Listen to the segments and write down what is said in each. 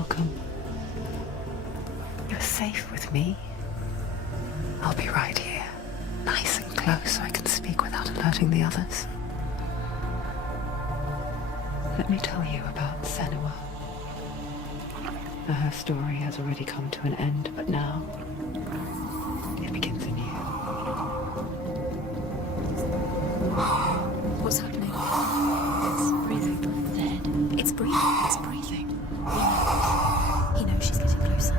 welcome. You're safe with me. I'll be right here, nice and close so I can speak without alerting the others. Let me tell you about Senua. Her story has already come to an end, but now it begins anew. What's happening? It's breathing. Dead. It's breathing. It's breathing. He knows she's getting closer.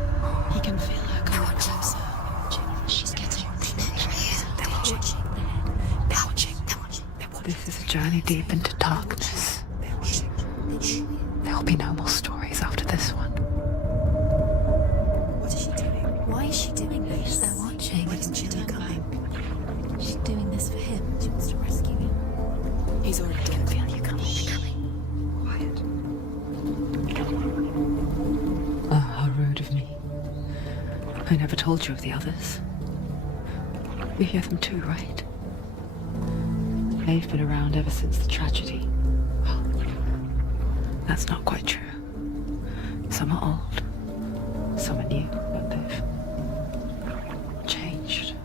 He can feel her coming closer. She's getting closer. They're watching. They're watching. This is a journey deep into darkness. They're watching. There will be no more stories after this one. What is she doing? Why is she doing this? They're watching. Why doesn't she turn back? She's doing this for him. She wants to rescue him. He's already dead. I can feel you coming. Quiet. Oh, how rude of me. I never told you of the others. You hear them too, right? They've been around ever since the tragedy. Well, that's not quite true. Some are old, some are new, but they've changed.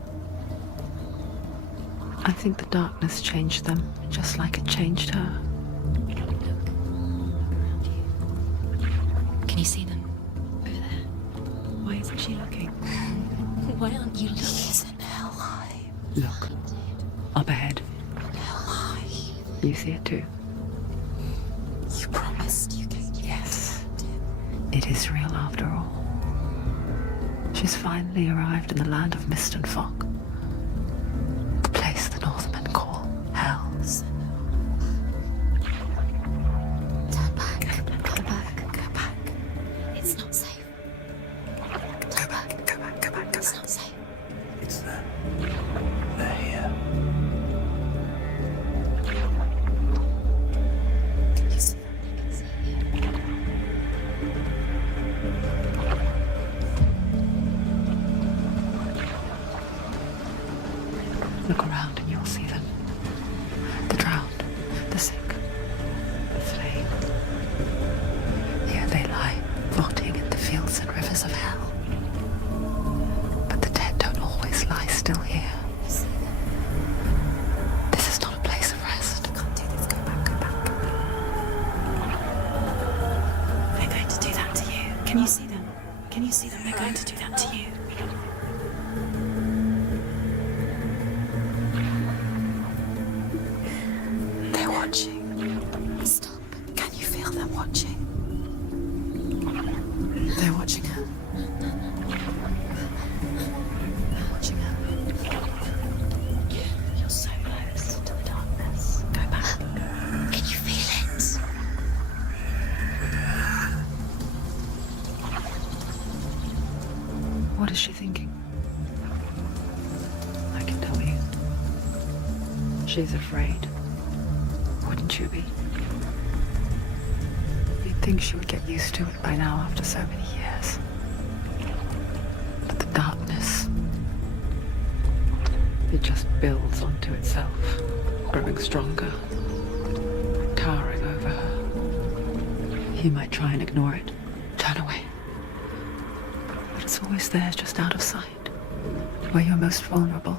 I think the darkness changed them, just like it changed her. Can you see them? Over there. Why isn't she looking? Why aren't you looking? He's in hell high. Look, up ahead. Hell high. You see it too? You promised you could. Yes. It is real after all. She's finally arrived in the land of mist and fog. The place the Northmen call Hell. Turn back. Go back. Go back. It's not safe. Go back. It's not safe. It's them. They're here. Can you see them? They can see you. Look around and you'll see them. The drowned, the sick, the slain. Here they lie, rotting in the fields and rivers of hell. But the dead don't always lie still here. You see them? This is not a place of rest. You can't do this. Go back. Go back. They're going to do that to you. Can you see them? Can you see them? They're going to do that to you. They're watching. Stop. Can you feel them watching? They're watching her. They're watching her. You're so close to the darkness. Go back. Can you feel it? What is she thinking? I can tell you. She's afraid. Wouldn't you be? You'd think she would get used to it by now after so many years. But the darkness, it just builds onto itself, growing stronger, towering over her. You might try and ignore it, turn away. But it's always there, just out of sight, where you're most vulnerable.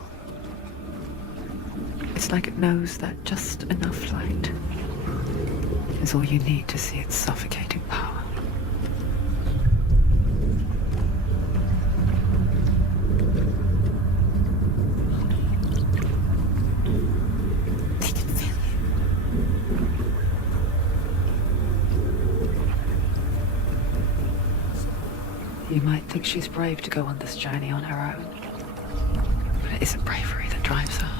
It's like it knows that just enough light is all you need to see its suffocating power. They can feel you. You might think she's brave to go on this journey on her own, but it isn't bravery that drives her.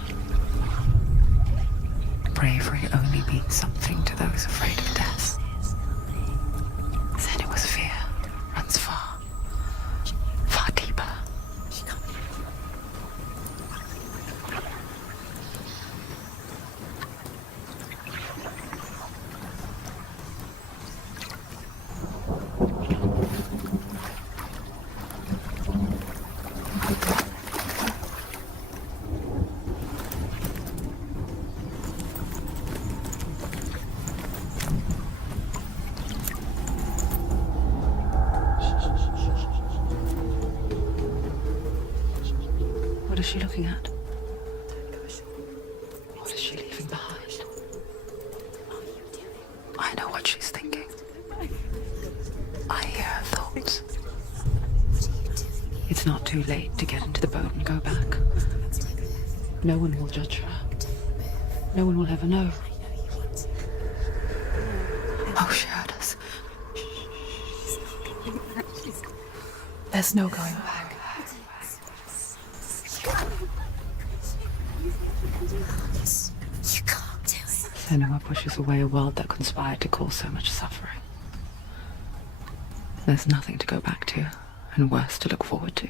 Bravery only means something to those afraid of death. Senua's fear runs far, far deeper. She can't. What is she looking at? What is she leaving behind? I know what she's thinking. I hear her thoughts. It's not too late to get into the boat and go back. No one will judge her. No one will ever know. Oh, she heard us. There's no going back. You can't do it. Senua pushes away a world that conspired to cause so much suffering. There's nothing to go back to, and worse to look forward to.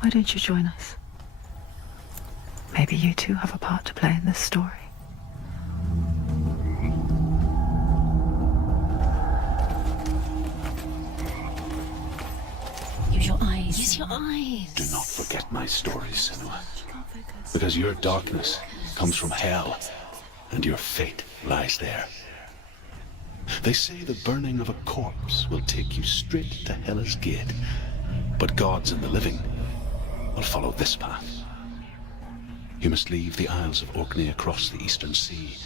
Why don't you join us? Maybe you two have a part to play in this story. Use your eyes. Use your eyes. Do not forget my stories, Senua. Because your darkness comes from hell, and your fate lies there. They say the burning of a corpse will take you straight to Hela's gate, but gods and the living will follow this path. You must leave the Isles of Orkney across the eastern sea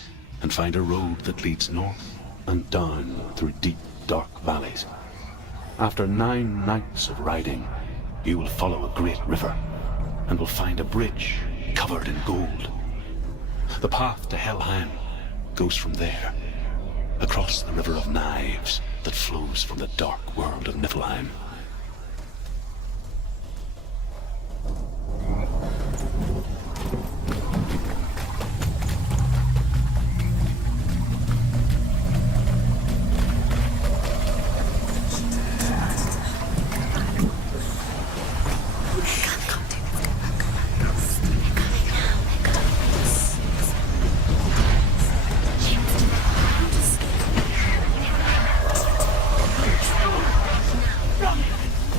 and find a road that leads north and down through deep, dark valleys. After 9 nights of riding, you will follow a great river and will find a bridge covered in gold. The path to Helheim goes from there, across the River of Knives that flows from the dark world of Niflheim.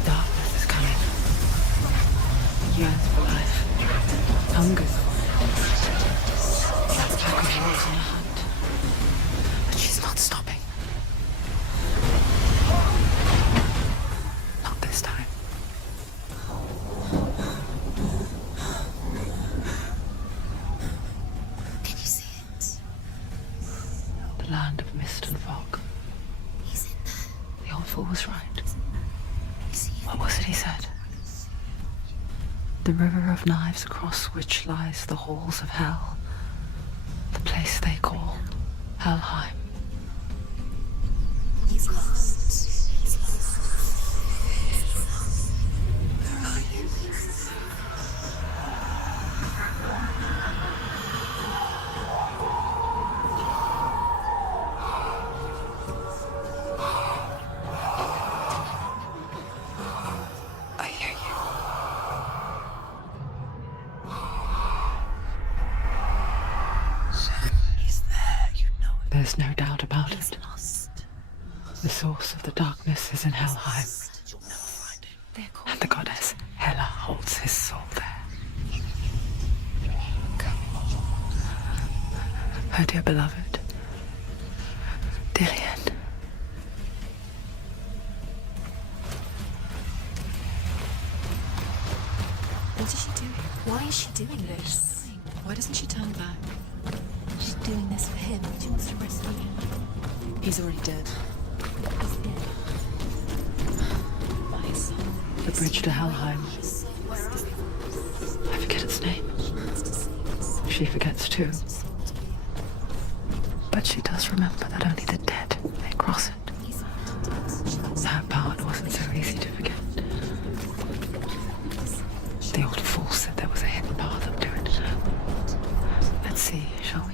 Darkness is coming. Yearns for life. Hungers. Like a pack of wolves on a hunt. But she's not stopping. Not this time. Can you see it? The land of mist and fog. He's in there. The old fool was right. You see it? What was it he said? The river of knives across which lies the halls of hell. The place they call Helheim. He's lost. He's lost. Where are you? I hear you. He's there, you know it. There's no doubt about He's it. lost. The source of the darkness is in Helheim, You'll never find him. They're called. and the goddess Hela holds his soul there. Her dear beloved, Dillian. What is she doing? Why is she doing this? Why doesn't she turn back? She's doing this for him. She wants to rescue him. He's already dead. He's dead. By his soul. The bridge to Helheim. I forget its name. She forgets too. But she does remember that only the dead may cross it. That part wasn't so easy to forget. The old fool said there was a hidden path up to it. Let's see, shall we?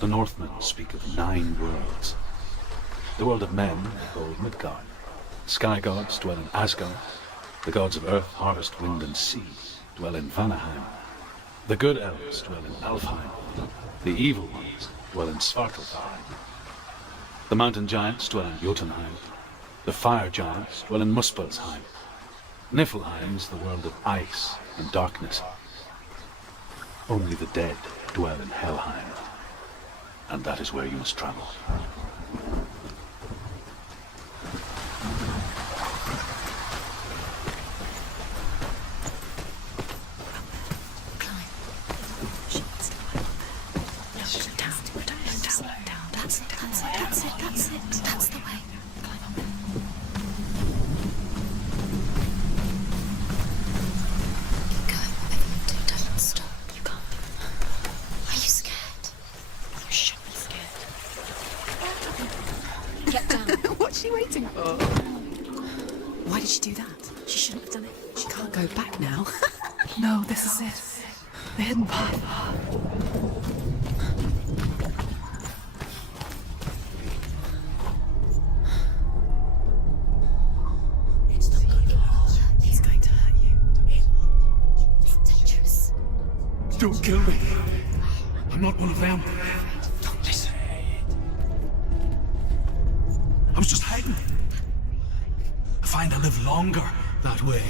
The Northmen speak of 9 worlds. The world of men they call Midgard. Sky gods dwell in Asgard. The gods of earth, harvest, wind, and sea dwell in Vanaheim. The good elves dwell in Alfheim. The evil ones dwell in Svartalfheim. The mountain giants dwell in Jotunheim. The fire giants dwell in Muspelheim. Niflheim's the world of ice and darkness. Only the dead dwell in Helheim. And that is where you must travel. That's the way. Keep going, whatever you do, don't stop. You can't. Are you scared? You should be scared. Get down. What's she waiting for? Why did she do that? She shouldn't have done it. She can't go back now. No, this is it. The hidden path. He's going to hurt you. It's dangerous. Don't kill me. I'm not one of them. Don't listen. I was just hiding. I find I live longer that way.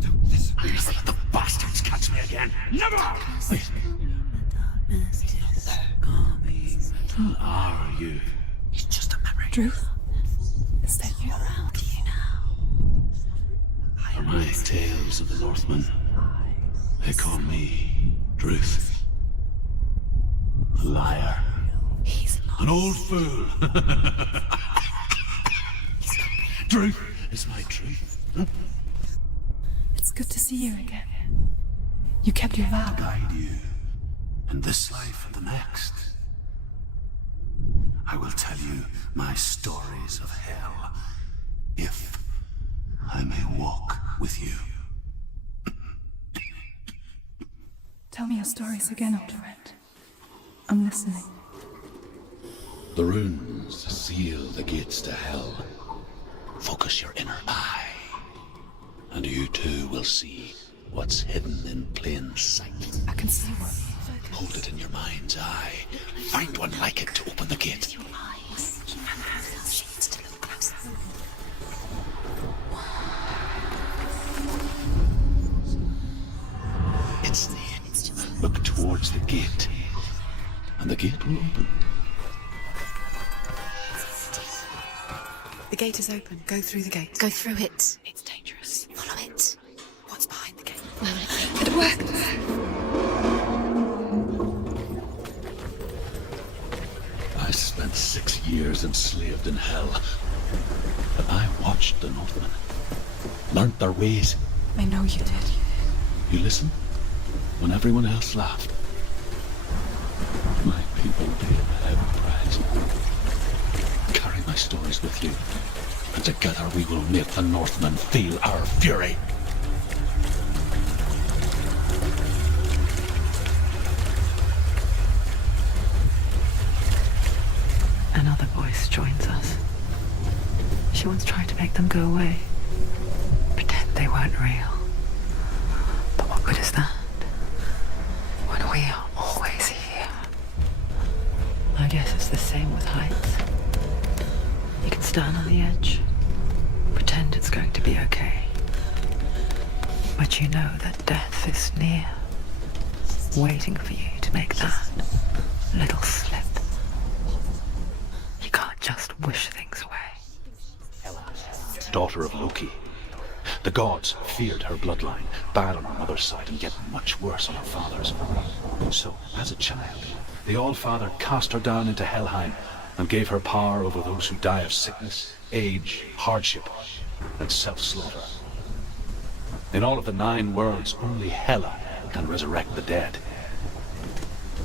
Don't listen. I never let the bastards catch me again. Never! Who are you? It's just a memory. Truth? Is that you? Around you now. For my tales of the Northmen, they call me Druth. A liar. He's lost. An old fool. Druth is my truth. Huh? It's good to see you again. You kept your vow. Guide you in this life and the next. I will tell you my stories of hell, if I may walk with you. Tell me your stories again, old friend. I'm listening. The runes seal the gates to hell. Focus your inner eye, and you too will see what's hidden in plain sight. I can see one. Hold it in your mind's eye. Find one like it to open the gate. Your eyes. She needs to look closer. It's near. Look towards the gate, and the gate will open. The gate is open. Go through the gate. Go through it. It's dangerous. Follow it. What's behind the gate? It'll work. I spent 6 years enslaved in hell, but I watched the Northmen, learnt their ways. I know you did. You listened when everyone else laughed. My people paid a heavy price. Carry my stories with you, and together we will make the Northmen feel our fury. Another voice joins us. She once tried to make them go away. Pretend they weren't real. But what good is that? When we are always here. I guess it's the same with heights. You can stand on the edge, pretend it's going to be okay. But you know that death is near, waiting for you to make that little slip. You can't just wish things away. Daughter of Loki. The gods feared her bloodline, bad on her mother's side and yet much worse on her father's. So, as a child, the All-Father cast her down into Helheim and gave her power over those who die of sickness, age, hardship, and self-slaughter. In all of the 9 worlds, only Hela can resurrect the dead.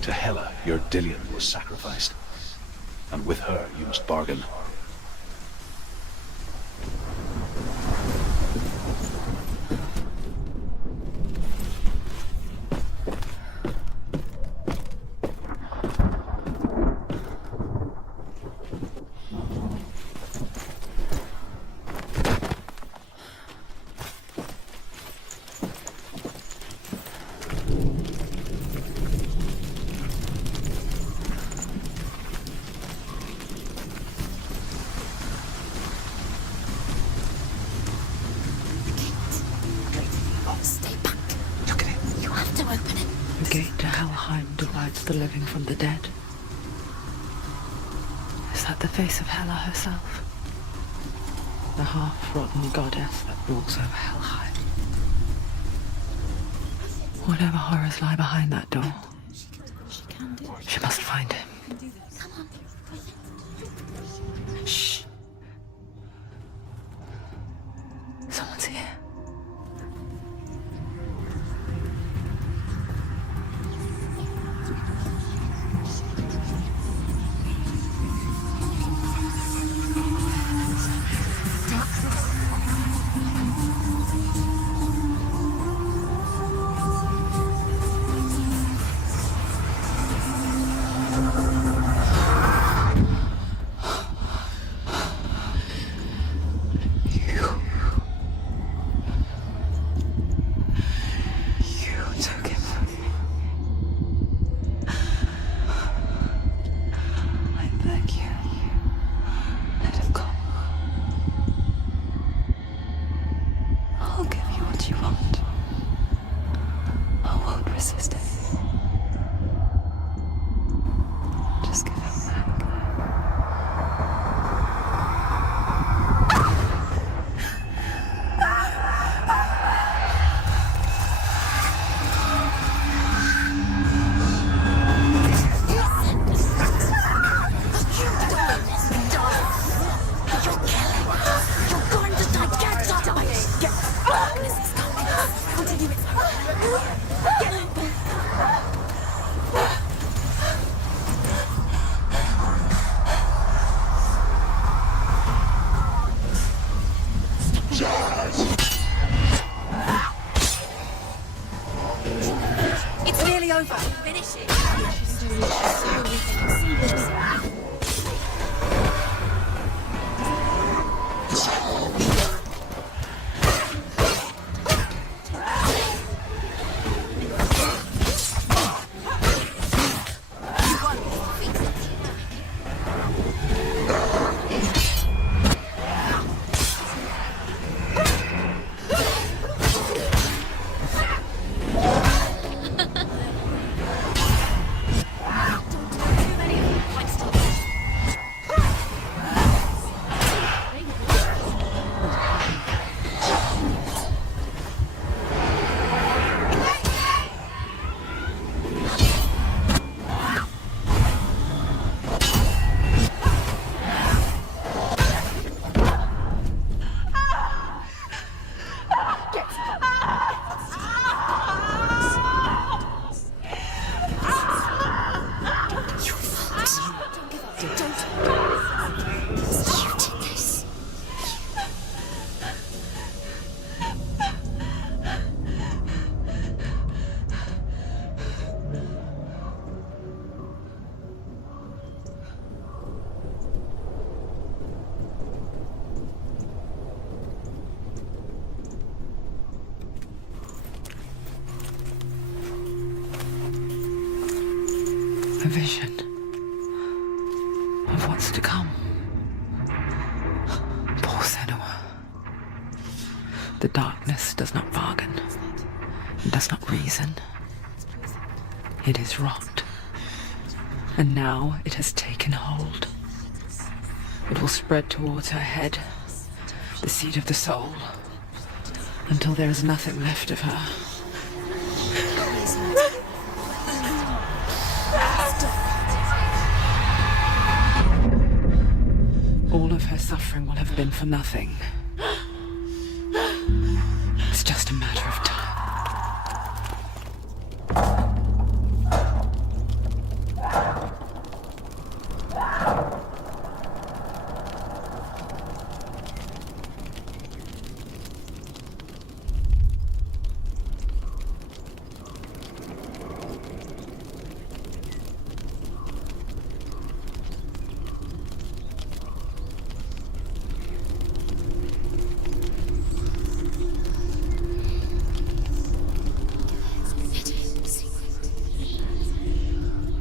To Hela, your Dillion was sacrificed, and with her you must bargain. gate to Helheim divides the living from the dead. Is that the face of Hela herself? The half-rotten goddess that rules over Helheim. Whatever horrors lie behind that door, she must find him. Shh. Someone's here. It's nearly over. Finish it. A vision of what's to come. Poor Senua. The darkness does not bargain. It does not reason. It is rot. And now it has taken hold. It will spread towards her head, the seat of the soul, until there is nothing left of her. All of her suffering will have been for nothing. It's just a matter of time.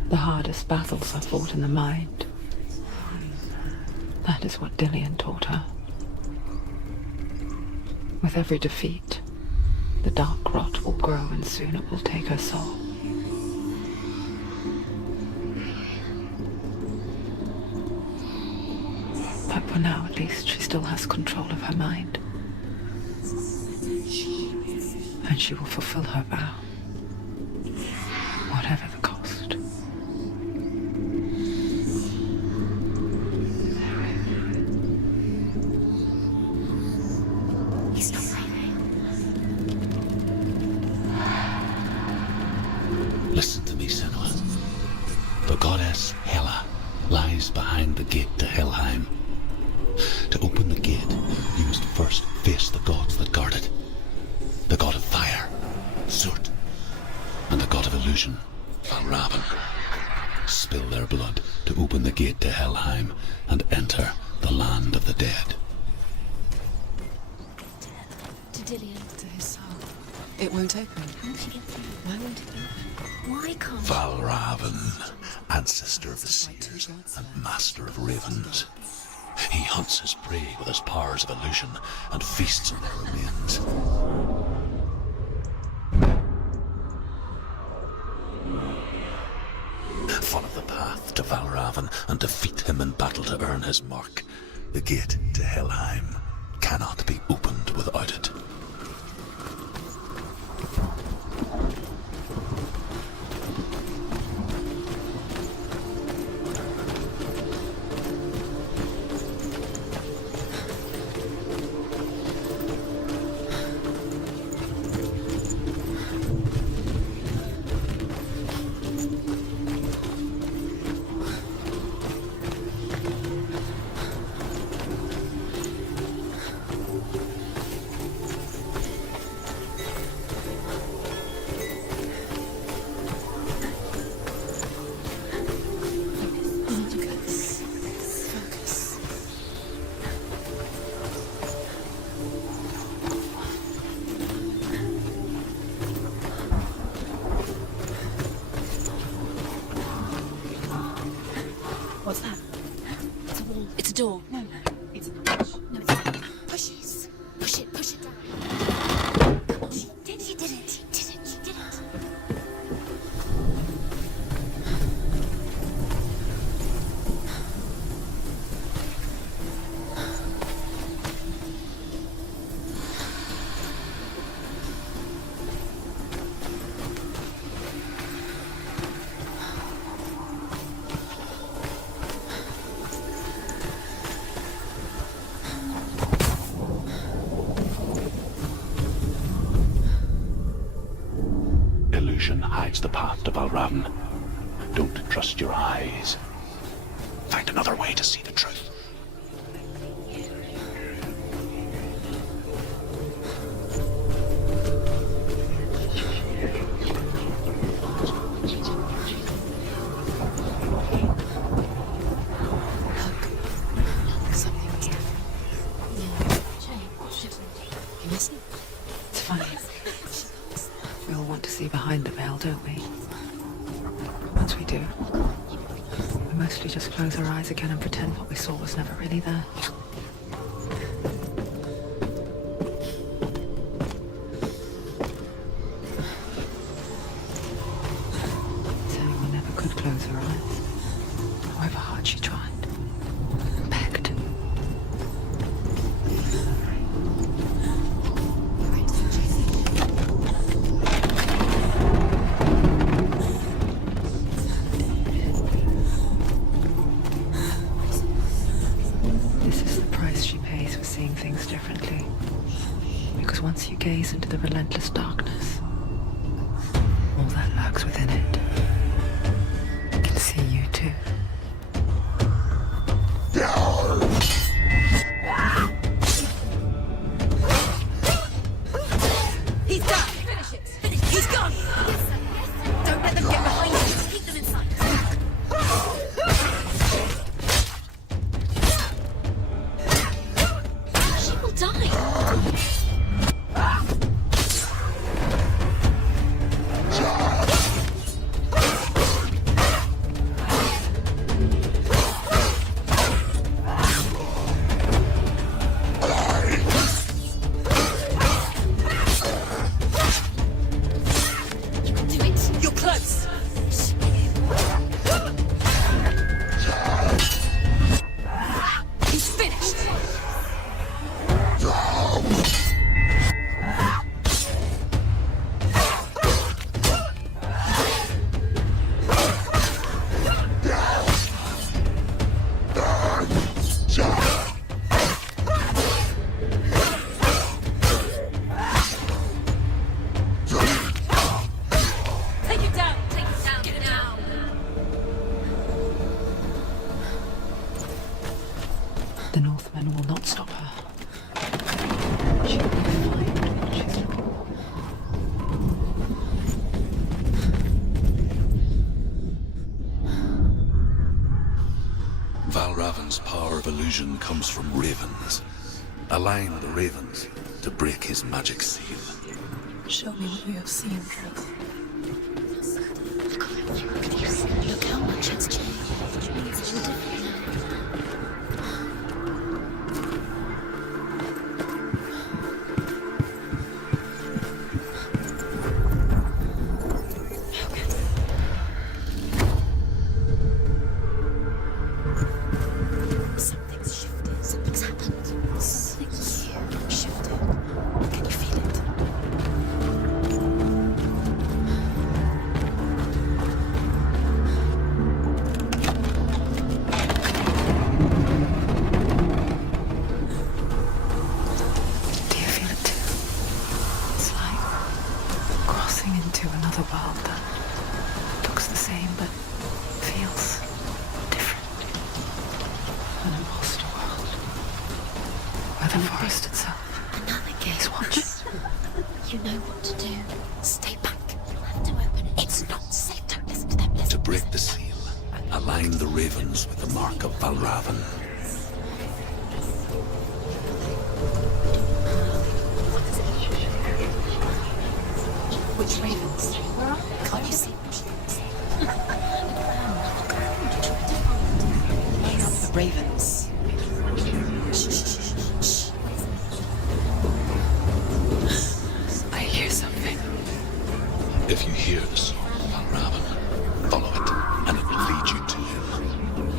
The hardest battles are fought in the mind. That is what Dillian taught her. With every defeat, the dark rot will grow and soon it will take her soul. For now, at least, she still has control of her mind. And she will fulfill her vow. Whatever the cost. He's not breathing. Listen to me, Senua. The goddess Hela lies behind the gate to Helheim. To open the gate, you must first face the gods that guard it. The god of fire, Surt, and the god of illusion, Valravn. Spill their blood to open the gate to Helheim and enter the land of the dead. To Dillian. To his soul. It won't open. How will she get through? Why won't it open? Why can't Valravn, ancestor of the seers and master of ravens. He hunts his prey with his powers of illusion and feasts on their remains. Follow the path to Valravn and defeat him in battle to earn his mark. The gate to Helheim cannot be opened without it. Focus. What's that? it's a wall? It's a door. No, it's a bridge. No, it's not. Push it. Push it down. Come on. She did it. She did it. She did it. Illusion hides the path to Valravn. Don't trust your eyes. Find another way to see the truth. Something was different. You listen? It's funny. We all want to see behind the veil, don't we? Once we do, we mostly just close our eyes again and pretend what we saw was never really there. Saying we never could close our eyes, however hard she tried. Begged. This is the price she pays for seeing things differently. Because once you gaze into the relentless darkness, all that lurks within it can see you too. He's done. Finish it. He's gone. Don't let them get behind you. Keep them inside. She will die. Valravan's power of illusion comes from ravens. Align the ravens to break his magic seal. Show me what you have seen, Truth. Look how much it's changed. It's all different now. Something's shifted. Something's happened. Something huge shifted. Can you feel it? Do you feel it too? It's like crossing into another world that looks the same but feels different. An imposter world where the forest itself Another gate. is watching. You know what to do. Stay back. You have to open it. It's not safe. Don't listen to them. Listen To break the seal, align the ravens with the mark of Valravan. Which ravens? Can't you see which ravens? The ravens. Shh, shh, shh, shh. I hear something. If you hear the song of Valravan, follow it, and it will lead you to him.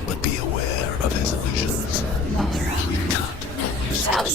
But be aware of his illusions. We can't stop.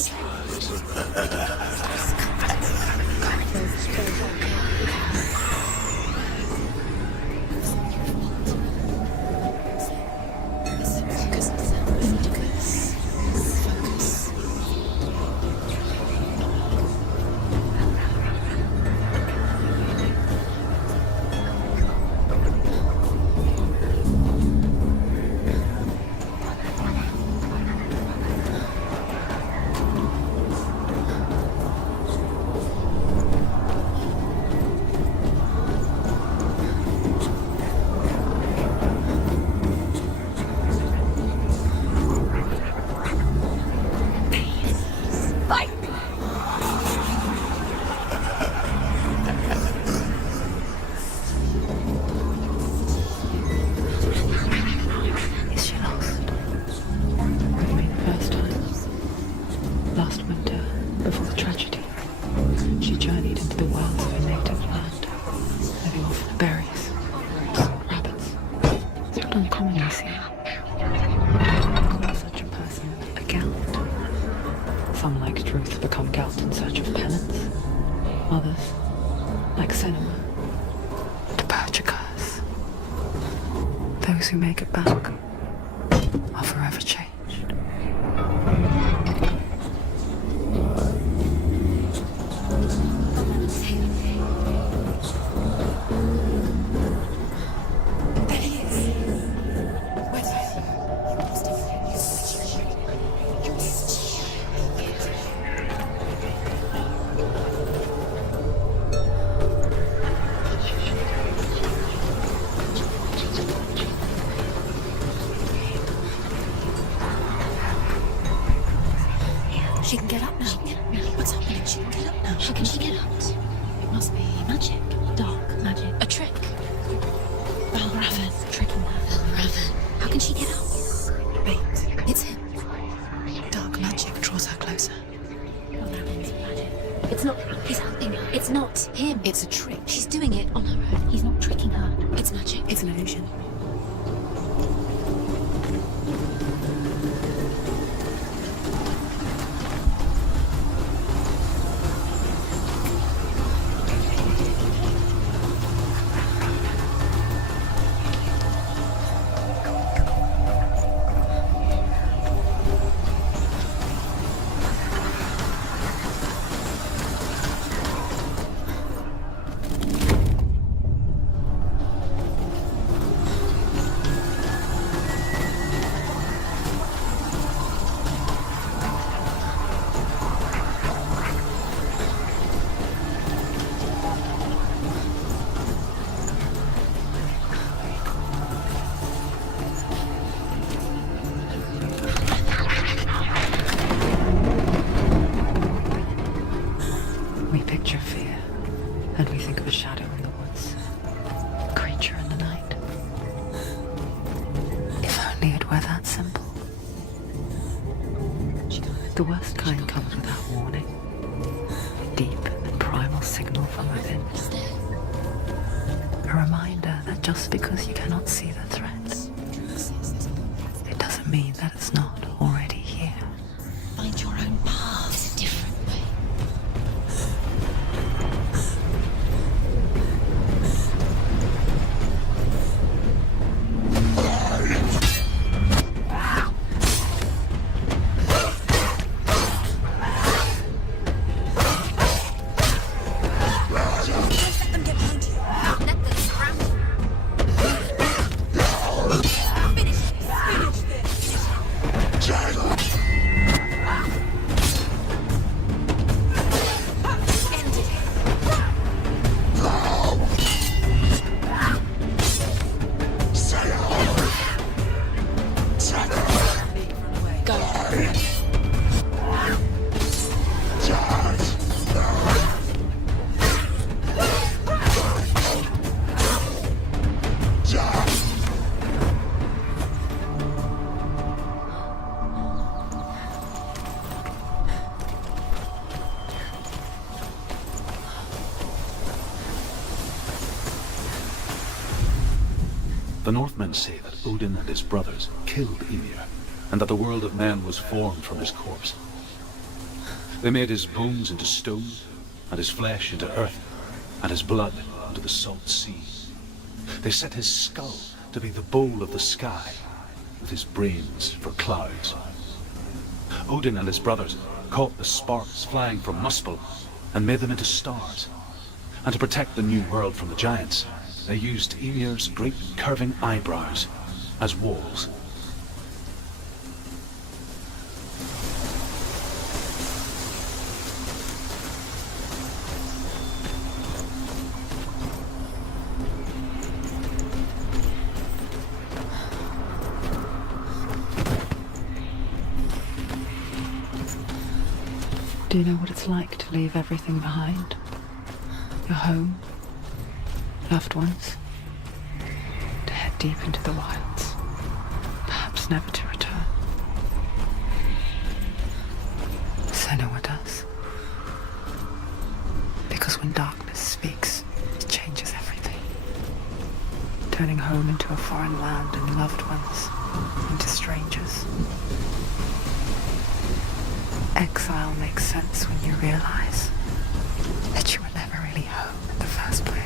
Is she lost? With me the first time. Last winter, before the tragedy, she journeyed into the wilds of her native land, living off the berries, rabbits. It's not uncommon, you see. Call such a person a Gelt. Some, like Truth, become Gelt in search of penance. Others, like Senua, to purge a curse. Those who make it back are forever changed. There he is. Where's he? She can get up now. What's happening? She can get up now. How can she get up? It must be magic. Dark magic. A trick. Valravan. Tricking her. Valravan. How can she get up? Wait. It's him. Dark magic draws her closer. Valravan's magic. It's not. He's helping her. It's not him. It's a trick. She's doing it on her own. He's not tricking her. It's magic. It's an illusion. The worst kind comes without warning. A deep and primal signal from within. A reminder that just because you cannot see the threat, it doesn't mean that it's not already here. Find your own path. It's a different way. The Northmen say that Odin and his brothers killed Ymir, and that the world of men was formed from his corpse. They made his bones into stone, and his flesh into earth, and his blood into the salt sea. They set his skull to be the bowl of the sky, with his brains for clouds. Odin and his brothers caught the sparks flying from Muspel and made them into stars. And to protect the new world from the giants, they used Ymir's great curving eyebrows as walls. Do you know what it's like to leave everything behind? Your home, loved ones, to head deep into the wilds, perhaps never to return. Senua does. Because when darkness speaks, it changes everything. Turning home into a foreign land and loved ones into strangers. Exile makes sense when you realize that you were never really home in the first place.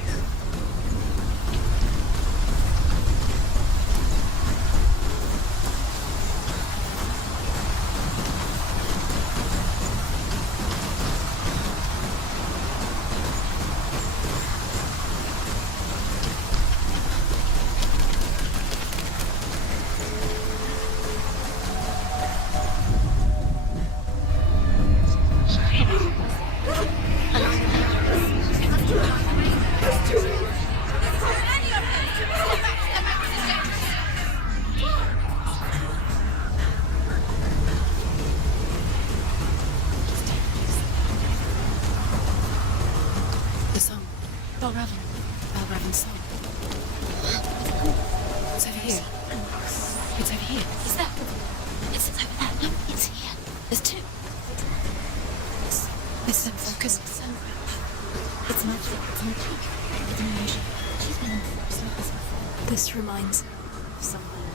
Balraven's song. It's over here. It's over here. Is that? It's over there. No, it's here. There's two. Listen, focus. It's magic. It's magic. It's illusion. She's been in the forest like this before. This reminds her of somewhere.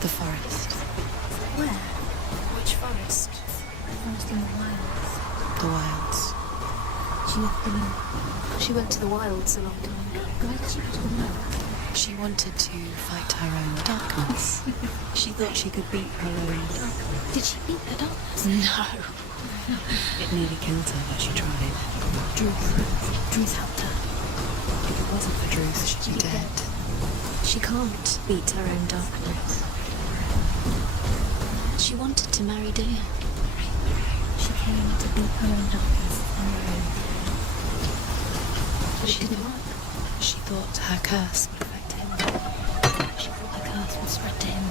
The forest. Where? Which forest? The forest in the wilds. The wilds. She left them in. She went to the wilds a long time ago. Why did she go to the wilds? She wanted to fight her own darkness. She thought she could beat her own. Did she beat the darkness? No. It nearly killed her, but she tried. Druth helped her. If it wasn't for Druth, she'd be dead. She can't beat her own darkness. She wanted to marry Dea. She came to beat her own darkness on her own. But it didn't work. She thought her curse would affect him. She thought her curse would spread to him.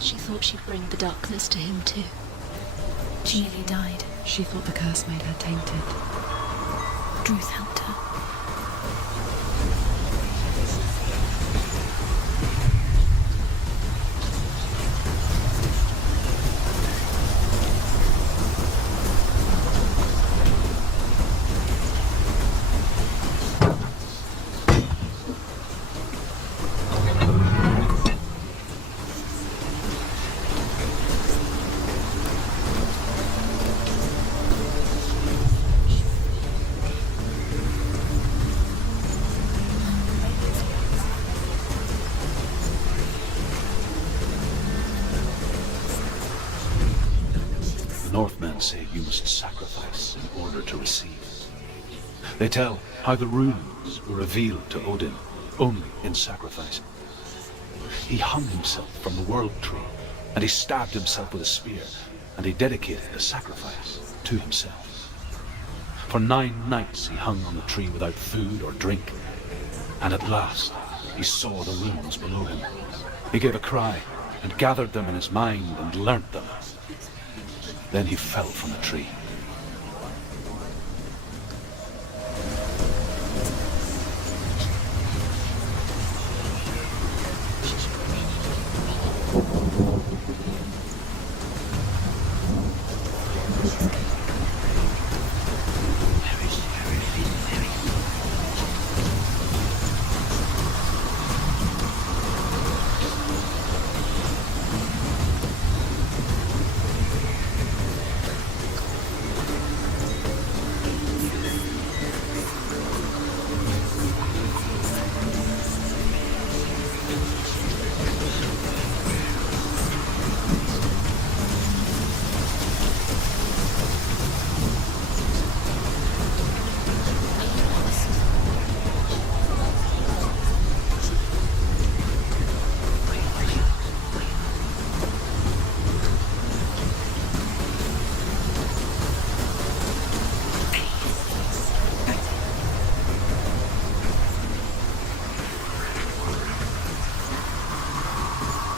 She thought she'd bring the darkness to him too. She nearly died. She thought the curse made her tainted. Druth helped her. dragons say you must sacrifice in order to receive. They tell how the runes were revealed to Odin only in sacrifice. He hung himself from the world tree, and he stabbed himself with a spear, and he dedicated the sacrifice to himself. For 9 nights he hung on the tree without food or drink, and at last he saw the runes below him. He gave a cry, and gathered them in his mind and learnt them. Then he fell from the tree.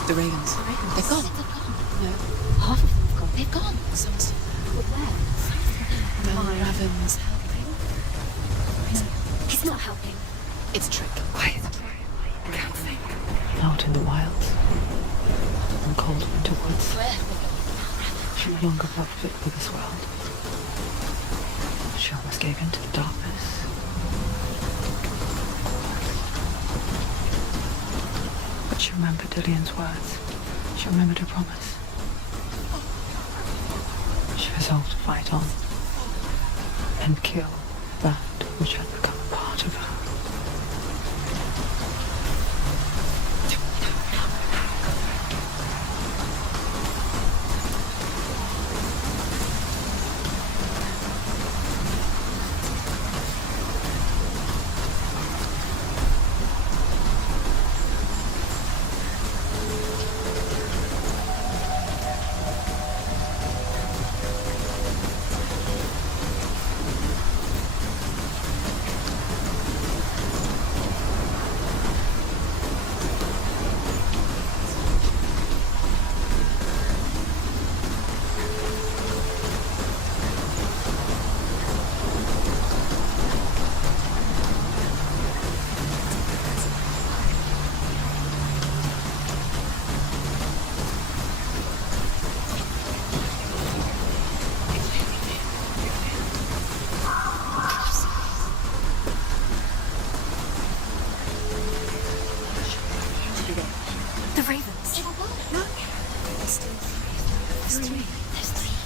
The ravens. They've gone. No. Half of them have gone. They've gone. Some still. But where? No, Raven's helping. He's not helping. It's a trick. Quiet. Can't think. Out in the wilds. In cold winter woods. Where? She no longer felt fit for this world. She almost gave in to the darkness. But she remembered Dillian's words. She remembered her promise. She resolved to fight on and kill that which had become a part of her. The ravens. Look. There's three.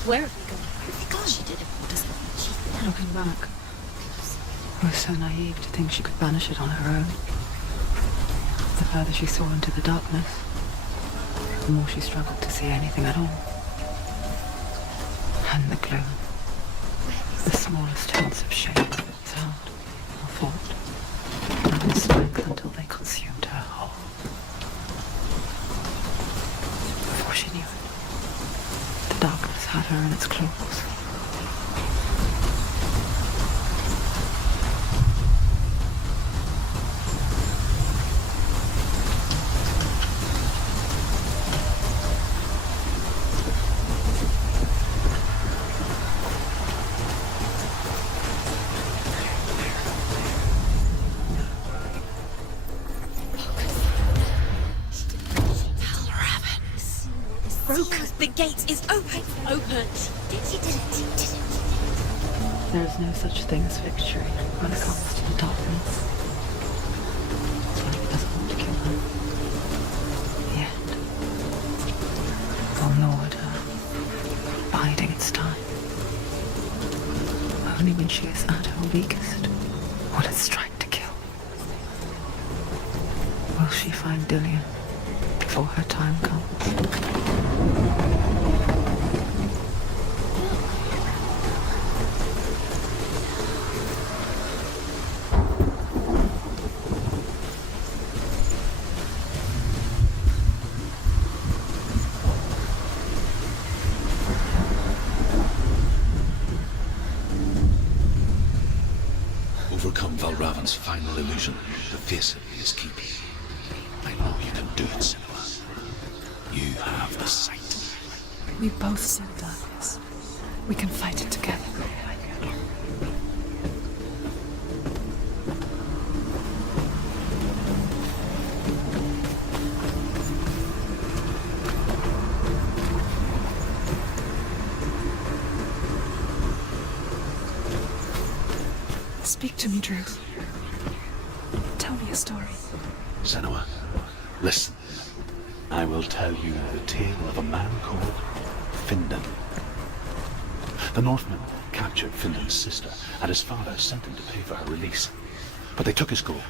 Where have they gone? Where have they gone? She did it. What does it mean? Looking back, I was so naive to think she could banish it on her own. The further she saw into the darkness, the more she struggled to see anything at all. And the gloom, the smallest hints of shape, sound, or thought, and its strength until they consumed her whole. Before she knew it, the darkness had her in its claws. The gate is open. Opened. He did it. There is no such thing as victory when it comes to the darkness. It doesn't want to kill her. Yet, will lord her, biding its time. Only when she is at her weakest will it strike to kill. Will she find Dillian before her time comes? Raven's final illusion, the face of me is keeping. I know you can do it, Senua. You have the sight. We both saw darkness. We can fight it together. Speak to me, Drew. Tell me a story. Senua, listen. I will tell you the tale of a man called Findan. The Northmen captured Findan's sister, and his father sent him to pay for her release. But they took his gold,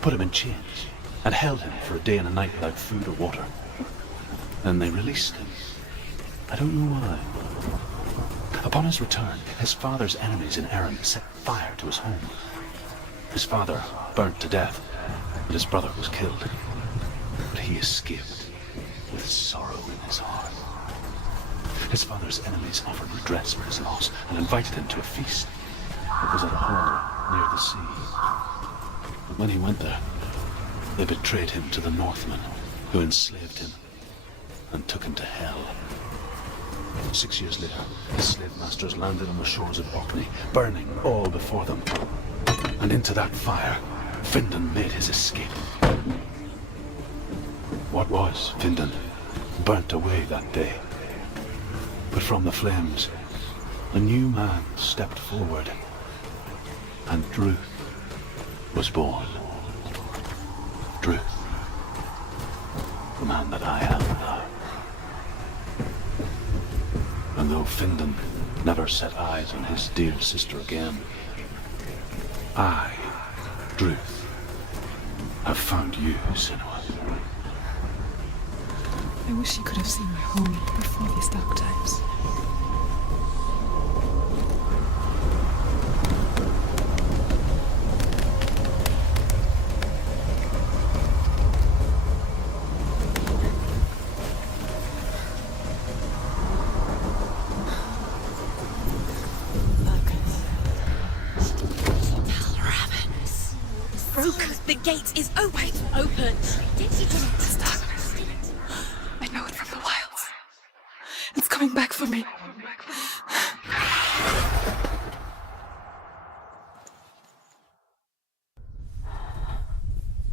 put him in chains, and held him for a day and a night without food or water. Then they released him. I don't know why. Upon his return, his father's enemies in Erin set fire to his home. His father burnt to death, and his brother was killed. But he escaped with sorrow in his heart. His father's enemies offered redress for his loss and invited him to a feast. It was at a hall near the sea. But when he went there, they betrayed him to the Northmen, who enslaved him and took him to hell. 6 years later, his slave masters landed on the shores of Orkney, burning all before them. And into that fire, Findan made his escape. What was Findan burnt away that day. But from the flames, a new man stepped forward, and Druth was born. Druth, the man that I am now. And though Findan never set eyes on his dear sister again, I, Druth, have found you, Senua. I wish you could have seen my home before these dark times. The gate is open. Open. It's darkness. I know it from the wilds. It's coming back for me.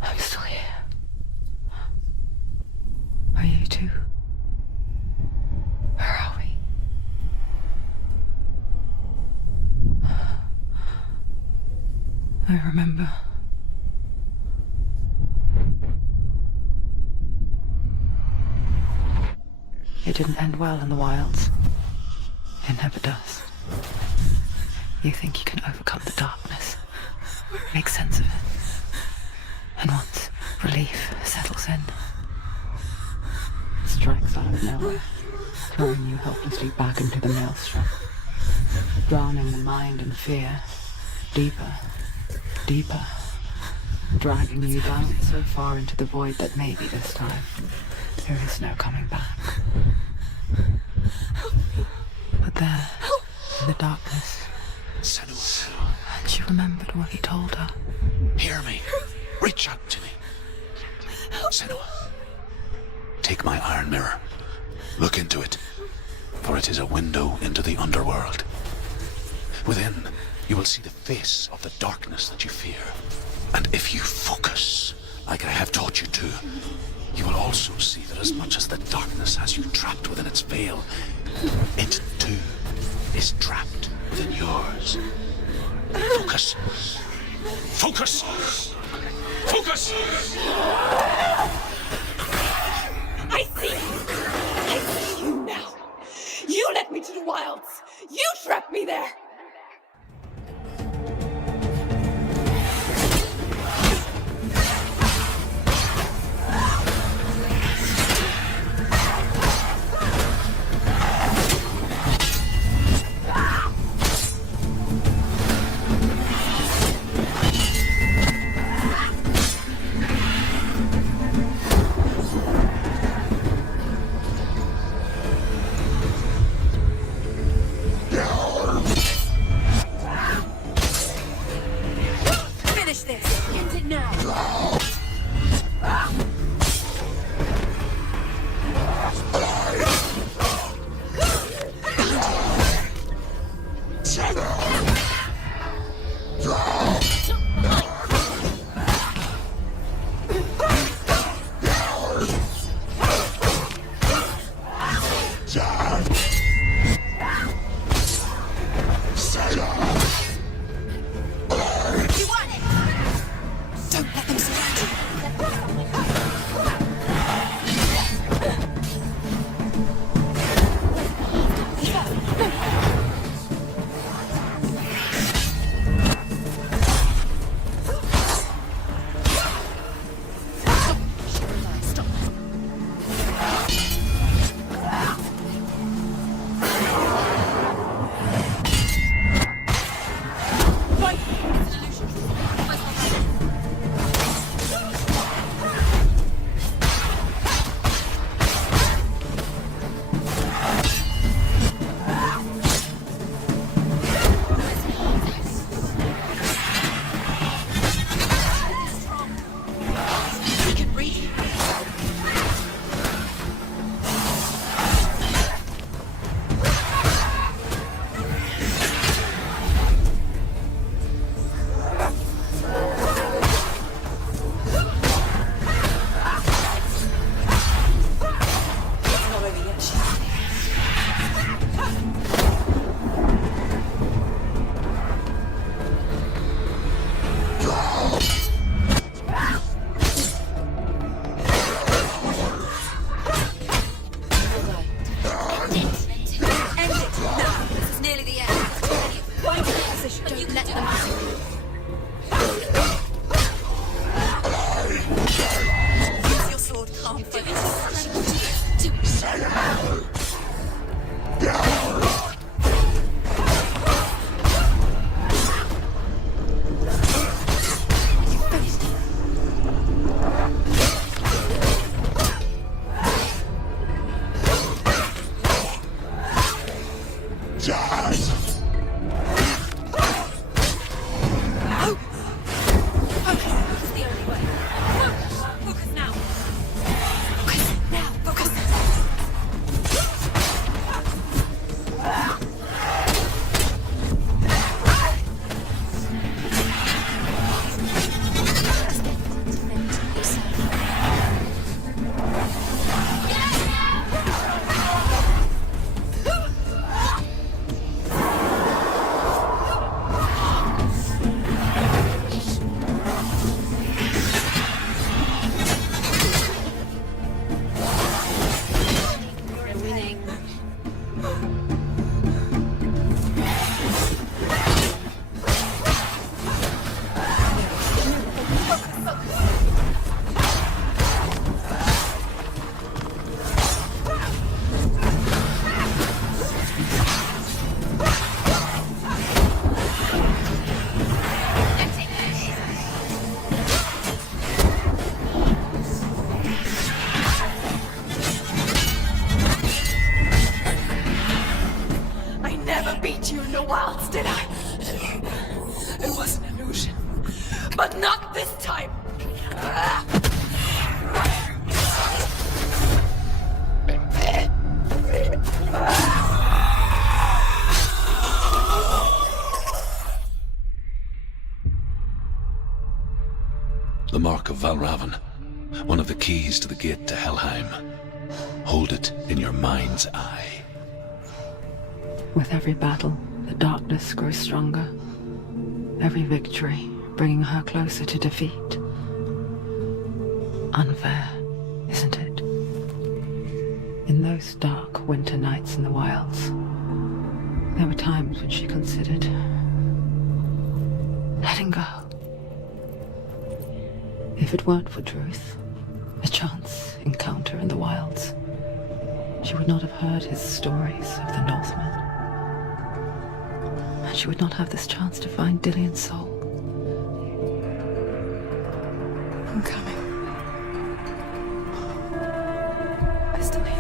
I'm still here. Are you too? Where are we? I remember. It didn't end well in the wilds. It never does. You think you can overcome the darkness, make sense of it. And once relief settles in, it strikes out of nowhere, throwing you helplessly back into the maelstrom, drowning the mind in fear, deeper, deeper, dragging you down so far into the void that maybe this time there is no coming back. But there, in the darkness, Senua, and she remembered what he told her. hear me. Reach out to me. Senua, take my iron mirror. Look into it, for it is a window into the underworld. Within, you will see the face of the darkness that you fear. And if you focus, like I have taught you to, you will also see that as much as the darkness has you trapped within its veil, it too is trapped within yours. Focus. Focus! Focus! I see you. I see you now. You led me to the wilds. You trapped me there. did I? It was an illusion. But not this time! The Mark of Valravan, one of the keys to the gate to Helheim. Hold it in your mind's eye. With every battle, the darkness grows stronger. Every victory bringing her closer to defeat. Unfair, isn't it? In those dark winter nights in the wilds, there were times when she considered letting go. If it weren't for Druth, a chance encounter in the wilds, she would not have heard his stories of the Northmen. And she would not have this chance to find Dillion's soul. I'm coming. I still hear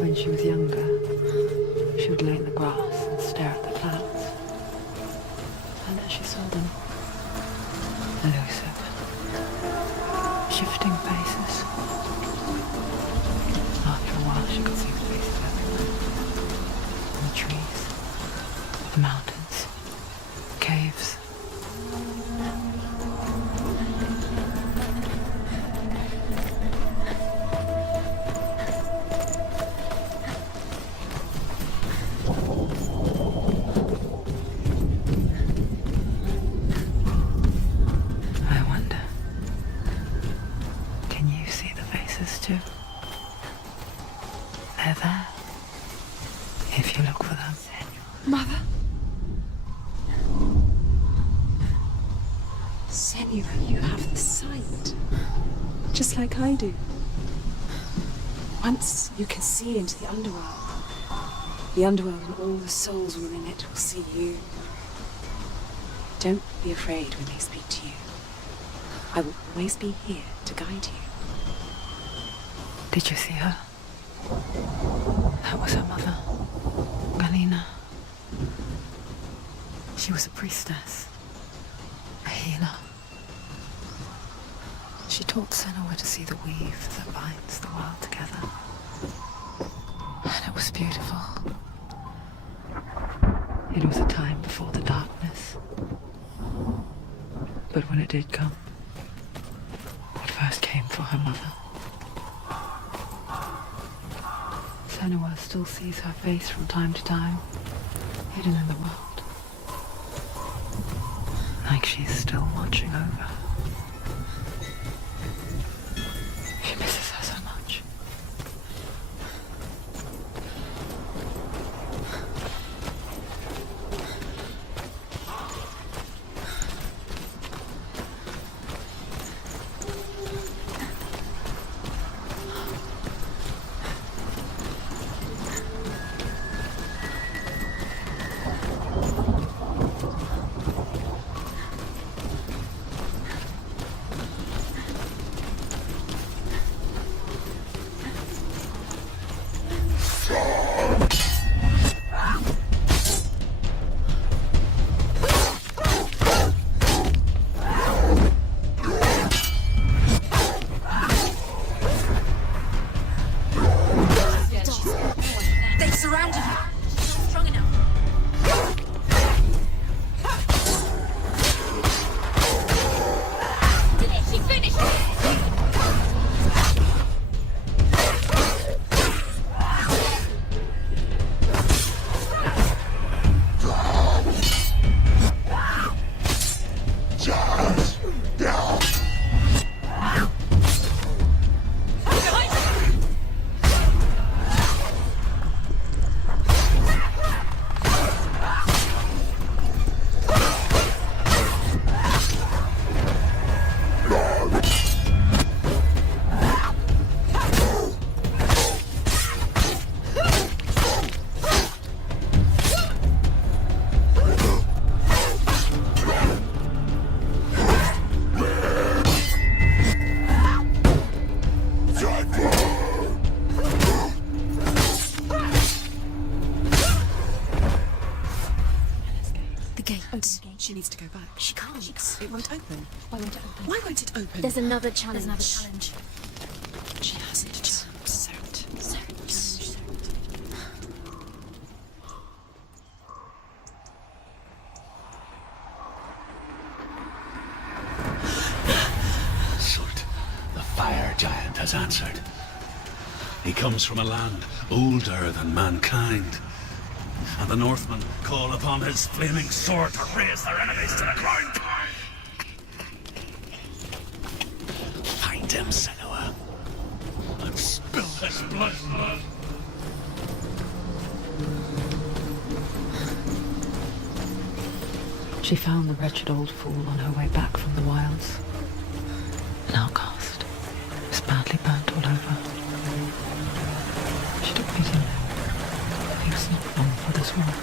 When she was younger, she would lay in the grass and stare at the clouds. And as she saw them, elusive, shifting faces. After a while, she could see the faces everywhere. In the trees, the mountains, caves. I wonder, can you see the faces too? They're there, if you look for them. Mother? Senua, you have the sight. Just like I do. Once you can see into the underworld and all the souls within it will see you. Don't be afraid when they speak to you. I will always be here to guide you. Did you see her? That was her mother, Galina. She was a priestess, a healer. She taught Senua to see the weave that binds the world together. And it was beautiful. It was a time before the darkness. But when it did come, it first came for her mother. Senua still sees her face from time to time, hidden in the world. Like she's still watching over her. She misses her so much. go back. She can't. It won't open. Why won't it open? Why won't it open? There's another challenge. She has it. Cert. Sult, the fire giant has answered. He comes from a land older than mankind. And the Northmen call upon his flaming sword to raise their enemies to the ground. Find him, Senua, and spill his blood. She found the wretched old fool on her way back from the wilds. An outcast. Was badly burnt all over. She took pity. He was not long for this world.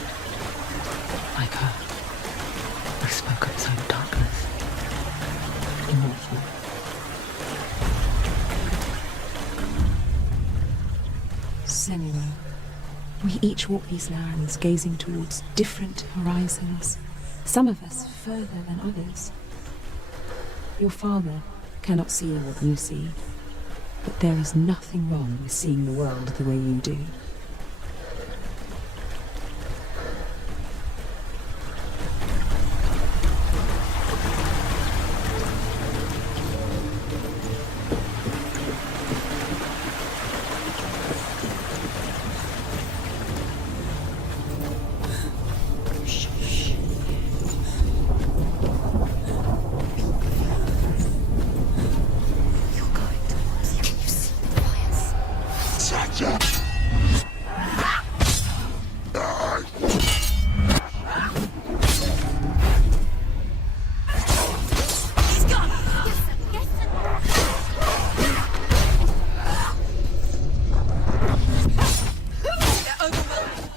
Like her, he spoke of his own darkness. Immortal. Senua, we each walk these lands gazing towards different horizons, some of us further than others. Your father cannot see what you see, but there is nothing wrong with seeing the world the way you do.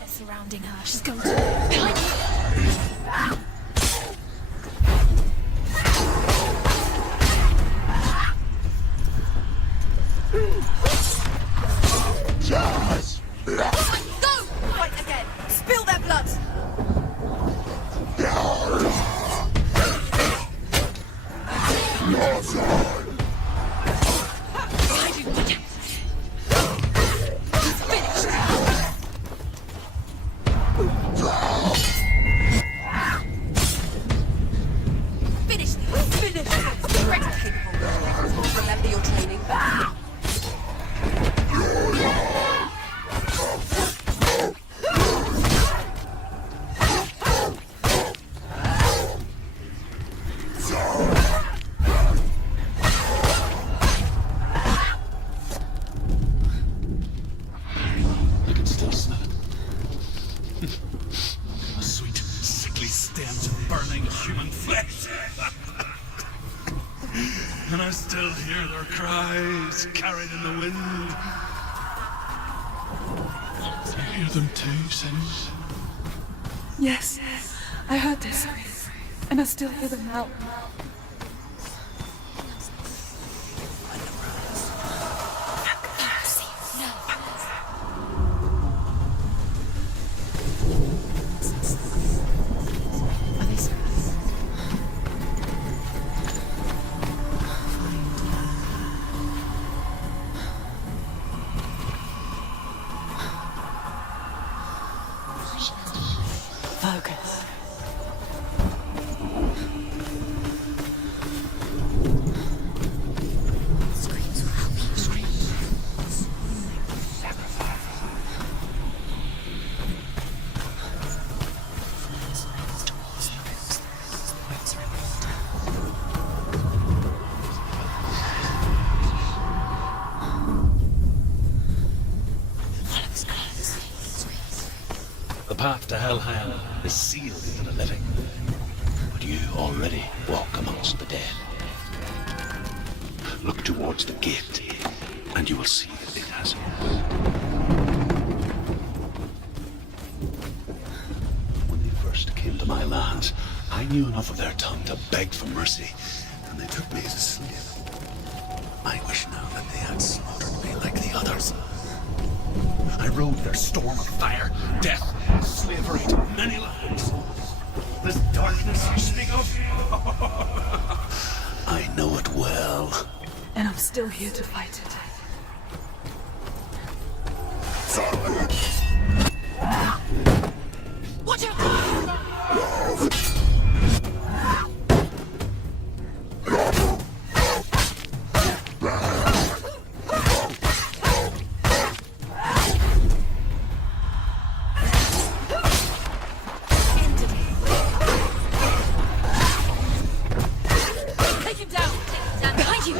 Surrounding her. She's going to... Behind you! Go! Fight again! Spill their blood! Finish! Ready, capable. Remember your training. I can still smell it. A sweet, sickly stench of burning human flesh. And I still hear their cries carried in the wind. You hear them too, Senua? Yes, I heard this. And I still hear them now. Focus. Screams will help you. The path to Helheim is sealed to the living, but you already walk amongst the dead. Look towards the gate, and you will see that it has opened. When they first came to my lands, I knew enough of their tongue to beg for mercy, and they took me as a slave. I wish now that they had slaughtered me like the others. I rode their storm of fire, death, and slavery to many lands. This darkness you speak of? I know it well. And I'm still here to fight it. Watch out! Take him down! Down behind you!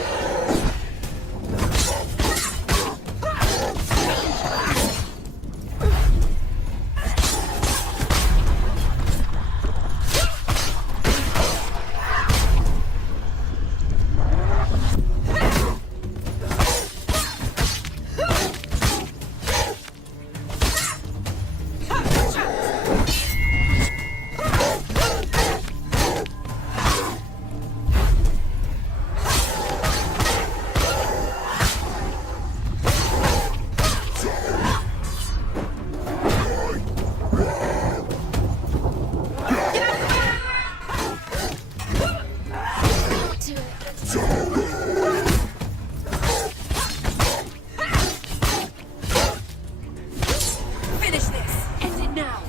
Finish this! End it now!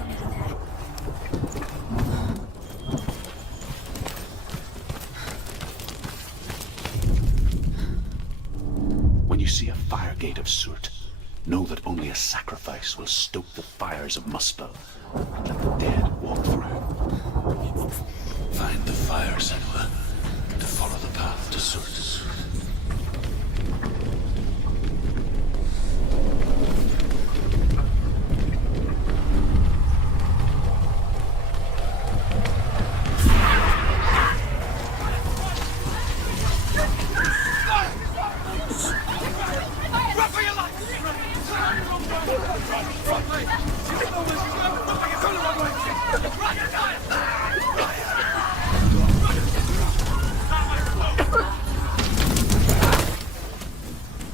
When you see a fire gate of Surt, know that only a sacrifice will stoke the fires of Muspel and let the dead walk through. Find the fire, Senua, to follow the path to Surt.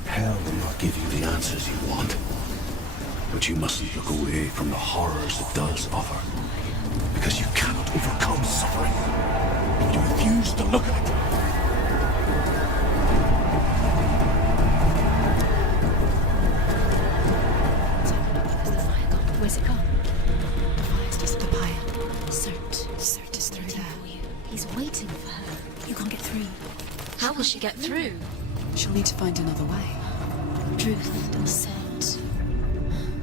Hell will not give you the answers you want. But you mustn't look away from the horrors it does offer. Because you cannot overcome suffering if you refuse to look at it. Where's it gone? The fire's just at the pyre. Cert is through there. He's waiting for her. You can't get through. How will she get through? She'll need to find another way. Truth or Cert?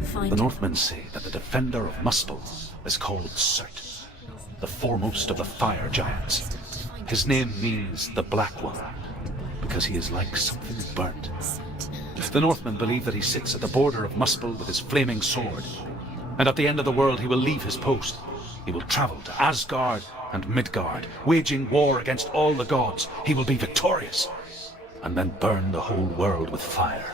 Find The Northmen say that the defender of Muspel is called Surt, the foremost of the fire giants. His name means the Black One, because he is like something burnt. The Northmen believe that he sits at the border of Muspel with his flaming sword, and at the end of the world he will leave his post. He will travel to Asgard and Midgard, waging war against all the gods. He will be victorious, and then burn the whole world with fire.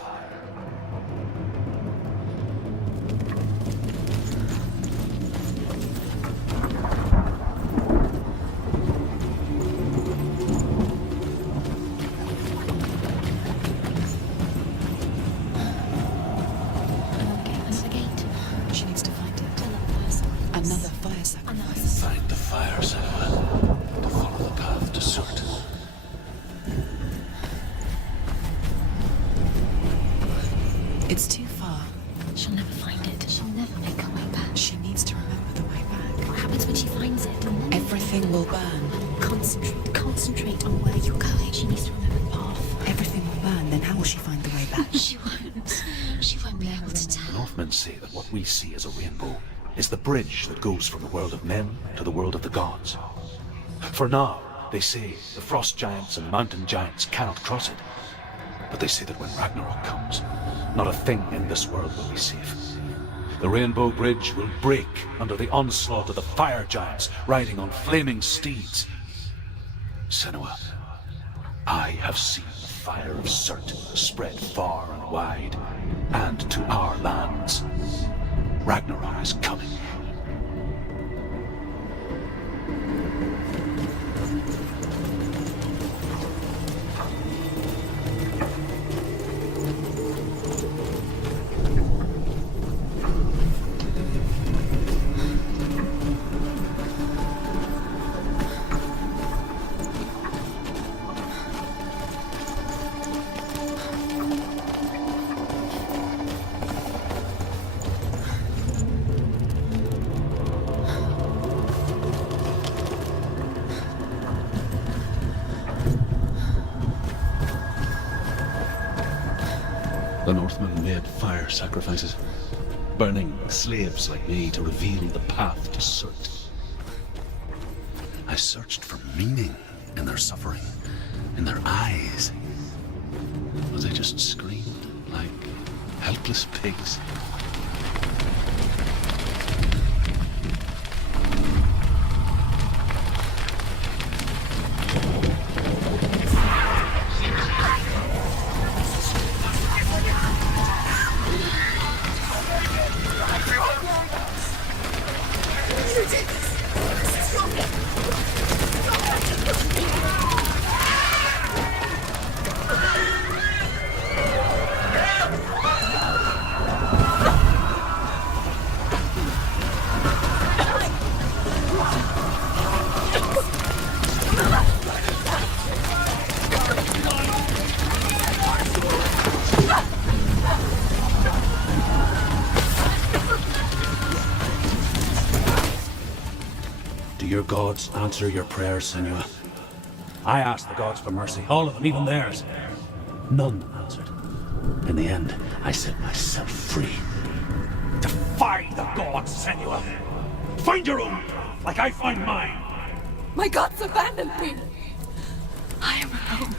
Another gate. She needs to find it. Another fire. Another fire sacrifice. Find the fire, Senua, to follow the path to Surt. It's too far. She'll never find it. She'll never make her way back. She needs to remember the way back. What happens when she finds it? Everything will burn. Concentrate on where you're going. She needs to remember the path. Everything will burn. Then how will she find the way back? She won't. She won't be able to The tell. Northmen say that what we see as a rainbow is the bridge that goes from the world of men to the world of the gods. For now, they say the frost giants and mountain giants cannot cross it. But they say that when Ragnarok comes, not a thing in this world will be safe. The Rainbow Bridge will break under the onslaught of the fire giants riding on flaming steeds. Senua, I have seen the fire of Surt spread far and wide, and to our lands. Ragnarok is coming. The Northmen made fire sacrifices, burning slaves like me to reveal the path to Surt. I searched for meaning in their suffering, in their eyes. But they just screamed like helpless pigs. Do your gods answer your prayers, Senua? I asked the gods for mercy, all of them, even theirs. None answered. In the end, I set myself free. Defy the gods, Senua! Find your own, like I find mine! My gods abandoned me. I am alone.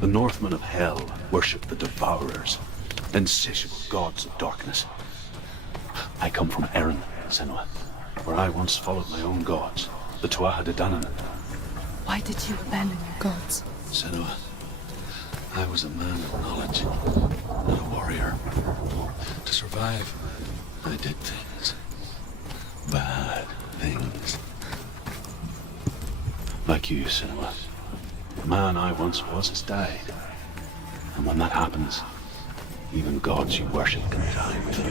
The Northmen of Hell worship the Devourers, insatiable gods of darkness. I come from Erin, Senua, where I once followed my own gods, the Tuatha De Danann. Why did you abandon your gods? Senua, I was a man of knowledge, not a warrior. To survive, I did things. Bad things. Like you, Senua. The man I once was has died. And when that happens, even gods you worship can die with you.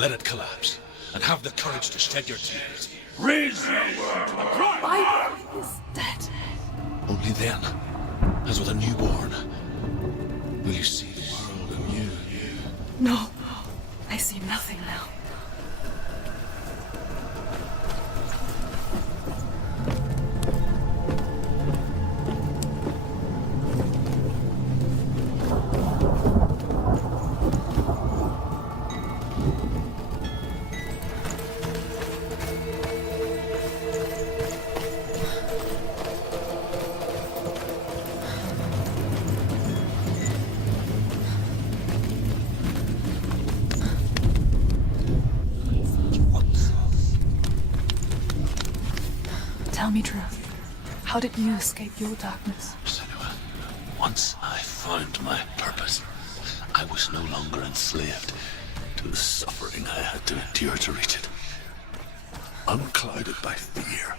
Let it collapse, and have the courage to shed your tears. Raise your word to the cry! My boy is dead. Only then, as with a newborn, will you see the world anew. No, I see nothing now. Tell me truth. How did you escape your darkness? Senua, once I found my purpose, I was no longer enslaved to the suffering I had to endure to reach it. Unclouded by fear,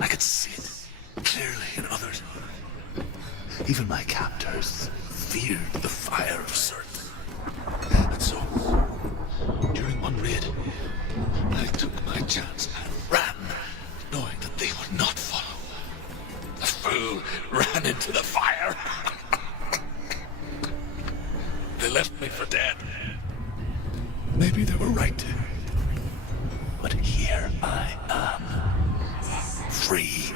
I could see it clearly in others. Even my captors feared the fire of Surt. And so, during one raid, I took my chance and ran, knowing that they would not follow. The fool ran into the fire. They left me for dead. Maybe they were right to. But here I am. Free.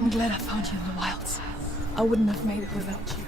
I'm glad I found you in the wilds. I wouldn't have made it without you.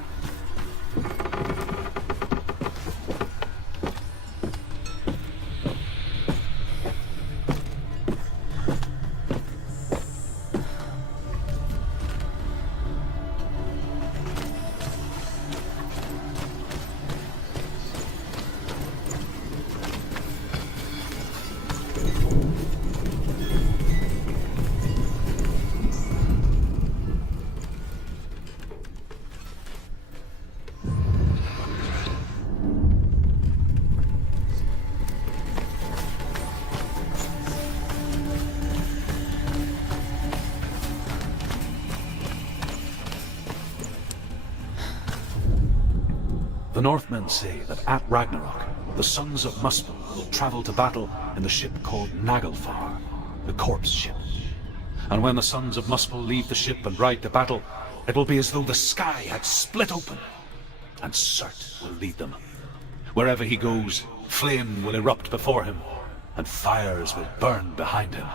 The Northmen say that at Ragnarok, the sons of Muspel will travel to battle in the ship called Naglfar, the corpse ship. And when the sons of Muspel leave the ship and ride to battle, it will be as though the sky had split open, and Surt will lead them. Wherever he goes, flame will erupt before him, and fires will burn behind him.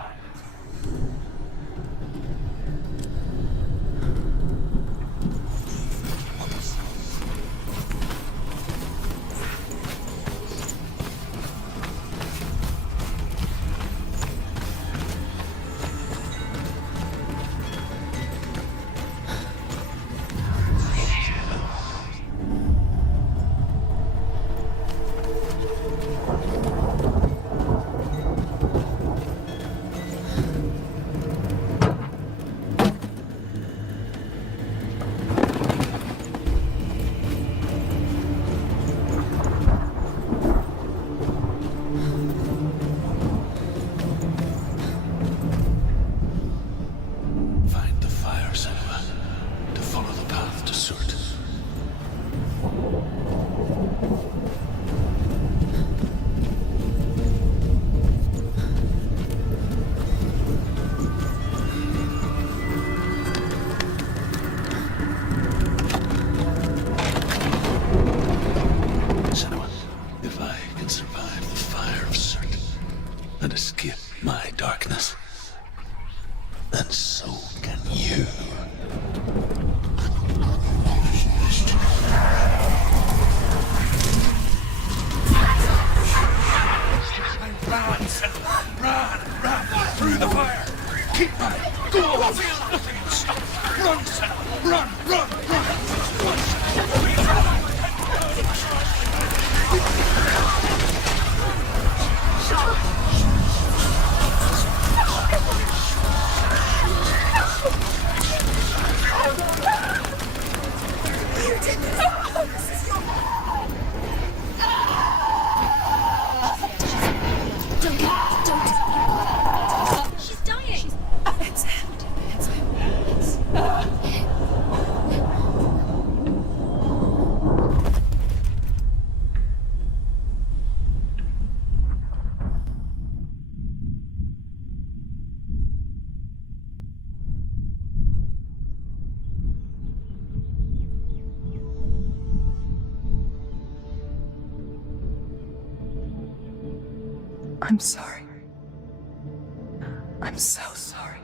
Find the fire, Senua, to follow the path to Surt. Senua, if I can survive the fire of Surt and escape my darkness, then so can you. Run, Senua! Run! Through the fire! Keep running! Go on! Nothing will stop! Run, Senua! Run! Don't. She's dying. It's him. I'm sorry. I'm so sorry.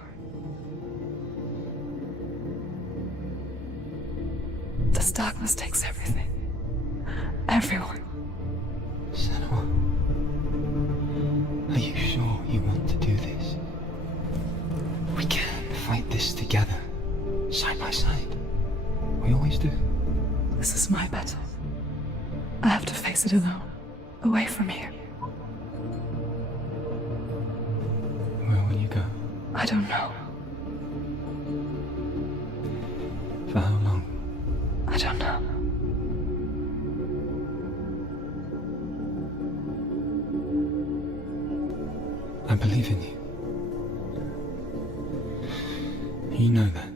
This darkness takes everything. Everyone. Senua, are you sure you want to do this? We can fight this together, side by side. We always do. This is my battle. I have to face it alone, away from here. Where will you go? I don't know. For how long? I don't know. I believe in you. You know that.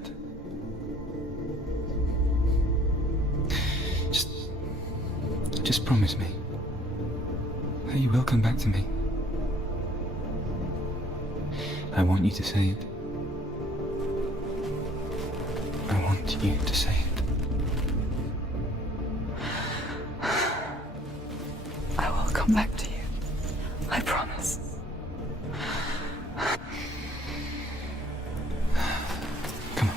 Just promise me that you will come back to me. I want you to say it. I want you to say it. I will come back to you. I promise. Come on.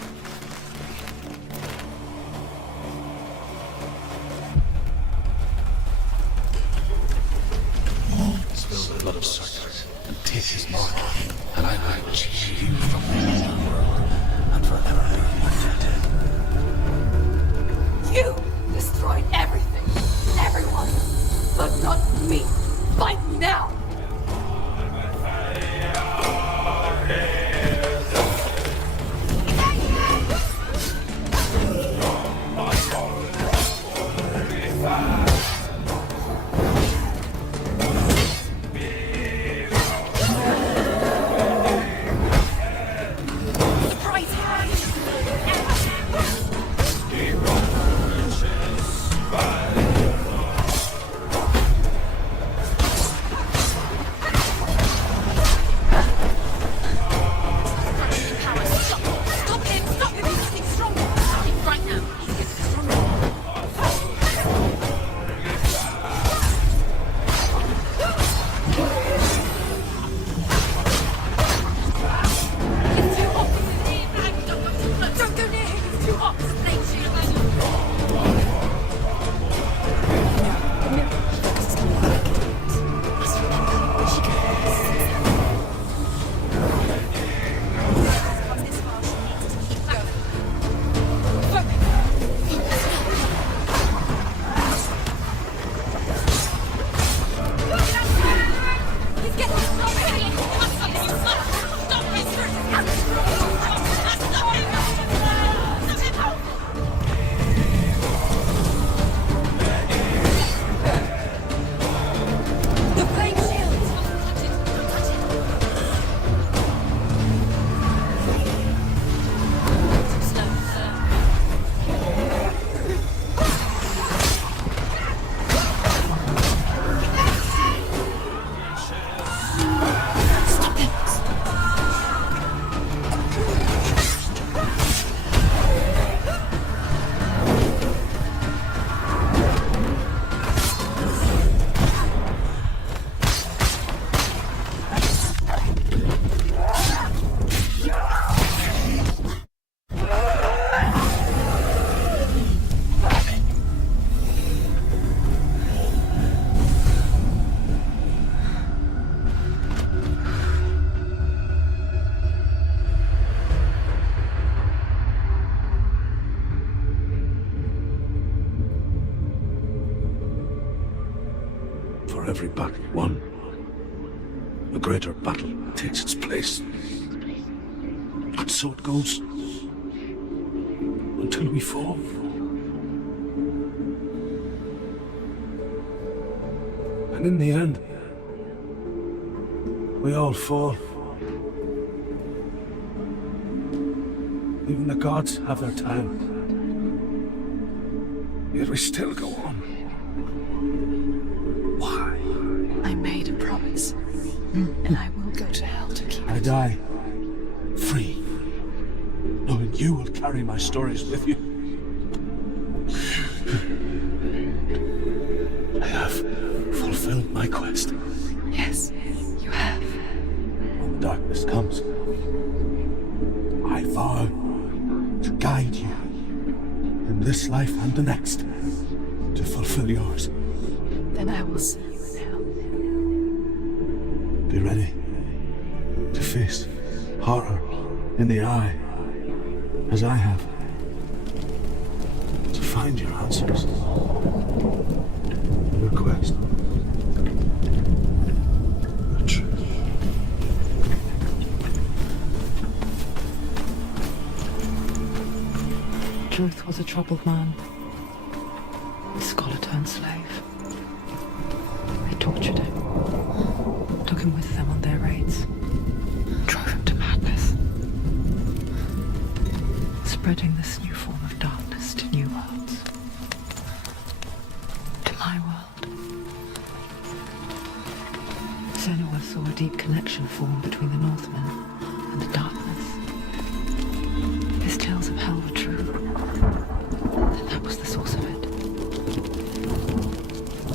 Spill the blood of Serpent and take his mark, and I will change you from the world and forever be You destroyed everything, everyone, but not me. Fight me now! For every battle won, a greater battle takes its place. And so it goes, until we fall. And in the end, we all fall. Even the gods have their time. Yet we still go on. Why? I made a promise, and I will go to hell to keep I it. die free, knowing you will carry my stories with you. I have fulfilled my quest. Yes, you have. When the darkness comes, I vow to guide you in this life and the next to fulfill yours. Then I will see you in hell. Be ready to face horror in the eye, as I have. To find your answers. Your quest. The truth. Truth was a troubled man. A scholar turned slave. They tortured him. Took him with them on their raids. Drove him to madness. Spreading this new form of darkness to new worlds. To my world. Senua saw a deep connection form between the Northmen and the darkness. His tales of hell were true. And that was the source of it.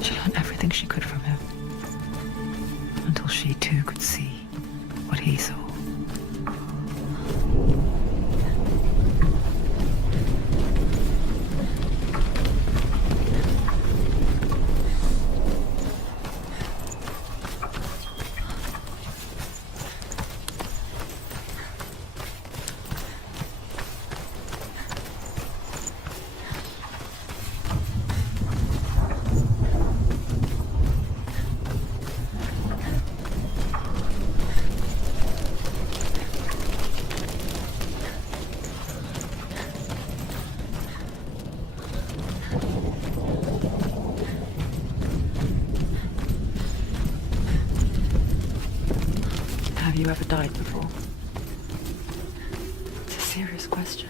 She learned everything she could from him. Until she too could see what he saw. Have you ever died before? It's a serious question.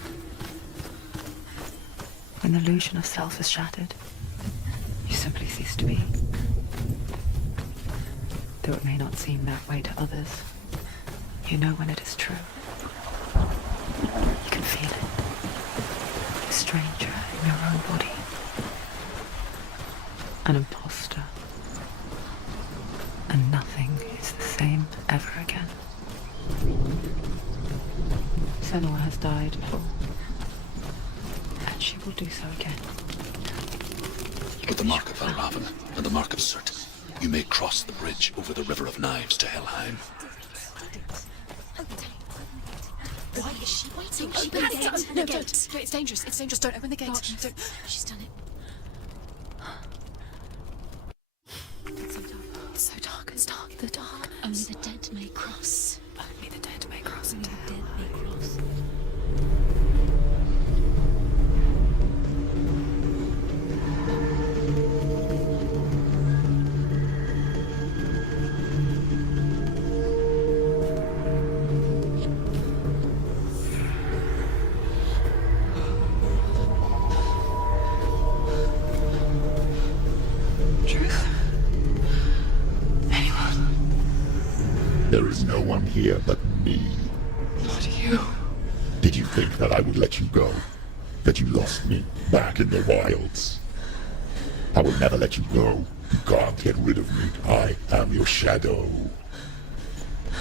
When the illusion of self is shattered, you simply cease to be. Though it may not seem that way to others, you know when it is true. You can feel it. A stranger in your own body. An imposter. And nothing is the same ever again. Senua has died before. And she will do so again. With the mark of Valravan and the mark of Surt, you may cross the bridge over the River of Knives to Helheim. Why is she waiting? She Open the gate. open No, the don't. gate. It's dangerous. It's dangerous. Don't open the gate. Don't. Don't. She's done it. It's so dark. It's so dark. It's dark. The dark. Only the dead may cross. Only the dead may cross Only into the dead hell. may cross. Truth. Anyone? There is no one here but me. Not you. Did you think that I would let you go? That you lost me back in the wilds? I will never let you go. You can't get rid of me. I am your shadow.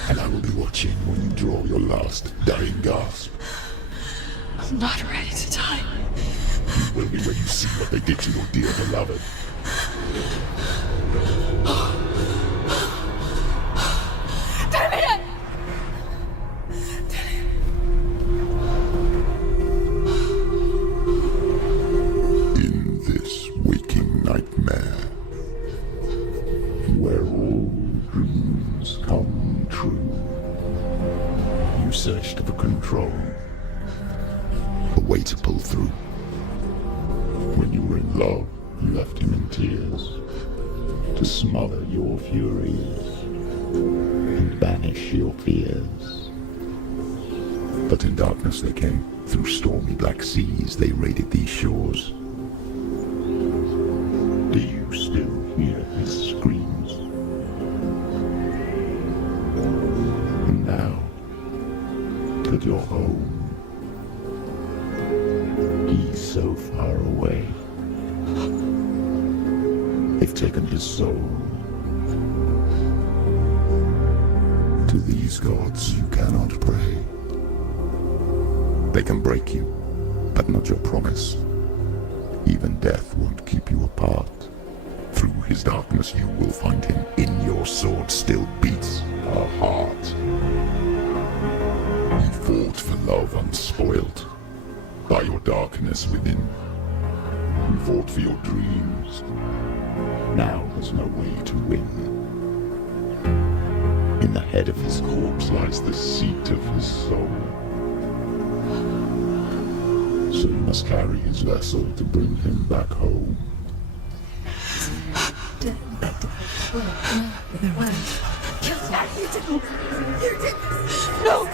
And I will be watching when you draw your last dying gasp. I'm not ready to die. You will be when you see what they did to your dear beloved. In this waking nightmare, where all dreams come true, you searched for control, a way to pull through. When you were in love, you left him in tears, to smother your furies and banish your fears. But in darkness they came, through stormy black seas they raided these shores. Do you still hear his screams? And now that you're home, he's so far away. They've taken his soul, To these gods you cannot pray. They can break you, but not your promise. Even death won't keep you apart. Through his darkness you will find him. In your sword still beats a heart. You fought for love unspoilt by your darkness within. You fought for your dreams. Now there's no way to win. In the head of his corpse lies the seat of his soul. So you must carry his vessel to bring him back home. No!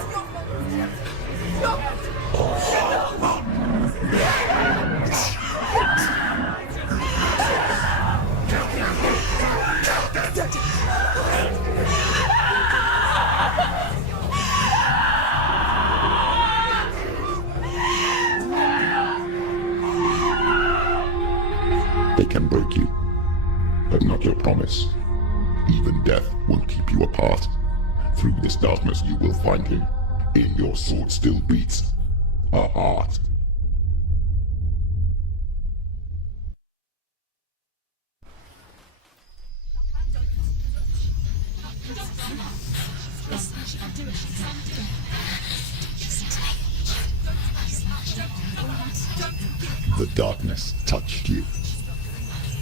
They can break you, but not your promise. Even death won't keep you apart. Through this darkness you will find him. In your sword still beats a heart. The darkness touched you.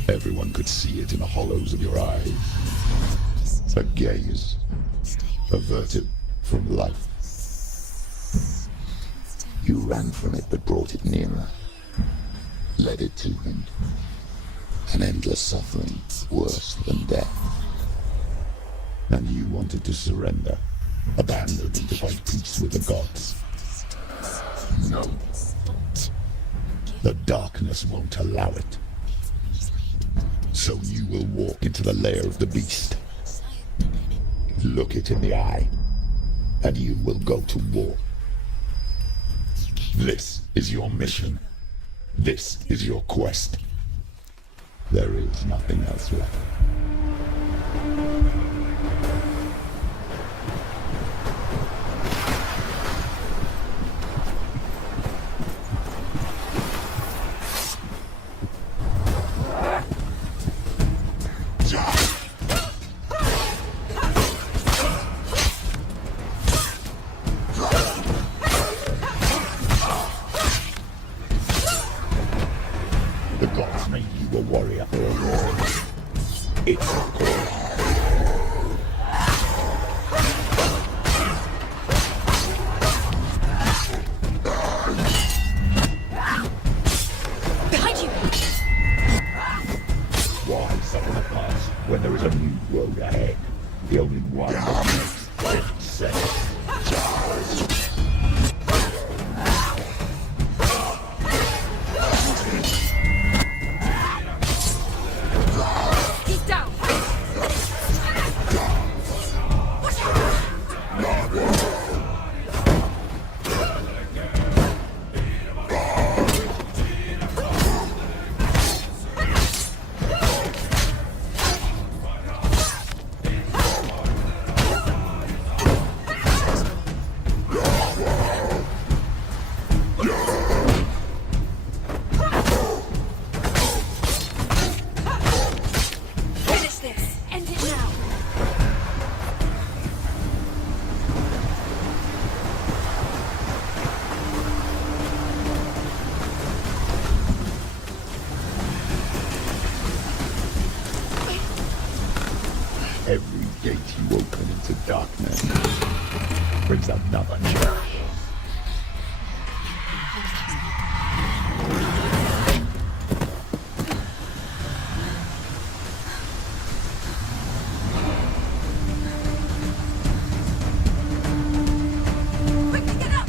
Everyone could see it in the hollows of your eyes. A gaze averted from life. You ran from it but brought it nearer. Led it to him. An endless suffering worse than death. And you wanted to surrender, abandon him to find peace with the gods. No. The darkness won't allow it. So you will walk into the lair of the beast. Look it in the eye, and you will go to war. This is your mission. This is your quest. There is nothing else left. The gods made you a warrior. It's a call. Behind you! Why suffer the past when there is a new road ahead? The only one that makes sense. He's down! Finish this! End it now! Every gate you open into darkness brings another church. Quickly get up!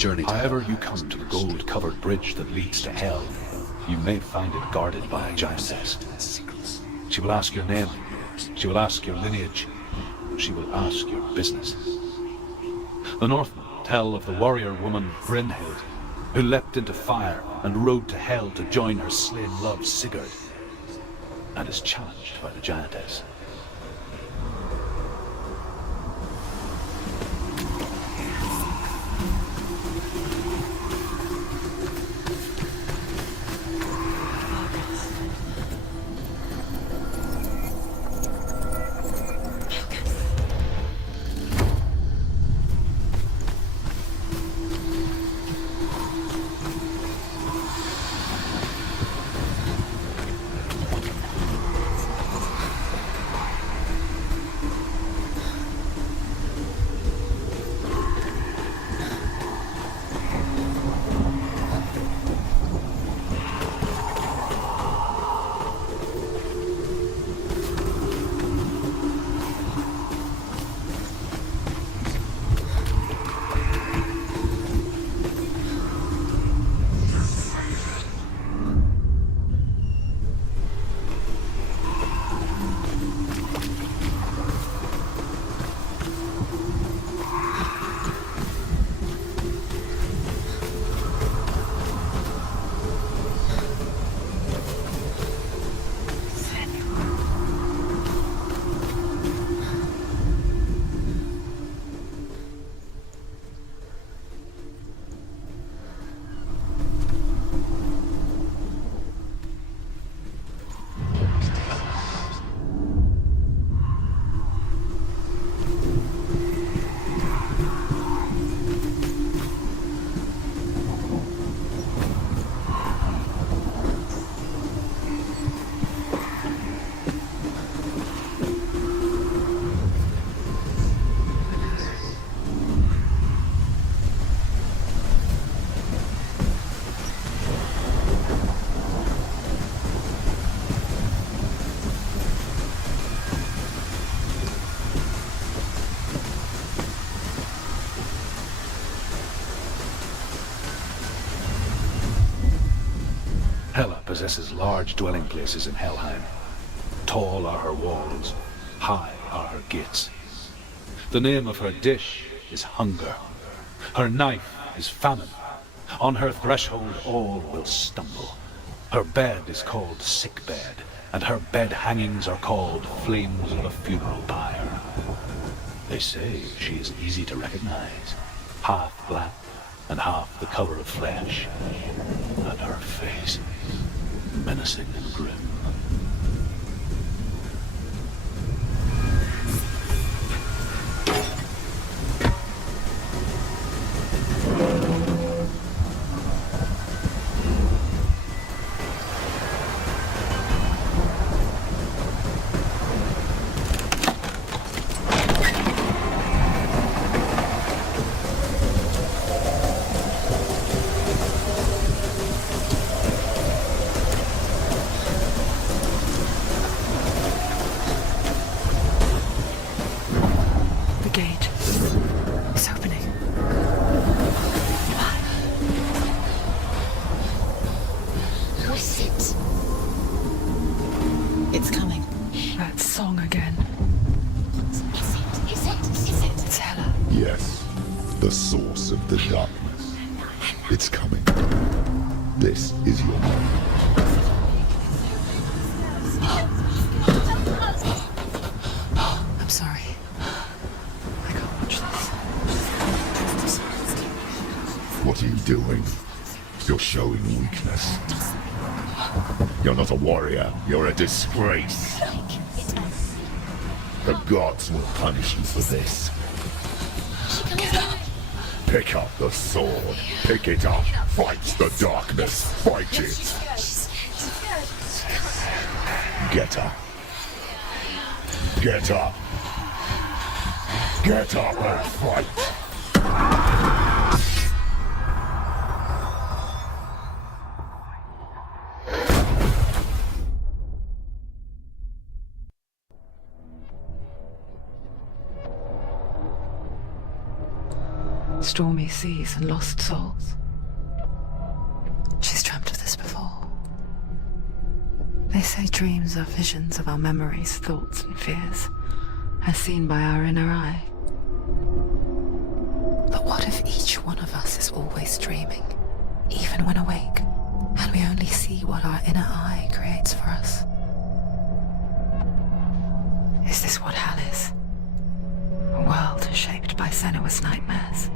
journey. However you come to the gold-covered bridge that leads to Hell, you may find it guarded by a giantess. She will ask your name. She will ask your lineage. She will ask your business. The Northmen tell of the warrior woman Brynhild, who leapt into fire and rode to Hell to join her slain love Sigurd, and is challenged by the giantess. Hela possesses large dwelling places in Helheim. Tall are her walls, high are her gates. The name of her dish is hunger. Her knife is famine. On her threshold all will stumble. Her bed is called sick bed, and her bed hangings are called flames of a funeral pyre. They say she is easy to recognize, half black and half the color of flesh, and her face menacing and grim. The source of the darkness. It's coming. This is your moment. I'm sorry. I can't watch this. What are you doing? You're showing weakness. You're not a warrior. You're a disgrace. The gods will punish you for this. Pick up the sword. Pick it up. Fight the darkness. Fight it. Get up. Get up. Get up and fight. Stormy seas and lost souls. She's dreamt of this before. They say dreams are visions of our memories, thoughts, and fears, as seen by our inner eye. But what if each one of us is always dreaming, even when awake, and we only see what our inner eye creates for us? Is this what hell is? A world shaped by Senua's nightmares?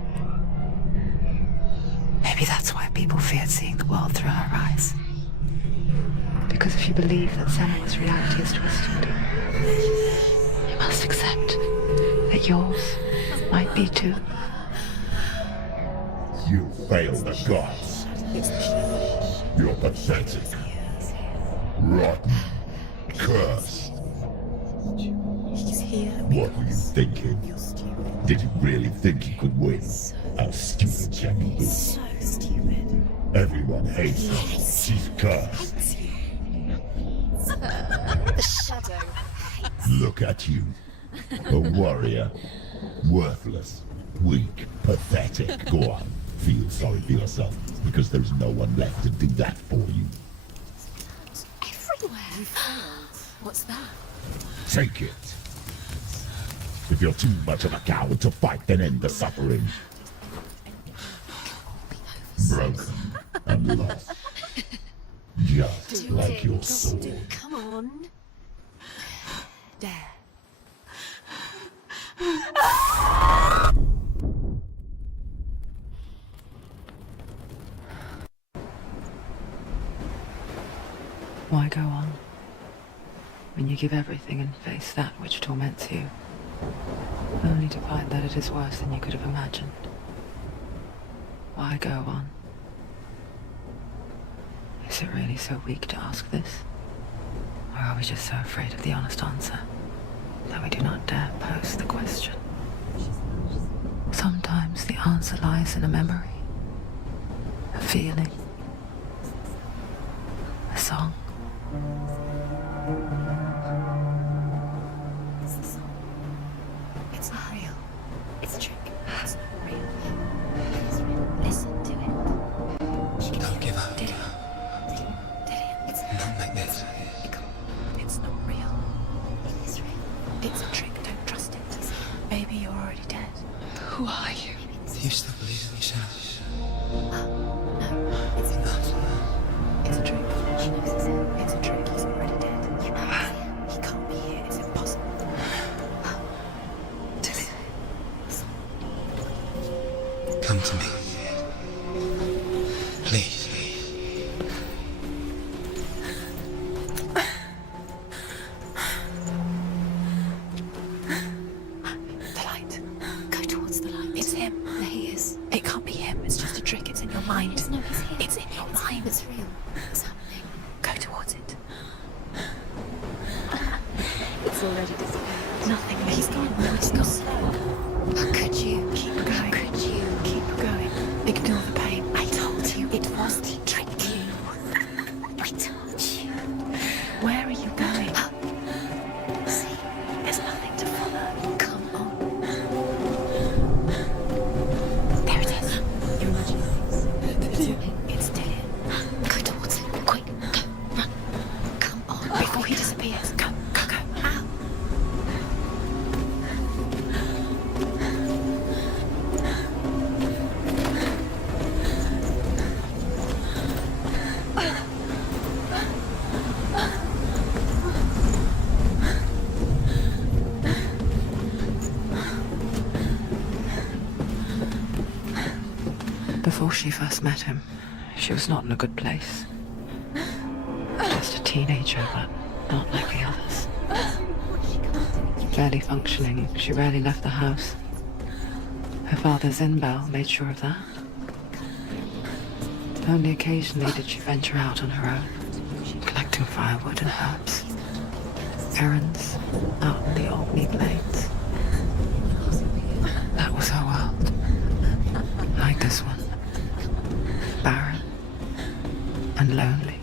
Maybe that's why people feared seeing the world through her eyes. Because if you believe that Senua's reality is twisted, you must accept that yours might be too. You failed the gods. You're pathetic. Rotten. Cursed. What were you thinking? Did you really think you could win? How stupid can you be? So stupid. Everyone hates her. She's cursed. The shadow hates. Look at you. A warrior. Worthless. Weak. Pathetic. Go on. Feel sorry for yourself, because there's no one left to do that for you. Everywhere. You failed. What's that? Take it. If you're too much of a coward to fight, then end the suffering. Broken and lost. Just like your soul. Come on. There. Why go on when you give everything and face that which torments you, only to find that it is worse than you could have imagined? Why go on? Is it really so weak to ask this? Or are we just so afraid of the honest answer that we do not dare pose the question? Sometimes the answer lies in a memory, a feeling, a song. It's the song. It's not real. It's a trick. It's not real. It's real. Listen to it. Don't give up. Did it? It's Not like this. It's not real. It is real. It's a trick. Don't trust it. Maybe you're already dead. Who are you? Do you still believe in yourself? No, it's not. It's a trick. She knows it's him. It's a trick. He's already dead. You know he's here. He can't be here. It's impossible. Come to me. Please. The light. Go towards the light. It's him. There he is. It can't be him. It's just a trick. It's in your mind. No, he's here. It's in your mind. It's real. It's happening. Go towards it. It's already disappeared. Nothing. He's gone. No, he's gone. How could you? Keep going. How could you? Keep going. Ignore the pain. I told you. It was the trick. I told you. Where are you going? See, there's nothing to follow. Come on. There it is. You're imagining things. It's dead. Go towards it. Quick. Go. Run. Come on. Before he disappears. Go. Go. Go. Ow. Before she first met him, she was not in a good place. Just a teenager, but not like the others. Barely functioning, she rarely left the house. Her father, Zinbel, made sure of that. Only occasionally did she venture out on her own, collecting firewood and herbs. Errands out in the Orkney Plains. That was her world. Like this one. Barren and lonely.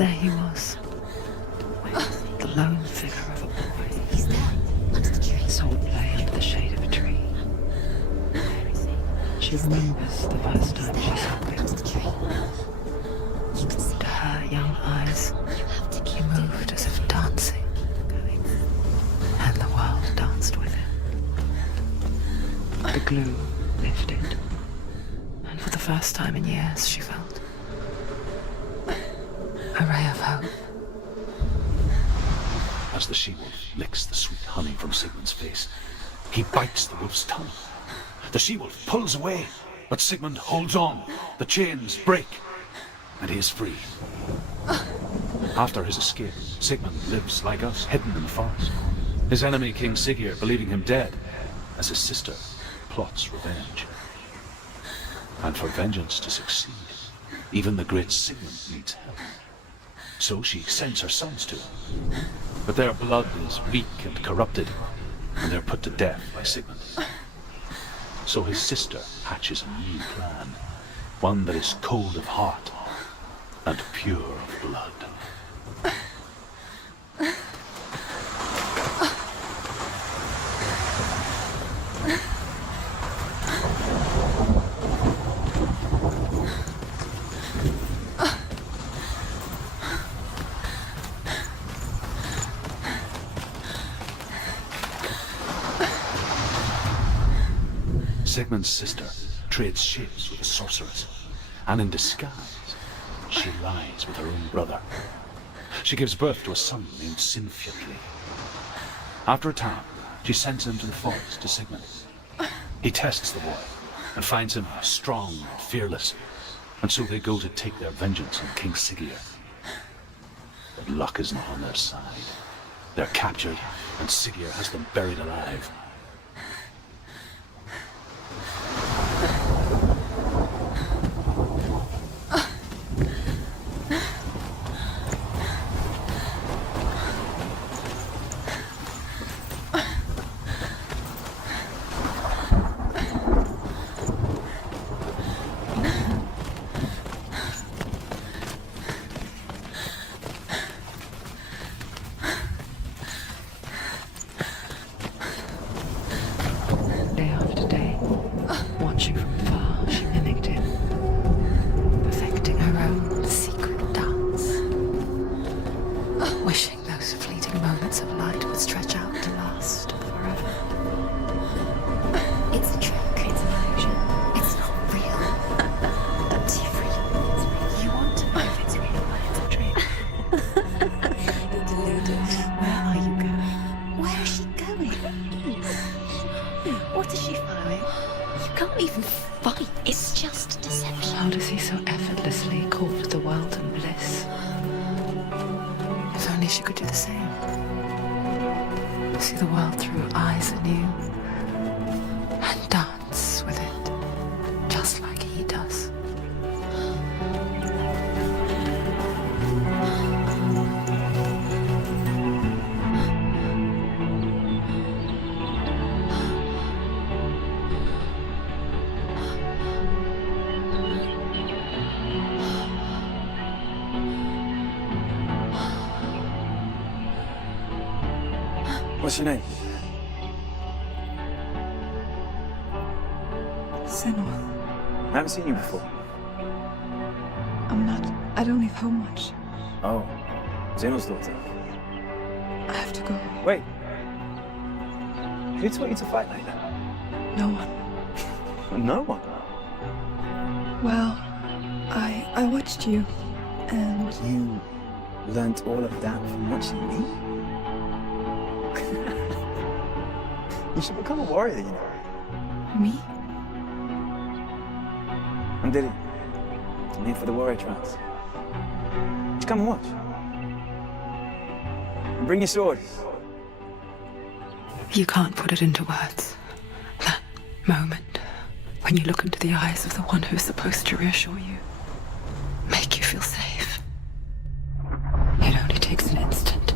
there he was. The lone figure of a boy. He's there, under the tree. Swordplay under the shade of a tree. She remembers the first time she saw him. Under the tree. You can see To her young eyes, you have to he keep doing moved as if dancing, and the world danced with him. The glue lifted, and for the first time in years, she felt a ray of hope. As the she-wolf licks the sweet honey from Sigmund's face, he bites the wolf's tongue. The she-wolf pulls away, but Sigmund holds on. The chains break, and he is free. After his escape, Sigmund lives like us, hidden in the forest. His enemy, King Siggeir, believing him dead, as his sister plots revenge. And for vengeance to succeed, even the great Sigmund needs help. So she sends her sons to him. But their blood is weak and corrupted, and they're put to death by Sigmund. So his sister hatches a new plan, one that is cold of heart and pure of blood. Sigmund's sister trades shapes with a sorceress, and in disguise, she lies with her own brother. She gives birth to a son named Sinfjotli. After a time, she sends him to the forest to Sigmund. He tests the boy and finds him strong and fearless, and so they go to take their vengeance on King Siggeir. But luck is not on their side. They're captured, and Siggeir has them buried alive. Day after day, watching from afar, she mimicked him, perfecting her own secret dance, wishing those fleeting moments of light would stretch out to last forever. It's a trick. It's an illusion. It's not real. But different. You want to know if it's real or it's a dream. You're deluded. Where are you going? Where is she going? What is she following? You can't even fight. It's just deception. How does he so effortlessly court the world and bliss? If only she could do the same. See the world through eyes anew and dance with it, just like he does. What's your name? Senua. I haven't seen you before. I don't leave home much. Oh, Zenua's daughter. I have to go. Wait. Who taught you to fight like that? No one. No one. Well, I watched you, and You learnt all of that from watching me? You should become a warrior, you know. me? I'm Dilly. I'm here for the warrior trials. Just come and watch. And bring your sword. You can't put it into words. That moment when you look into the eyes of the one who's supposed to reassure you, make you feel safe. It only takes an instant.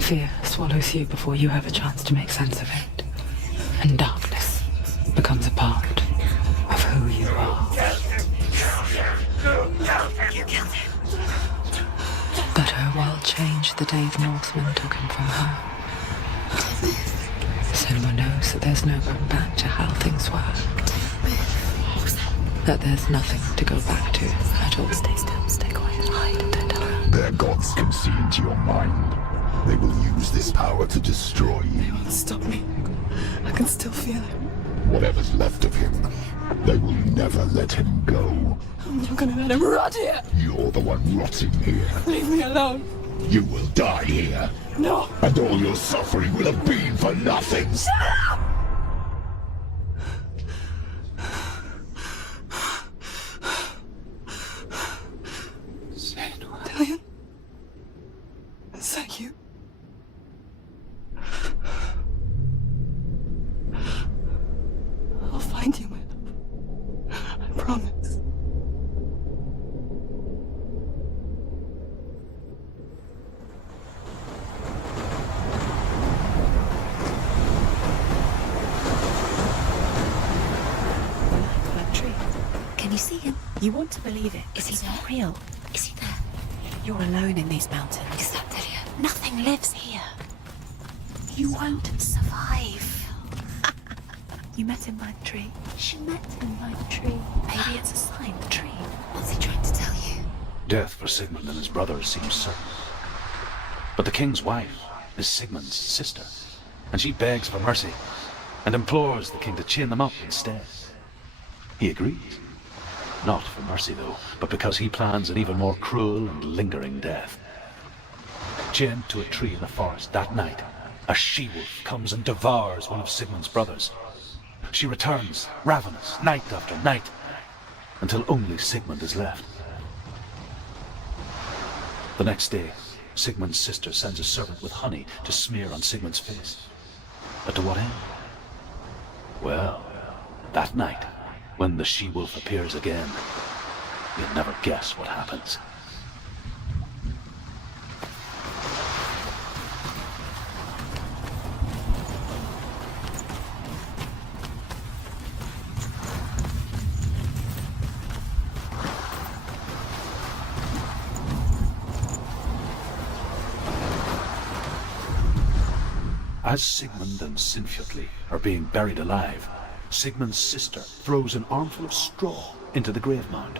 Fear swallows you before you have a chance to make sense of it. And darkness becomes a part of who you are. The But her world changed the day the Northmen took him from her. Senua knows that there's no going back to how things were. That there's nothing to go back to at all. Stay still, stay quiet, hide, don't tell her. Their gods can see into your mind. They will use this power to destroy They you. won't stop me. I can still feel it. Whatever's left of him, they will never let him go. I'm not gonna let him rot here. You're the one rotting here. Leave me alone. You will die here. No. And all your suffering will have been for nothing. Dillion? Is that you? I'll find you, my love. I promise. That tree. Can you see him? You want to believe it. Is he not real? Is he there? You're alone in these mountains. Is that Dillion? Nothing lives here. You won't survive. You met him by the tree. She met him by the tree. Maybe it's a sign, the tree. What's he trying to tell you? Death for Sigmund and his brothers seems certain. But the king's wife is Sigmund's sister, and she begs for mercy and implores the king to chain them up instead. He agrees. Not for mercy, though, but because he plans an even more cruel and lingering death. Chained to a tree in the forest that night, a she-wolf comes and devours one of Sigmund's brothers. She returns, ravenous, night after night, until only Sigmund is left. The next day, Sigmund's sister sends a servant with honey to smear on Sigmund's face. But to what end? Well, that night, when the she-wolf appears again, you'll never guess what happens. As Sigmund and Sinfjotli are being buried alive, Sigmund's sister throws an armful of straw into the grave mound.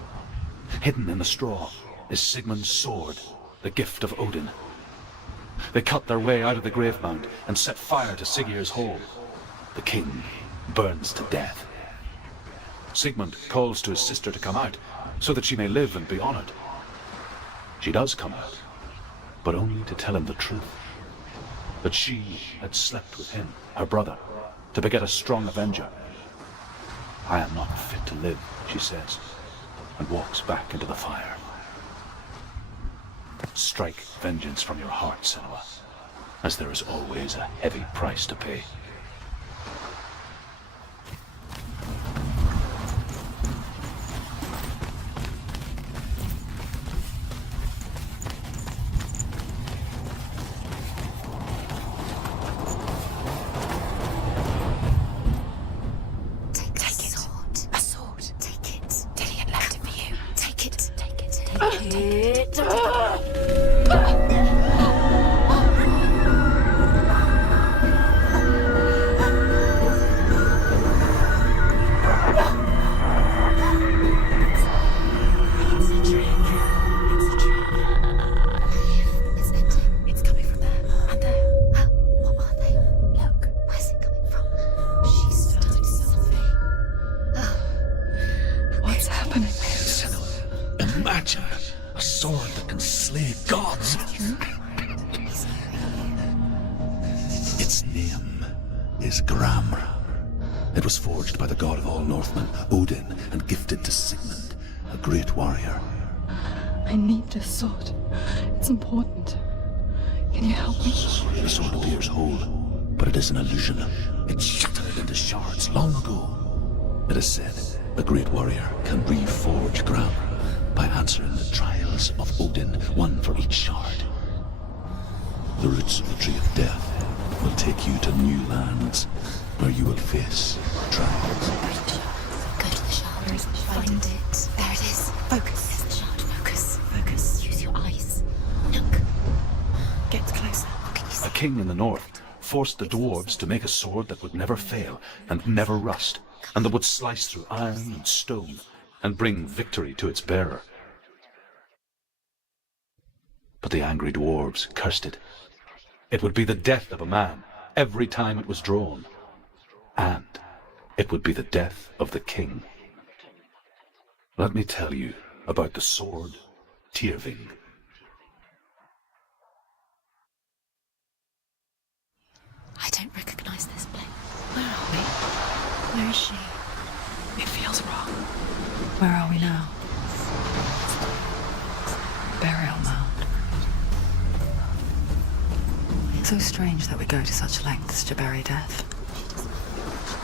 Hidden in the straw is Sigmund's sword, the gift of Odin. They cut their way out of the grave mound and set fire to Siggeir's hole. The king burns to death. Sigmund calls to his sister to come out so that she may live and be honored. She does come out, but only to tell him the truth. That she had slept with him, her brother, to beget a strong avenger. I am not fit to live, she says, and walks back into the fire. Strike vengeance from your heart, Senua, as there is always a heavy price to pay. It was forged by the god of all Northmen, Odin, and gifted to Sigmund, a great warrior. I need this sword. It's important. Can you help me? The sword appears whole, but it is an illusion. It shattered into shards long ago. It is said a great warrior can reforge Gram by answering the trials of Odin, one for each shard. The roots of the Tree of Death will take you to new lands, where you will face trials. Go to the shard. Find it. There it is. Focus. There's the shard. Focus. Focus. Use your eyes. Look. king in the north forced the dwarves to make a sword that would never fail and never rust, and that would slice through iron and stone and bring victory to its bearer. But the angry dwarves cursed it. It would be the death of a man every time it was drawn, and it would be the death of the king. Let me tell you about the sword Tyrving. I don't recognize this place. Where are we? Where is she? It feels wrong. Where are we now? Burial mound. So strange that we go to such lengths to bury death.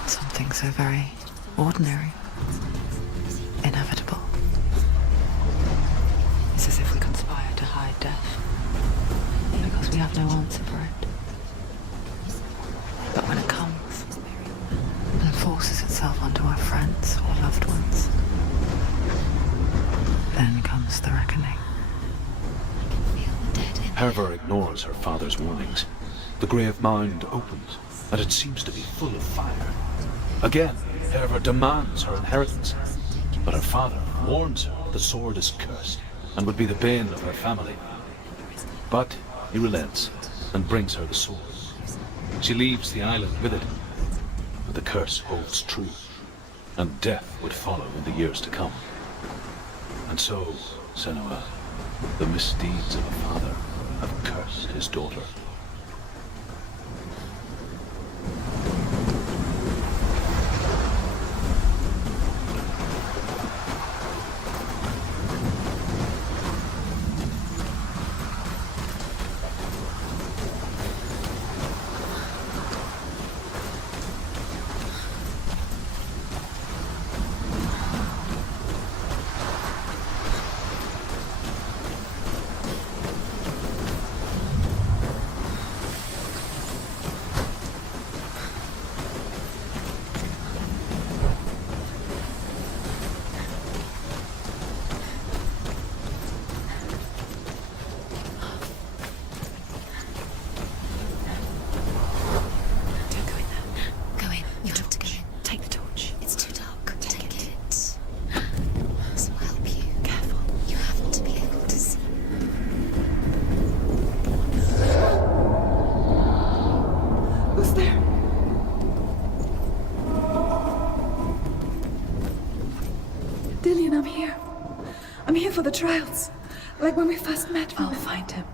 Something so very ordinary, inevitable. It's as if we conspire to hide death, because we have no answer for it. But when it comes and forces itself onto our friends or loved ones, then comes the reckoning. Herva ignores her father's warnings. The grave mound opens, and it seems to be full of fire. Again, Herva demands her inheritance, but her father warns her the sword is cursed and would be the bane of her family. But he relents and brings her the sword. She leaves the island with it, but the curse holds true, and death would follow in the years to come. And so, Senua, the misdeeds of a father have cursed his daughter. I'm here for the trials. Like when we first met. I'll find him.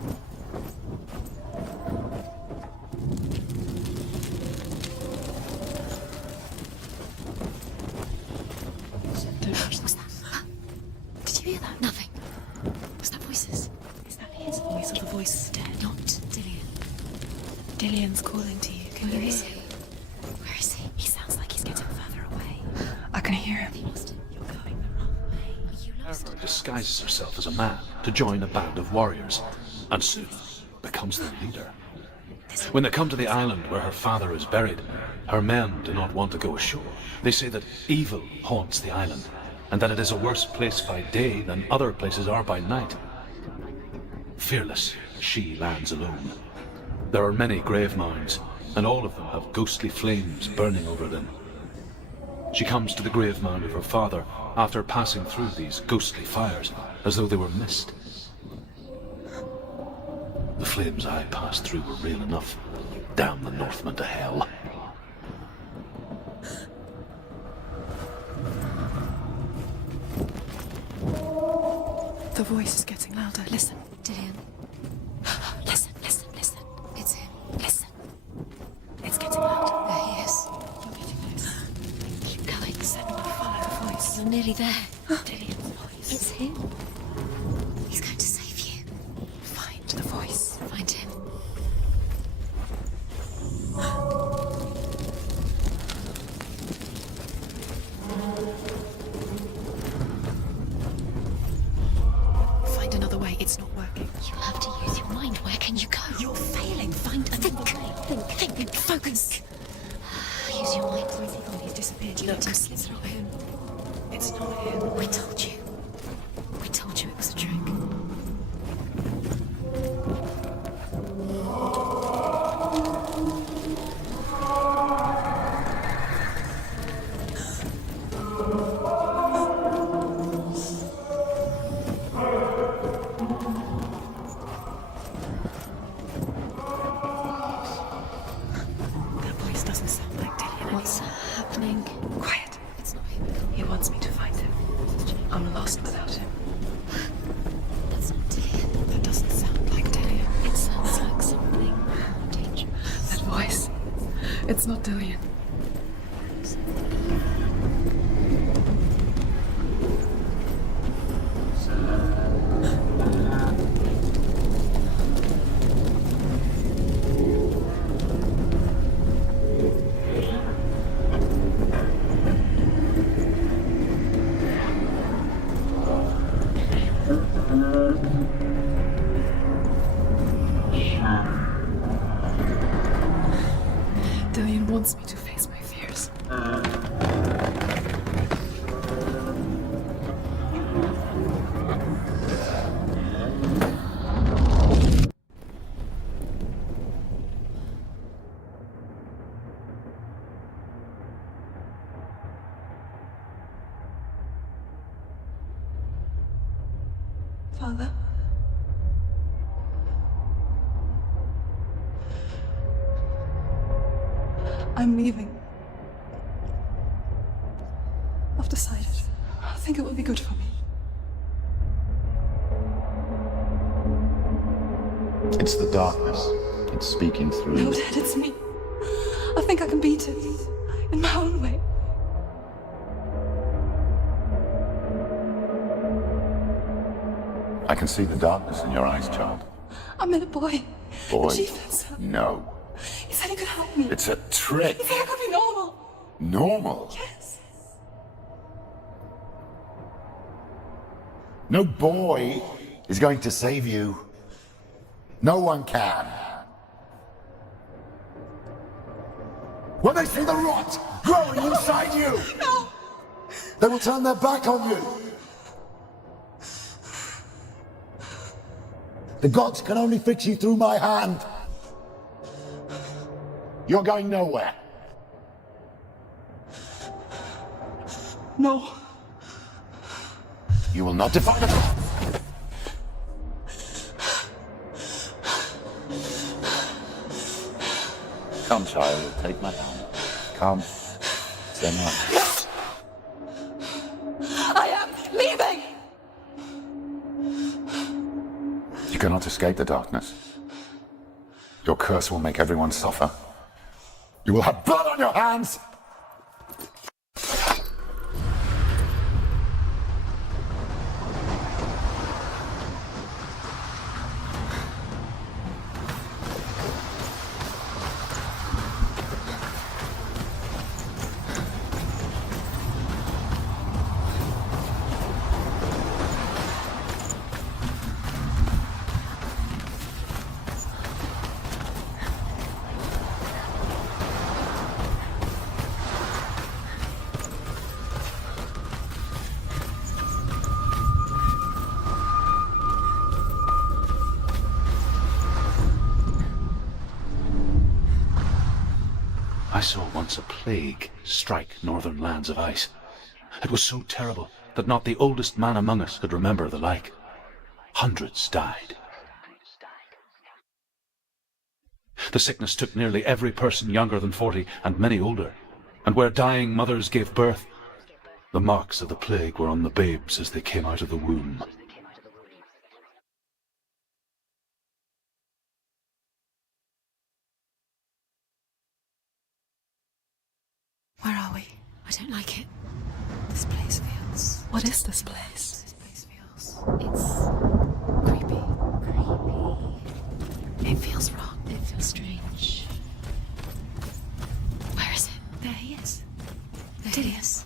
What's that? Did you hear that? Nothing. Was that voices? Is that his voice or the voice is dead? Not Dillian. Dillian's calling to you. Can you Where hear is he? Where is he? He sounds like he's getting further away. I can hear him. Have you lost him? You're going the wrong way. Are you lost? Herva disguises herself as a man to join a band of warriors, and soon becomes their leader. When they come to the island where her father is buried, her men do not want to go ashore. They say that evil haunts the island, and that it is a worse place by day than other places are by night. Fearless, she lands alone. There are many grave mounds, and all of them have ghostly flames burning over them. She comes to the grave mound of her father after passing through these ghostly fires, as though they were mist. The flames I passed through were real enough. Damn the Northmen to hell. The voice is getting louder. Listen. Dillian. Listen, listen, listen. It's him. Listen. It's getting louder. There he is. You're getting closer. Keep going. Senua, follow the voice. You're nearly there. Dillian's voice. It's him. He's going to save you. Find the voice. Find him. Find another way. It's not working. You'll have to use your mind. Where can you go? You're failing. Find another way. Think. Focus. Use your mind. Where's he gone? He's disappeared. Look. It's not him. It's not him. We told you. We told you it was a trick. It's not Dillian. Dillian wants me to face my fears. Father? I'm leaving. I've decided. I think it will be good for me. It's the darkness. It's speaking through No, you. Dad, it's me. I think I can beat it. In my own way. I can see the darkness in your eyes, child. I met a boy. Boy, The chief said so. no. He said he could help me. It's a trick. He said I could be normal. Normal. Yes. No boy is going to save you. No one can. When they see the rot growing inside you, No. they will turn their back on you. The gods can only fix you through my hand. You're going nowhere. No. You will not defy the gods. Come, child, take my hand. Come. Senua. I am leaving. You cannot escape the darkness. Your curse will make everyone suffer. You will have blood on your hands! I saw once a plague strike northern lands of ice. It was so terrible that not the oldest man among us could remember the like. Hundreds died. The sickness took nearly every person younger than 40 and many older, and where dying mothers gave birth, the marks of the plague were on the babes as they came out of the womb. Where are we? I don't like it. This place feels... What is this place? This place feels... It's... creepy. It feels wrong. It feels strange. Where is it? There he is. There he is.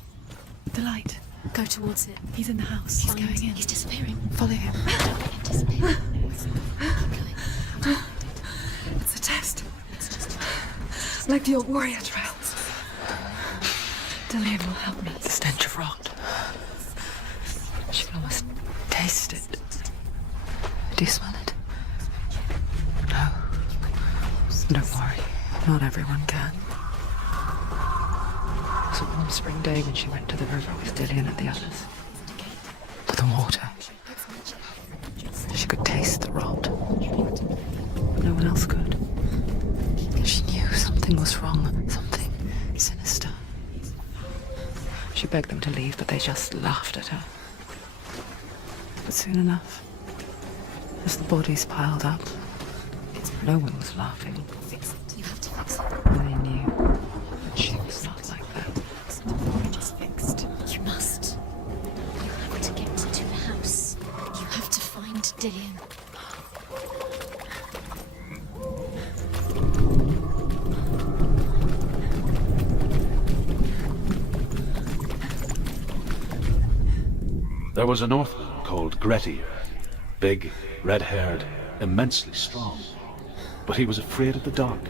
The light. Go towards it. He's in the house. He's Find- going in. He's disappearing. Follow him. Don't let him disappear. Keep going. It's a test. It's just... Like the old warrior trials. Dillian will help me. The stench of rot. She can almost taste it. Do you smell it? No. Don't worry. Not everyone can. It was a warm spring day when she went to the river with Dillian and the others. To the water. She could taste the rot. No one else could. She knew something was wrong. Something sinister. She begged them to leave, but they just laughed at her. But soon enough, as the bodies piled up, no one was laughing. You have to fix it. They knew. She was not like that. The bridge is fixed. You must. You have to get to the house. You have to find Dillian. There was a Northman called Grettir. Big, red-haired, immensely strong. But he was afraid of the dark.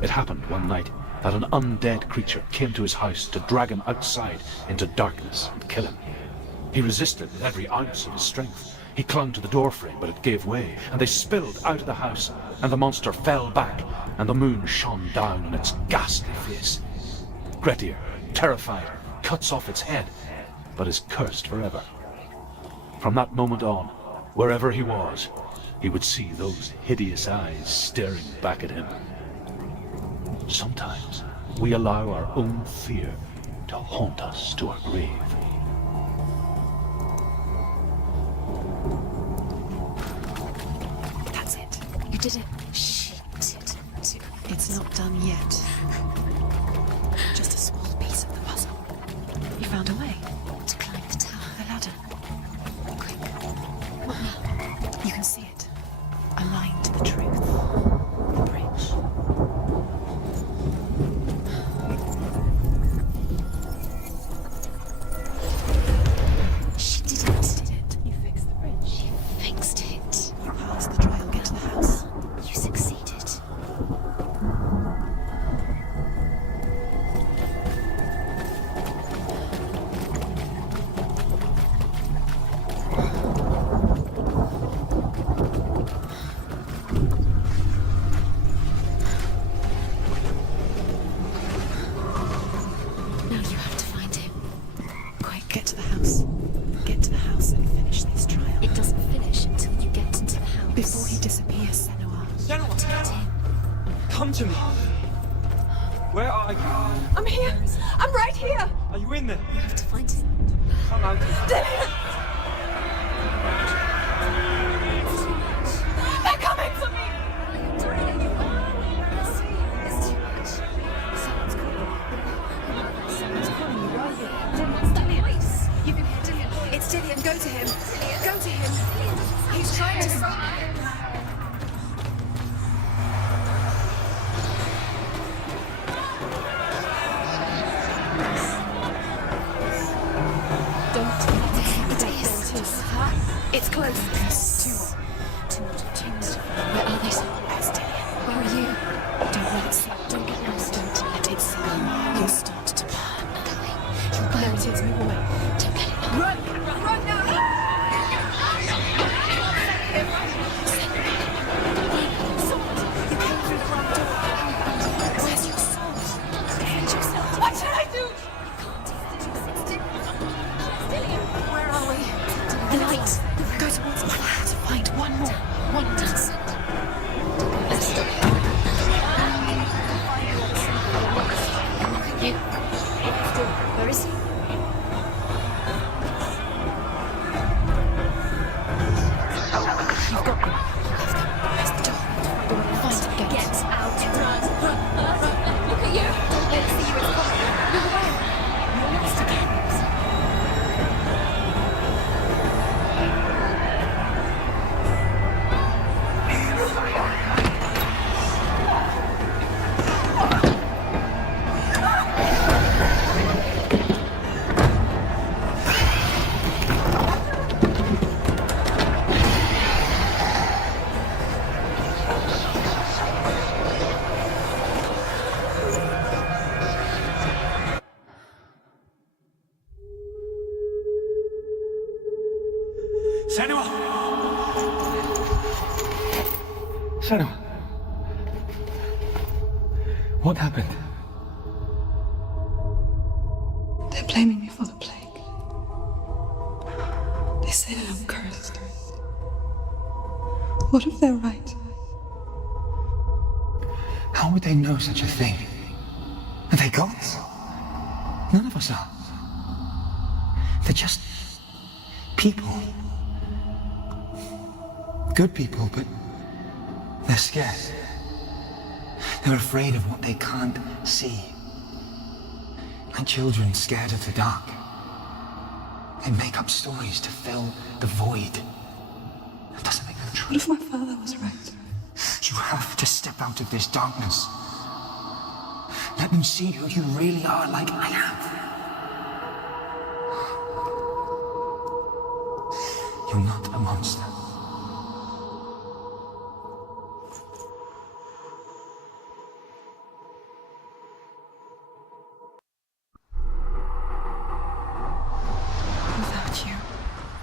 It happened one night that an undead creature came to his house to drag him outside into darkness and kill him. He resisted with every ounce of his strength. He clung to the doorframe, but it gave way, and they spilled out of the house, and the monster fell back, and the moon shone down on its ghastly face. Grettir, terrified, cuts off its head, but is cursed forever. From that moment on, wherever he was, he would see those hideous eyes staring back at him. Sometimes we allow our own fear to haunt us to our grave. That's it. You did it. She did it. It's not done yet. Just a small piece of the puzzle. You found a way. To climb the tower. The ladder. Quick. What now? You can see it. A line to the truth. The bridge. She did it. Did it? You fixed the bridge. You fixed it. You passed the trial. Get to the house. You succeeded. Now you have to find him. Quick, get to the house. Get to the house and finish this trial. It doesn't finish until you get into the house. Before he disappears, Senua. To get him. Come to me. Where are you? I'm here. I'm right here. Are you in there? You have to find him. Come out. They're coming for me. It's too much. Someone's calling. Someone's calling you. Where are you? What's that voice? You can hear Dillian. It's Dillian. Go to him. Go to him. He's trying to stop me. It's close. Two more. Where are they? It's Dillian. Where are you? Don't let it see. Don't get lost. Don't let it see. You'll start to burn. You'll There it is. Move away. Don't let it Run! Run now! You came through the wrong door. Where's your sword? Defend yourself. What should I do? Where are we? The light. Go towards one. I have to find one more. One more. You. Where is he? You've got them. Where's the door? Find it. Get out. Run. Look at you. Let's see you. It's coming. Move away. You're lost again. Senua! Senua! What happened? They're blaming me for the plague. They say that I'm cursed. What if they're right? How would they know such a thing? Are they gods? None of us are. They're just people. Good people, but they're scared. They're afraid of what they can't see. Like children scared of the dark. They make up stories to fill the void. That doesn't make them true. What if my father was right? You have to step out of this darkness. Let them see who you really are, like I have. You're not a monster. Without you,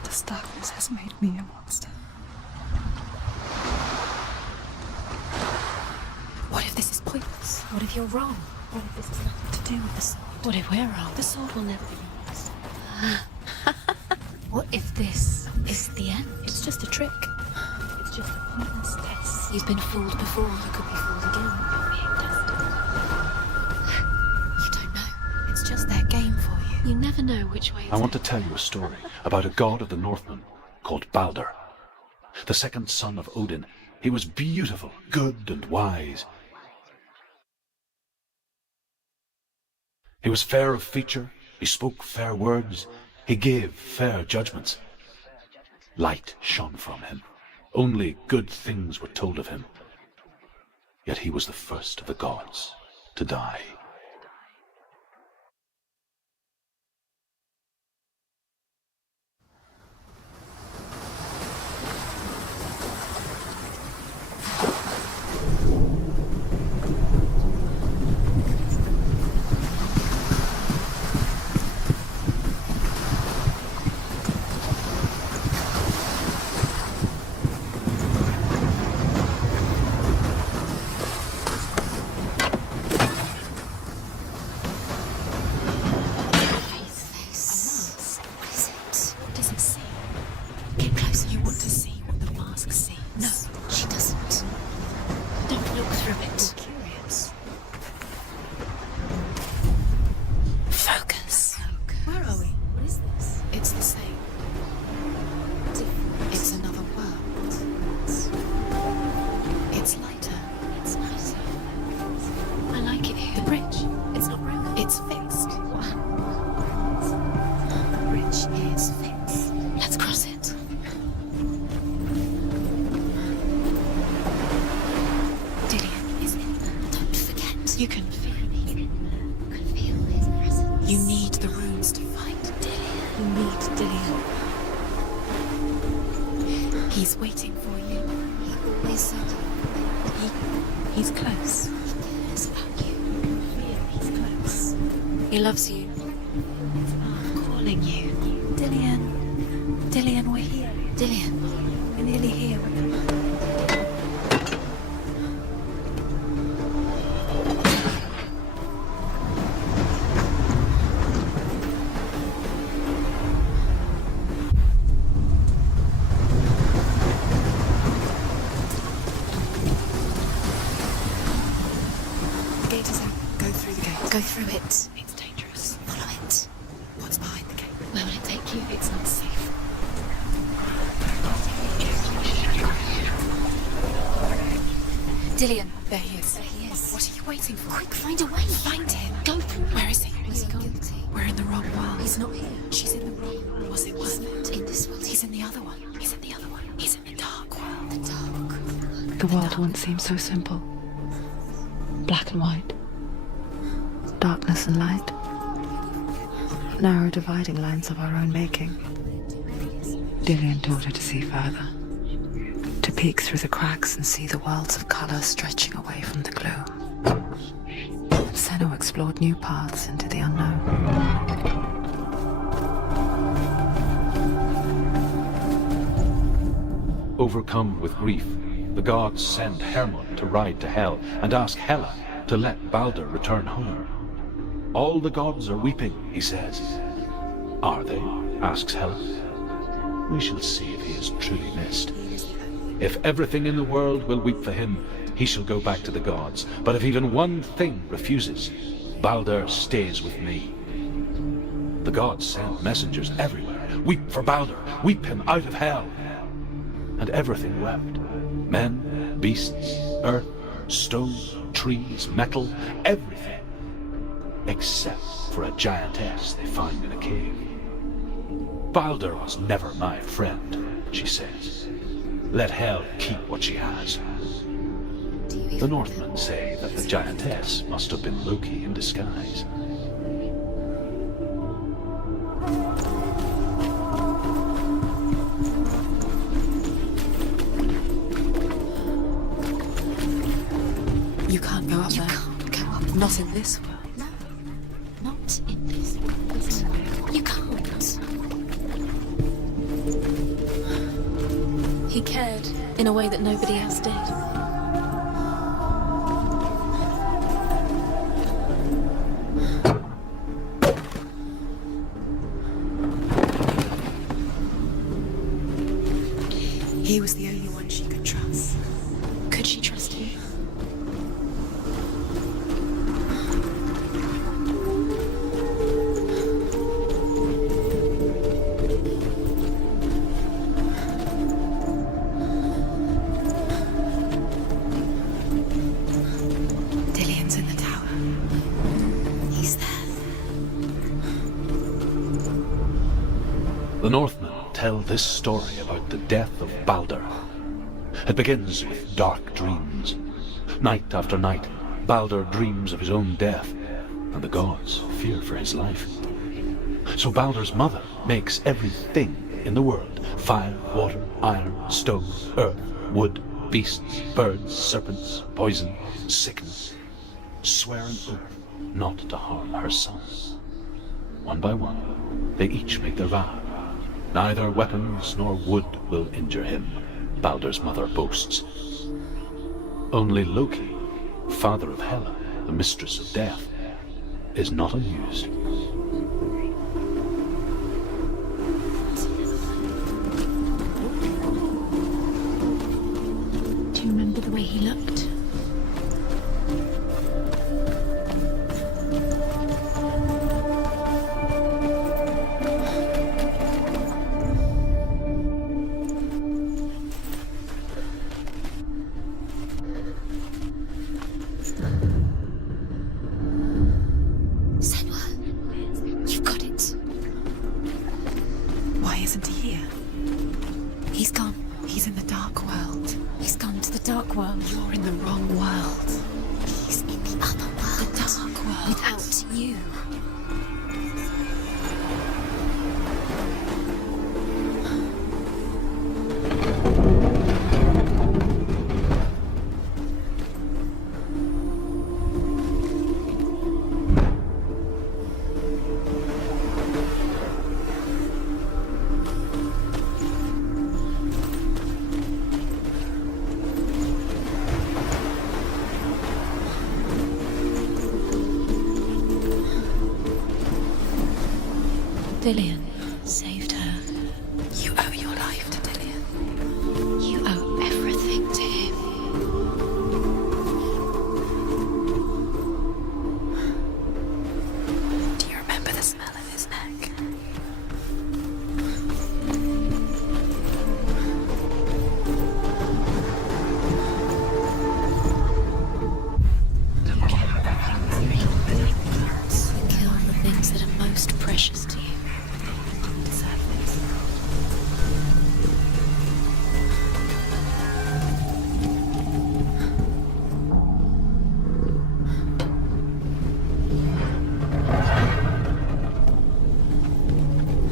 this darkness has made me a monster. What if this is pointless? What if you're wrong? What if this has nothing to do with the sword? What if we're wrong? The sword will never be yours. What if this is the end? It's just a trick. It's just a pointless test. You've been fooled before. You could be fooled again. You're being tested. You don't know. It's just their game for you. You never know which way it's I want to tell you a story about a god of the Northmen called Balder, the second son of Odin. He was beautiful, good, and wise. He was fair of feature, he spoke fair words, he gave fair judgments. Light shone from him. Only good things were told of him. Yet he was the first of the gods to die. You can feel me. You can feel his presence. You need the runes to fight Dillian. You need Dillian. He's waiting for you. He always said he's close. He cares about you. He's close. He loves you. I'm calling you. Dillian. Dillian, we're here. Dillian, we're nearly here. Go through it. It's dangerous. Follow it. What's behind the gate? Where will it take you? It's not safe. Dillian, there he is. There he is. What are you waiting for? Quick, find a way. Find him. Go. Where is he? Where's he gone? We're in the wrong world. He's not here. She's in the wrong world. Was it worth it? In this world. He's in the other one. He's in the other one. He's in the dark world. The dark. The world once seemed so simple. Black and white. Darkness and light. Narrow dividing lines of our own making. Dillian taught her to see further. To peek through the cracks and see the worlds of colour stretching away from the gloom. Senua explored new paths into the unknown. Overcome with grief, the gods send Hermod to ride to Hell and ask Hela to let Balder return home. All the gods are weeping, he says. Are they? Asks Hela. We shall see if he is truly missed. If everything in the world will weep for him, he shall go back to the gods. But if even one thing refuses, Balder stays with me. The gods send messengers everywhere. Weep for Balder, weep him out of Hell. And everything wept. Men, beasts, earth, stone, trees, metal, everything. except for a giantess they find in a cave. Baldur was never my friend, she says. Let Hel keep what she has. The Northmen say that the giantess must have been Loki in disguise. You can't go up there. Can't go up. Not in this world. No, not in this world. You can't. He cared in a way that nobody else did. He was the only one she could trust. Could she trust him? Dillian's in the tower. He's there. The Northmen tell this story about the death of Baldur. It begins with dark dreams. Night after night, Baldur dreams of his own death, and the gods fear for his life. So Baldur's mother makes everything in the world: fire, water, iron, stone, earth, wood, beasts, birds, serpents, poison, sickness, swear an oath not to harm her sons. One by one, they each make their vow. Neither weapons nor wood will injure him, Baldur's mother boasts. Only Loki, father of Hela, the mistress of death, is not amused. Do you remember the way he looked? Senua, you've got it. Why isn't he here? He's gone. He's in the dark world. He's gone to the dark world. You're in the wrong world. He's in the other world. The dark world. Without you. Dillian saved her. You owe your life to Dillian. You owe everything to him. Do you remember the smell of his neck? Kill the things that are most precious to you.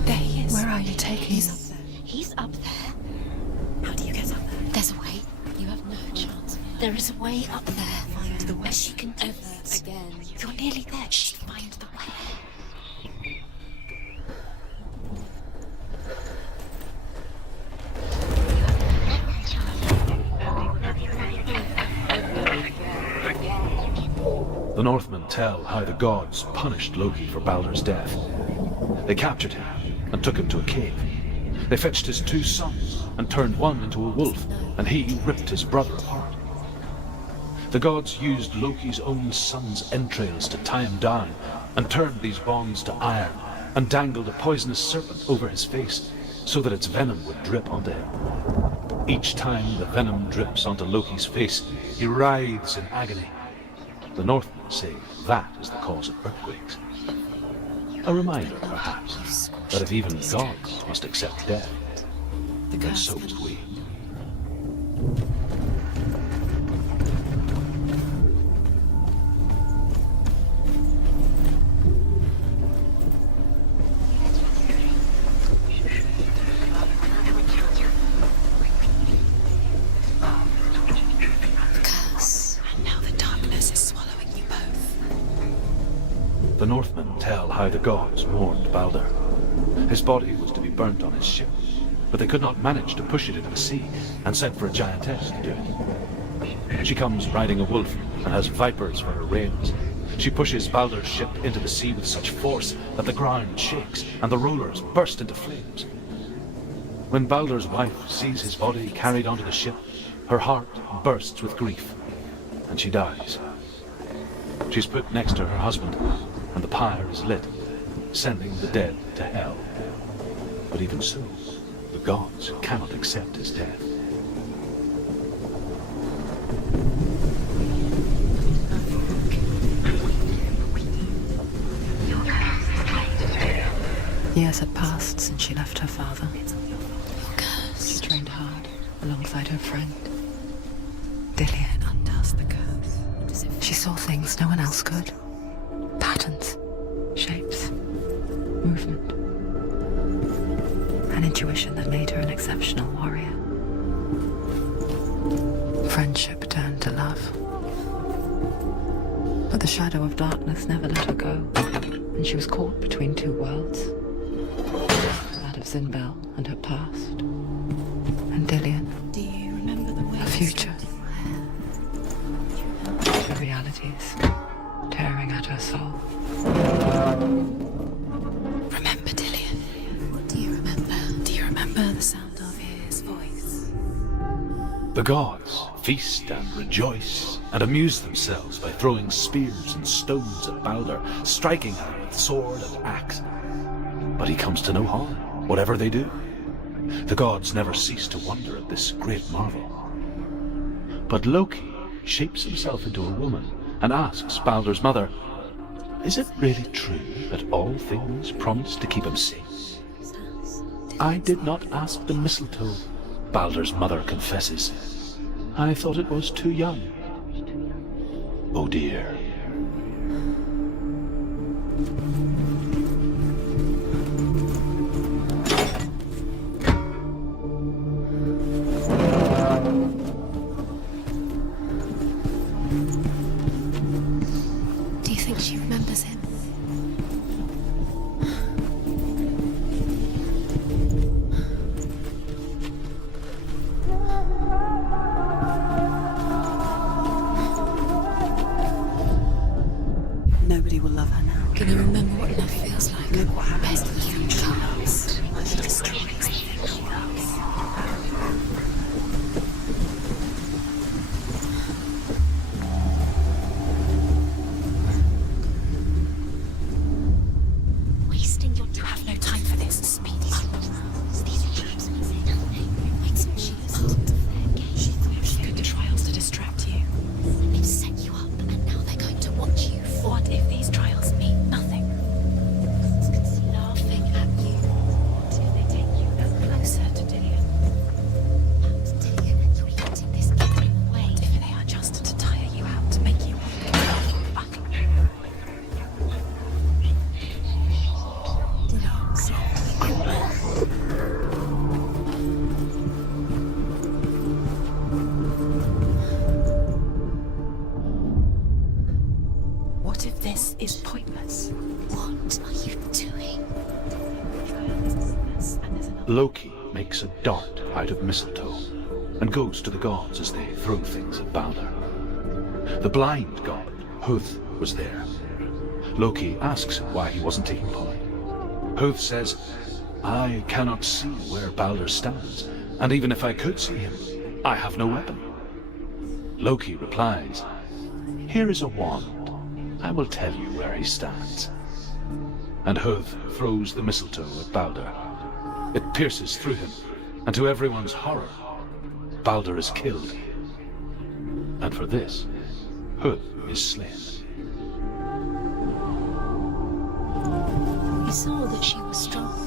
There he is. Where are you taking He's us? up there. He's up there. How do you get up there? There's a way. You have no chance. There is a way up there. Find the way. She can do it again. You're nearly there. Shh, find the way. The Northmen tell how the gods punished Loki for Baldur's death. They captured him and took him to a cave. They fetched his 2 sons and turned one into a wolf, and he ripped his brother apart. The gods used Loki's own son's entrails to tie him down, and turned these bonds to iron, and dangled a poisonous serpent over his face, so that its venom would drip onto him. Each time the venom drips onto Loki's face, he writhes in agony. The Northmen say that is the cause of earthquakes. A reminder, perhaps, that if even gods must accept death, then so must we. The Northmen tell how the gods mourned Balder. His body was to be burnt on his ship, but they could not manage to push it into the sea, and sent for a giantess to do it. She comes riding a wolf and has vipers for her reins. She pushes Balder's ship into the sea with such force that the ground shakes and the rollers burst into flames. When Balder's wife sees his body carried onto the ship, her heart bursts with grief, and she dies. She's put next to her husband, and the pyre is lit, sending the dead to hell. But even so, the gods cannot accept his death. Years had passed since she left her father. She trained hard alongside her friend, Dillian. Undoes the curse. She saw things no one else could. Patterns, shapes, movement. An intuition that made her an exceptional warrior. Friendship turned to love. But the shadow of darkness never let her go, and she was caught between two worlds. That of Zinbel and her past, and Dillian, Do you remember the way her future. The realities tearing at her soul. Remember Dillian? What do you remember? Do you remember the sound of his voice? The gods feast and rejoice and amuse themselves by throwing spears and stones at Balder, striking him with sword and axe. But he comes to no harm, whatever they do. The gods never cease to wonder at this great marvel. But Loki shapes himself into a woman and asks Balder's mother, "Is it really true that all things promise to keep him safe?" "I did not ask the mistletoe," Balder's mother confesses. "I thought it was too young." Oh dear. Do you think she remembers him? Nobody will love her now. Can you remember what love feels like? Look what happens Best to the thing future. loves. She destroys everything she loves. Wasting your time. You have no time for this. Speed up. These traps mean nothing. Makes what she is part of their game. She thought she had trials to distract you. They've set you up, and now they're going to watch you. What if these trials mean nothing? Laughing at you until they take you closer to Dillian. Dillian, you're letting this get in the way. What if they are just to tire you out, to make you want to go back? What if this is pointless? What are you doing? Loki makes a dart out of mistletoe and goes to the gods as they throw things at Balder. The blind god, Huth, was there. Loki asks why he wasn't taking part. Huth says, "I cannot see where Balder stands, and even if I could see him, I have no weapon." Loki replies, "Here is a wand. I will tell you where he stands." And Huth throws the mistletoe at Balder. It pierces through him, and to everyone's horror, Balder is killed. And for this, Hood is slain. You saw that she was strong.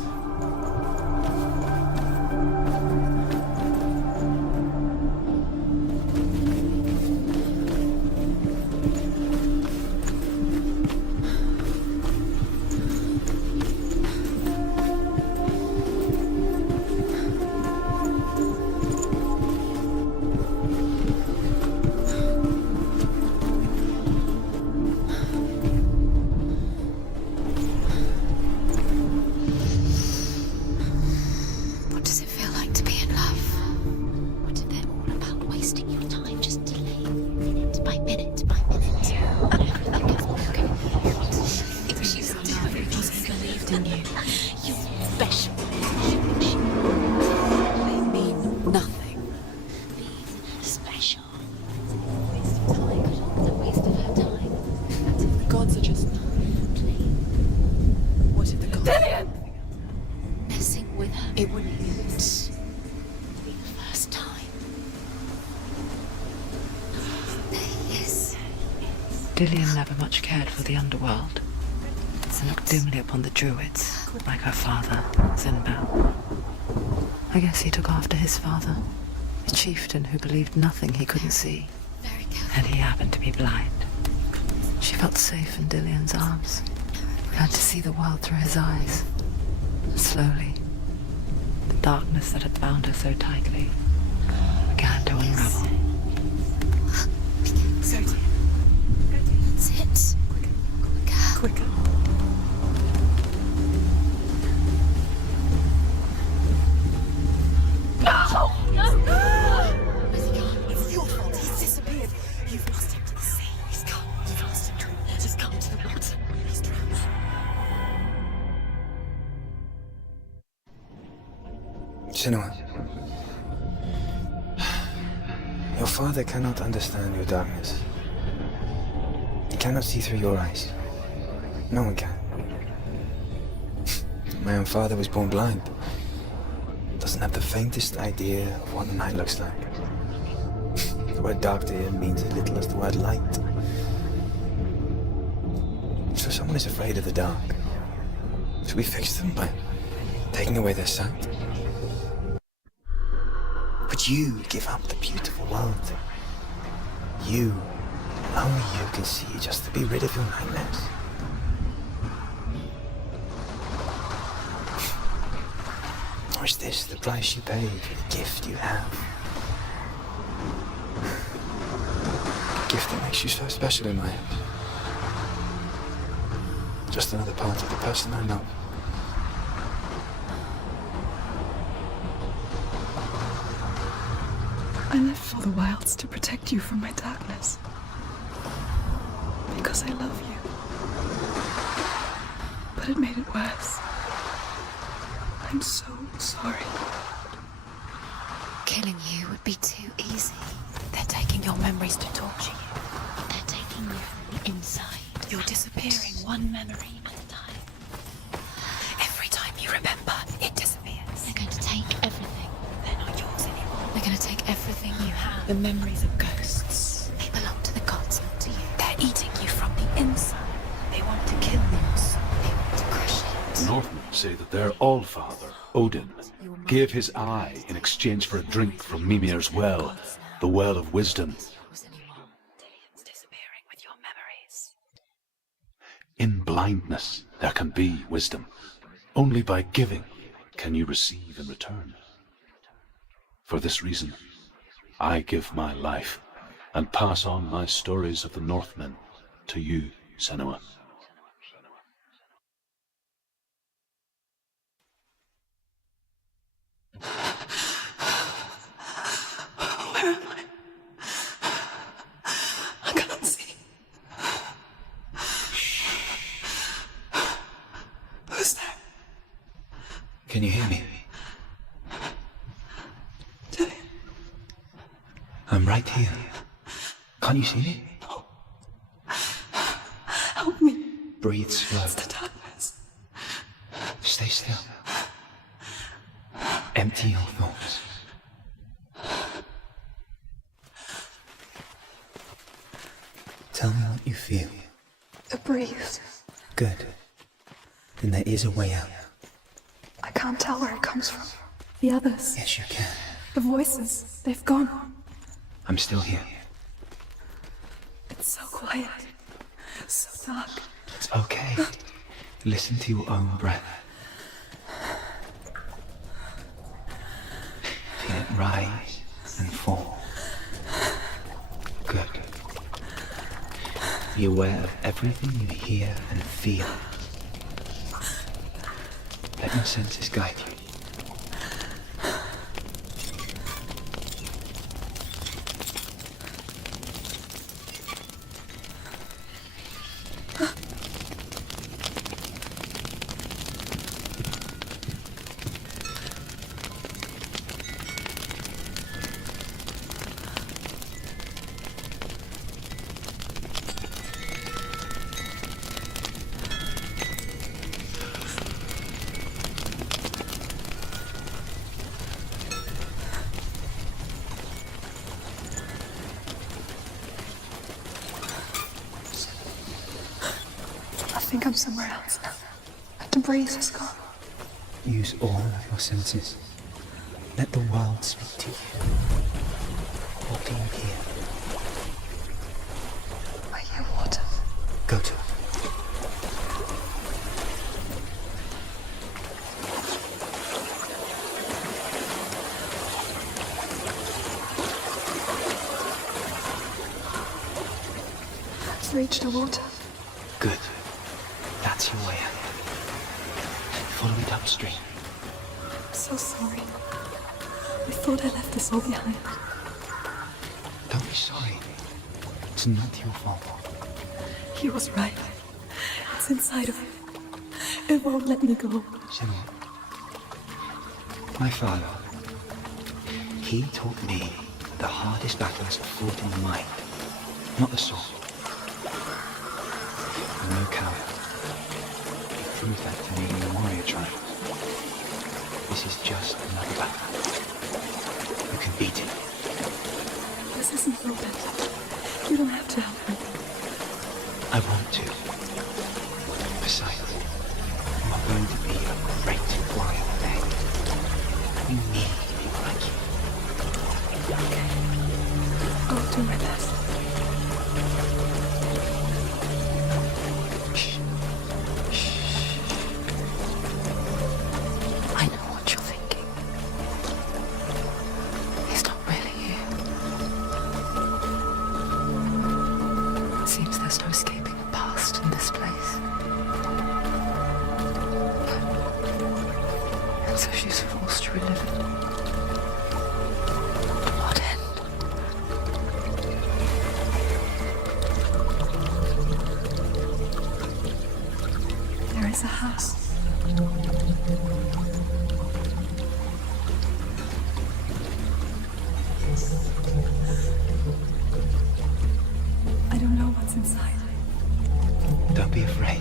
What does it feel like to be in love? What if they're all about wasting your time, just delaying minute by minute by minute? And everything is broken. If she's not because he believed in you, you're special. They mean nothing. Being special. Waste of time. A waste of her time. The gods are just... What did the gods... Messing with her. It wouldn't be... Be the first time. Yes. Dillian never much cared for the underworld. She looked dimly upon the druids, like her father, Embark. I guess he took after his father, a chieftain who believed nothing he couldn't see, Very careful. and he happened to be blind. She felt safe in Dillian's arms, had to see the world through his eyes. Slowly, the darkness that had bound her so tightly began to unravel. Sit. Quicker. It's your fault. He's disappeared. You've lost him to the sea. He's gone. You've lost him. Just come to the water. He's drowned. Senua. Your father cannot understand your darkness. He cannot see through your eyes. No one can. My own father was born blind. Doesn't have the faintest idea of what the night looks like. The word dark to him means as little as the word light. So someone is afraid of the dark. So we fix them by taking away their sight. But you give up the beautiful world. You, only you can see just to be rid of your nightmares. Or is this the price you paid for the gift you have? A gift that makes you so special in my eyes. Just another part of the person I know. I left for the wilds to protect you from my darkness. Because I love you. But it made it worse. I'm so sorry. Killing you would be too easy. They're taking your memories to torture you. They're taking you from the inside. You're disappearing one memory at a time. Every time you remember, it disappears. They're going to take everything. They're not yours anymore. They're going to take everything you have. The memories of ghosts. They belong to the gods, not to you. They're eating you from the inside. They want to kill your soul. They want to crush it. Northmen say that their allfather, Odin, gave his eye in exchange for a drink from Mimir's well, the well of wisdom. Dillian's disappearing with your memories. In blindness, there can be wisdom. Only by giving can you receive in return. For this reason, I give my life and pass on my stories of the Northmen to you, Senua. Where am I? I can't see. Who's there? Can you hear me? Dillian. I'm right here. Can't you see me? No. Help me. Breathe slow. It's the darkness. Stay still. Empty your thoughts. Tell me what you feel. The breeze. Good. Then there is a way out. I can't tell where it comes from. The others. Yes, you can. The voices. They've gone. I'm still here. It's so quiet. So dark. It's okay. Listen to your own breath. Feel it rise and fall. Good. Be aware of everything you hear and feel. Let your senses guide you. I think I'm somewhere else now. The breeze is gone. Use all of your senses. Let the world speak to you. What do you hear? I hear water. Go to it. Let's reach the water. Good. That's your way out. Follow it upstream. I'm so sorry. I thought I left this all behind. Don't be sorry. It's not your fault. He was right. It's inside of me. It won't let me go. Senua. My father. He taught me the hardest battles are fought in the mind, not the sword. I'm no coward. He proved that to me in the warrior tribe. This is just another battle. You can beat it. This isn't your battle. You don't have to help me. I want to. Besides, you are going to be a great warrior one day. We need people like you. Okay. I'll do my best. I know what you're thinking. He's not really here. It seems there's no escaping the past in this place. And so she's forced to relive it. To what end? There is a house. I don't know what's inside. Don't be afraid.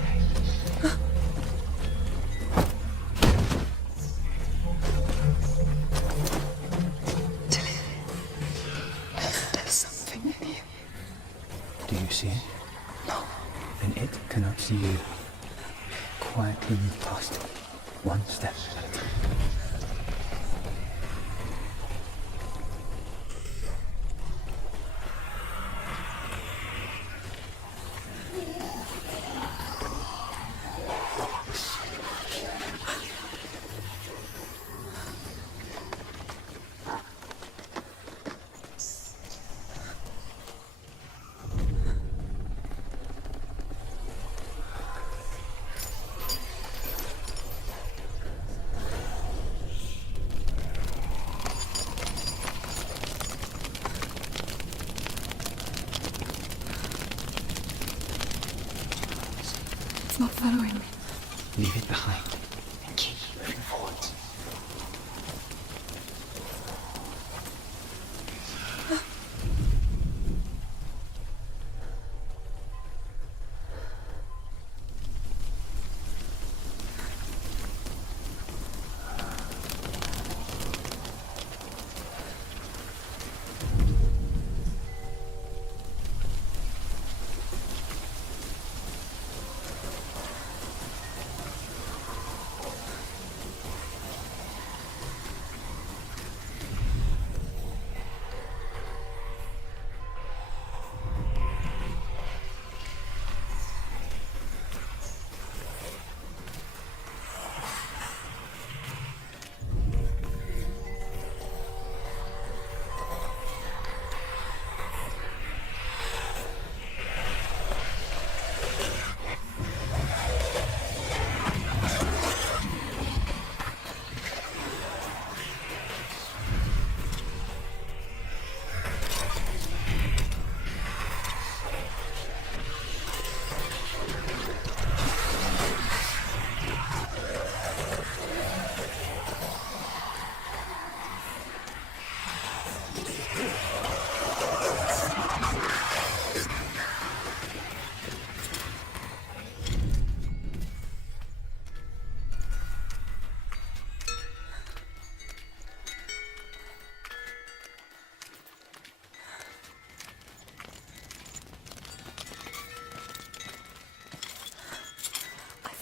There's something in you. Do you see it? No. Then it cannot see you. Quietly move past it, one step at a time. It's not following me. Leave it behind and keep moving forwards.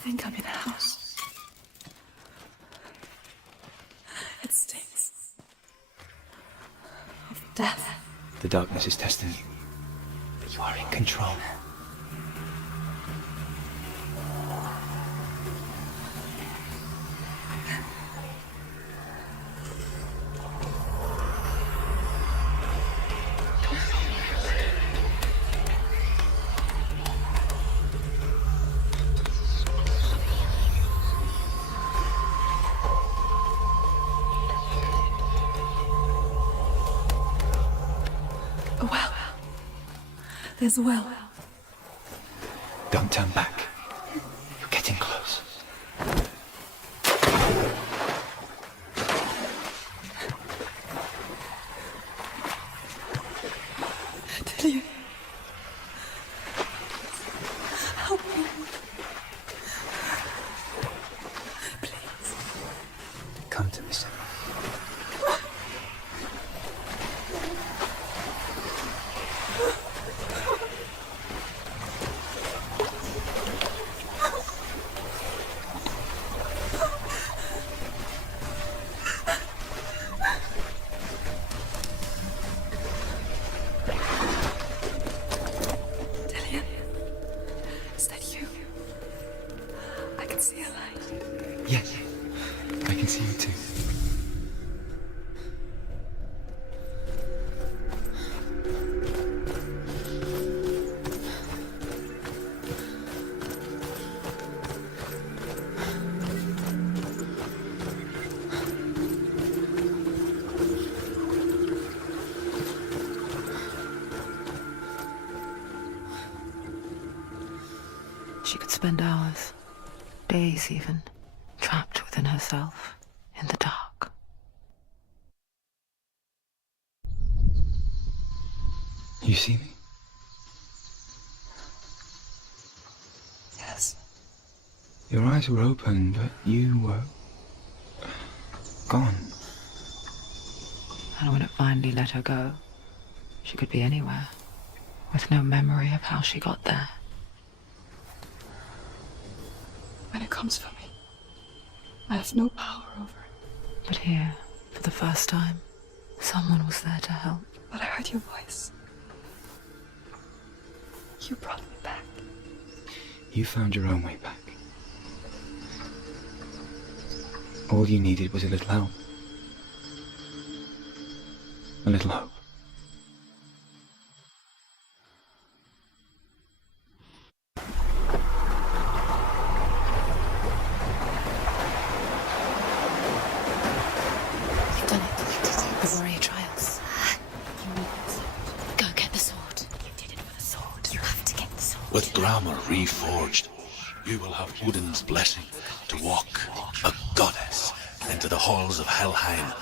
think I'm in a house. It stinks of death. The darkness is testing you, but you are in control. A well. There's a well. Don't turn back. You're getting close. Dillian. Help me. Please. Come to me, Senua. Dillian. Is that you? I can see a light. Yes, I can see you too. She could spend hours, days even, trapped within herself, in the dark. You see me? Yes. Your eyes were open, but you were gone. And when it finally let her go, she could be anywhere, with no memory of how she got there. When it comes for me, I have no power over it. But here, for the first time, someone was there to help. But I heard your voice. You brought me back. You found your own way back. All you needed was a little help. A little hope. You've done it. The warrior trials. Go get the sword. You did it for the sword. You have to get the sword. With grammar reforged, you will have Odin's blessing to walk, a goddess, into the halls of Helheim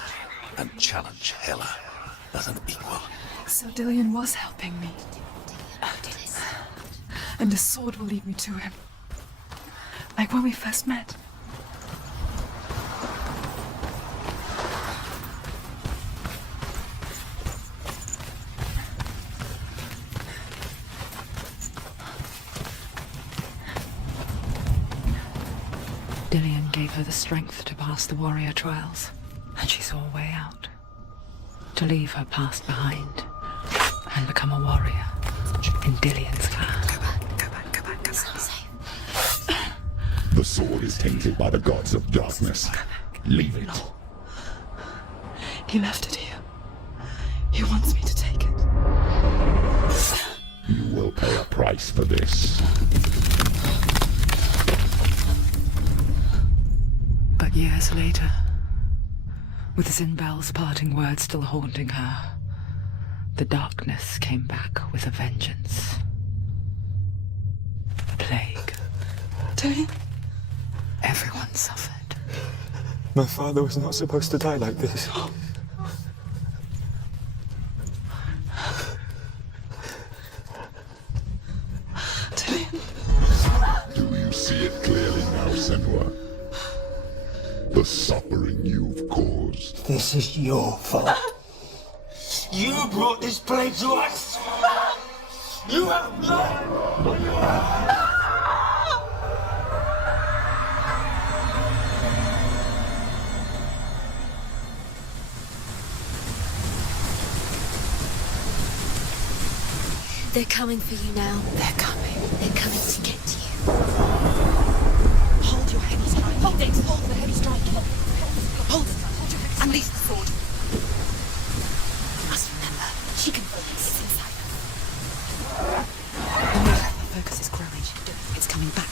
and challenge Hela as an equal. So Dillian was helping me. And the sword will lead me to him. Like when we first met. Dillian gave her the strength to pass the warrior trials, and she saw a way out. To leave her past behind and become a warrior in Dillian's clan. Go back. It's not safe. The sword is tainted by the gods of darkness. Leave it. No. He left it here. He wants me to take it. You will pay a price for this. But years later, with Zinbel's parting words still haunting her, the darkness came back with a vengeance. A plague. Dillian? Everyone suffered. My father was not supposed to die like this. Dillian? Do you see it clearly now, Senua? The suffering you've caused. This is your fault. You brought this plague to us. You have blood. They're coming for you now. They're coming. They're coming to get you. Hold your heavy strike. Hold it. Hold the heavy strike. Hold it. Unleash the sword. You must remember, she can focus. It's inside her. The focus is growing. It's coming back.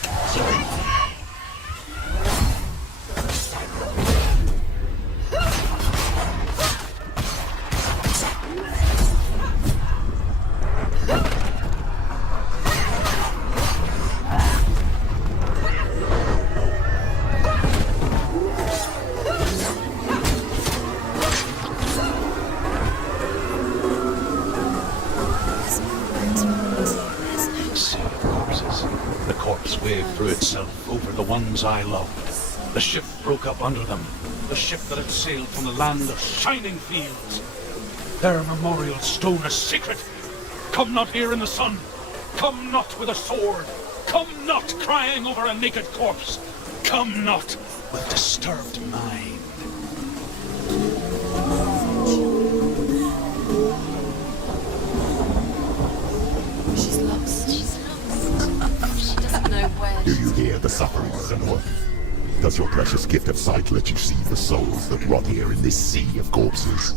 Waved through itself over the ones I loved. The ship broke up under them. The ship that had sailed from the land of shining fields. Their memorial stone is secret. Come not here in the sun. Come not with a sword. Come not crying over a naked corpse. Come not with disturbed mind. She's lost. She's lost. She doesn't know where. Do you hear the suffering, Senua? Does your precious gift of sight let you see the souls that rot here in this sea of corpses?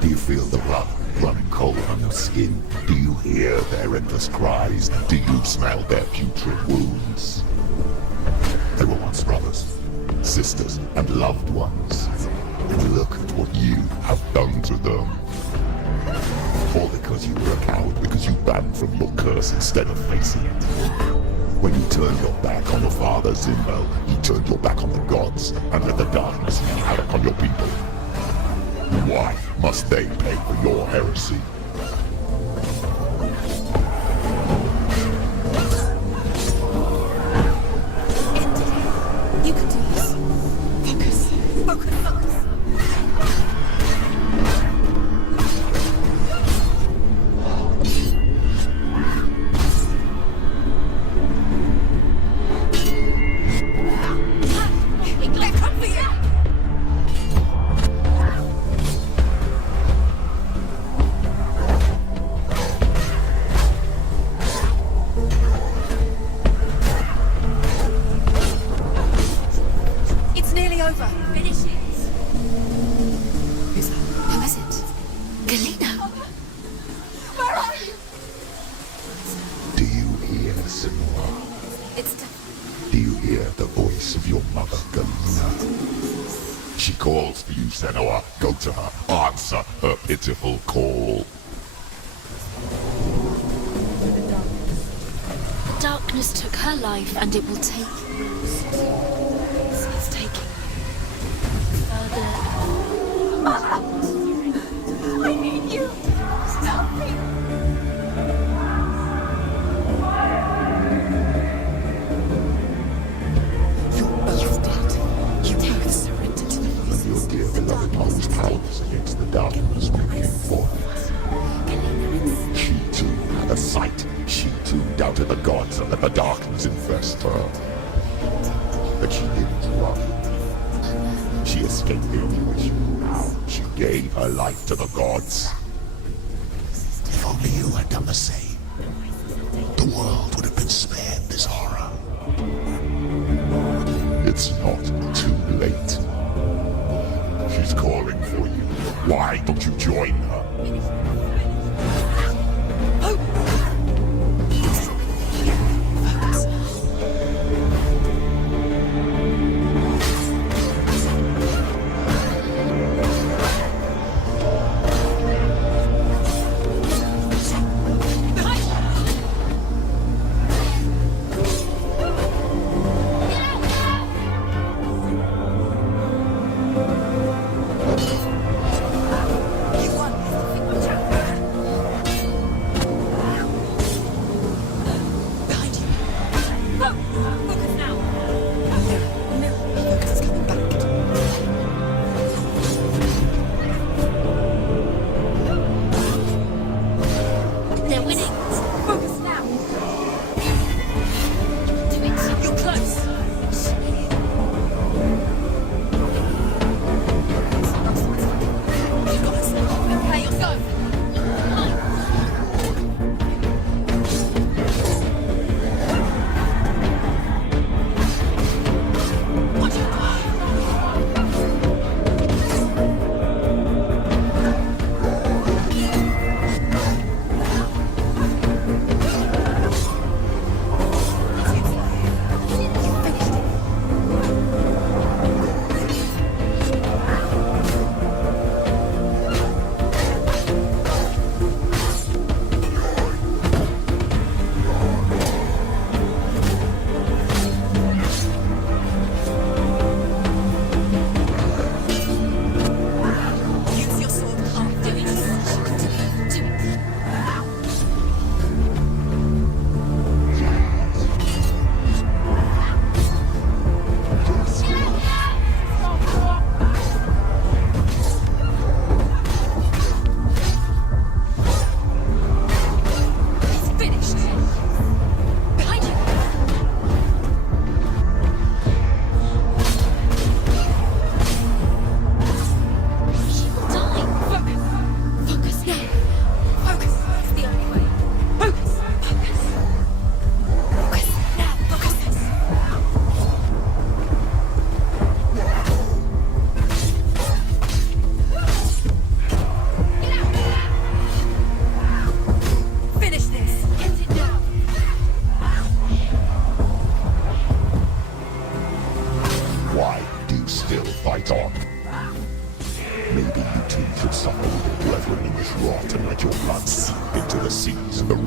Do you feel the blood running cold on your skin? Do you hear their endless cries? Do you smell their putrid wounds? They were once brothers, sisters, and loved ones. And look at what you have done to them. All because you were a coward, because you ran from your curse instead of facing it. When you turned your back on your father, Zimbo, you turned your back on the gods and let the darkness wreak havoc on your people. Why must they pay for your heresy? You can do this. Focus. Focus. Focus. Senua, go to her, answer her pitiful call. The darkness took her life, and it will take you. It's taking you further. I need you. Stop me. You've dead. You both surrendered to the voices. Your dear beloved mother's powerless against the darkness when it came forth. She too had a sight. She too doubted the gods and let the darkness infest her. But she didn't run. She escaped the only way she knew how. She gave her life to the gods. If only you had done the same, the world would have been spared this horror. It's not too late. She's calling for you. Why don't you join her? You won.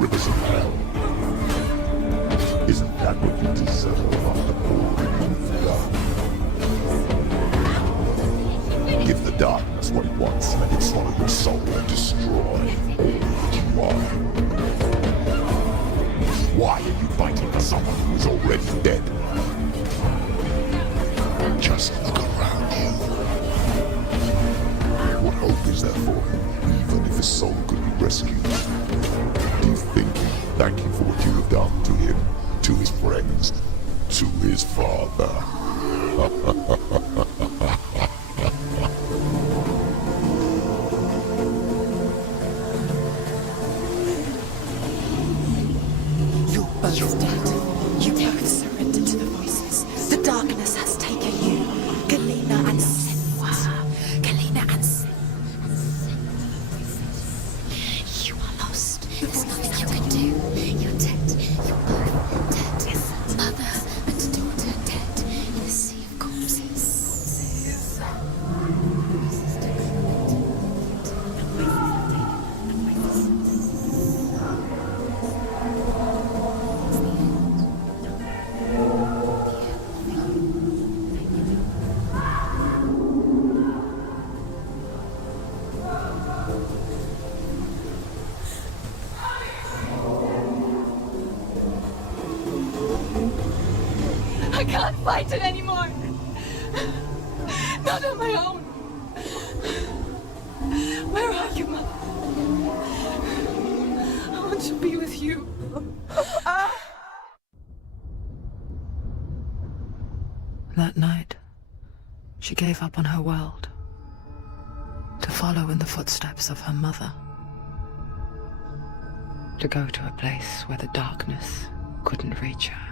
rivers of hell. Isn't that what you deserve after all you've done? Give the darkness what it wants, and let it swallow your soul and destroy all that you are. Why are you fighting for someone who is already dead? Just look around you. What hope is there for him, even if his soul could be rescued? Do you think he'd thank you for what you have done to him, to his friends, to his father? You're both dead. You both surrendered to the voices. The darkness has taken you. Galena and Senua. Galena and Senua. You are lost. There's nothing you can do. You're dead. You're both dead. Mother and daughter dead in a sea of corpses. I can't fight it anymore. Not on my own. Where are you, Mother? I want to be with you. That night, she gave up on her world to follow in the footsteps of her mother, to go to a place where the darkness couldn't reach her.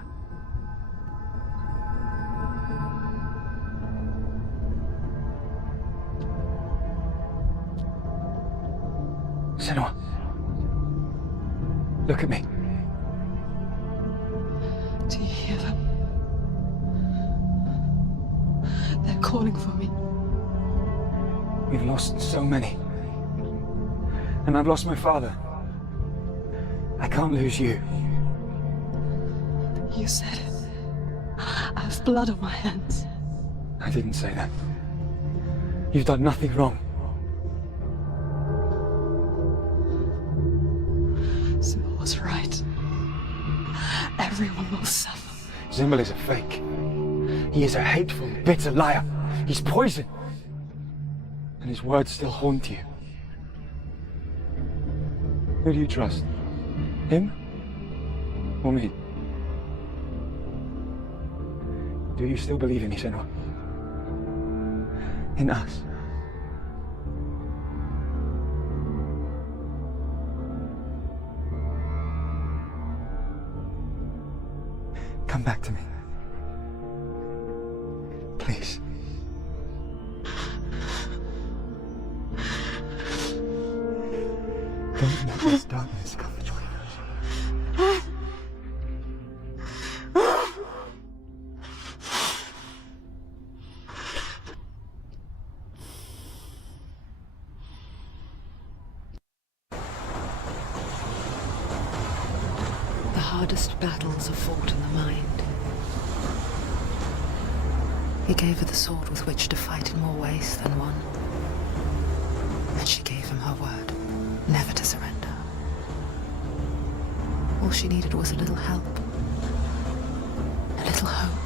Senua. Look at me. Do you hear them? They're calling for me. We've lost so many. And I've lost my father. I can't lose you. You said it. I have blood on my hands. I didn't say that. You've done nothing wrong. Sybil was right. Everyone will suffer. Zimbel is a fake. He is a hateful, bitter liar. He's poison. And his words still haunt you. Who do you trust? Him? Or me? Do you still believe in me, Senua? In us? Come back to me. Please. Don't let this darkness come between us. The hardest battles are fought in the mind. He gave her the sword with which to fight in more ways than one. And she gave him her word, never to surrender. All she needed was a little help, a little hope.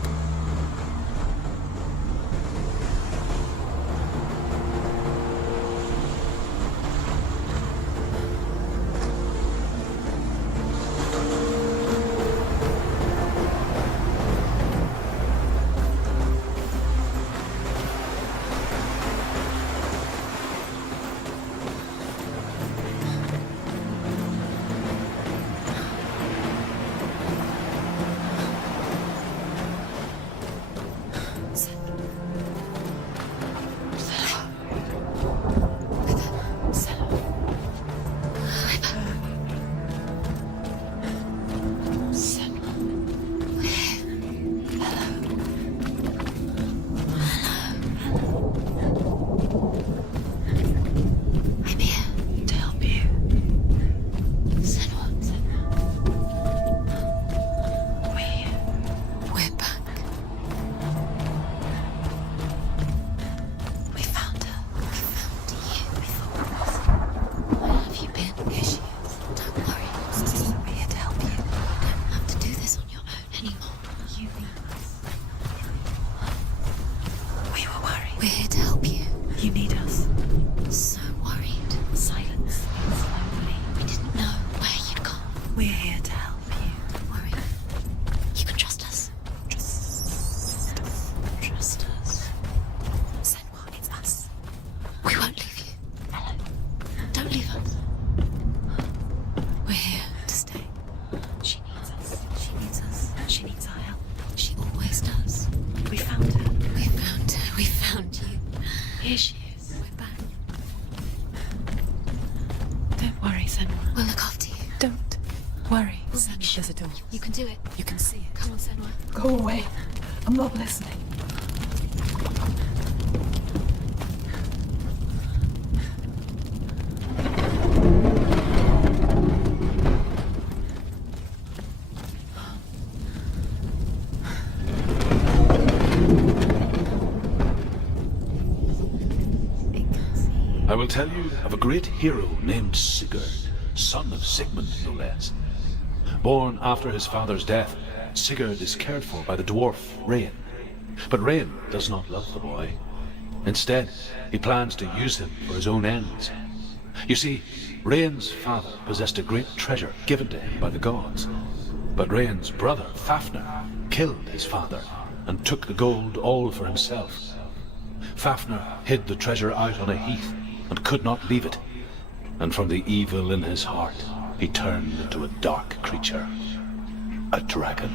worry. Shh. There's a door. You can do it. You can see it. Come on, Senua. Go away. I'm not listening. I will tell you of a great hero named Sigurd, son of Sigmund, no less. Born after his father's death, Sigurd is cared for by the dwarf Rain. But Rain does not love the boy. Instead, he plans to use him for his own ends. You see, Rain's father possessed a great treasure given to him by the gods. But Rain's brother, Fafnir, killed his father and took the gold all for himself. Fafnir hid the treasure out on a heath and could not leave it. And from the evil in his heart, he turned into a dark creature, a dragon.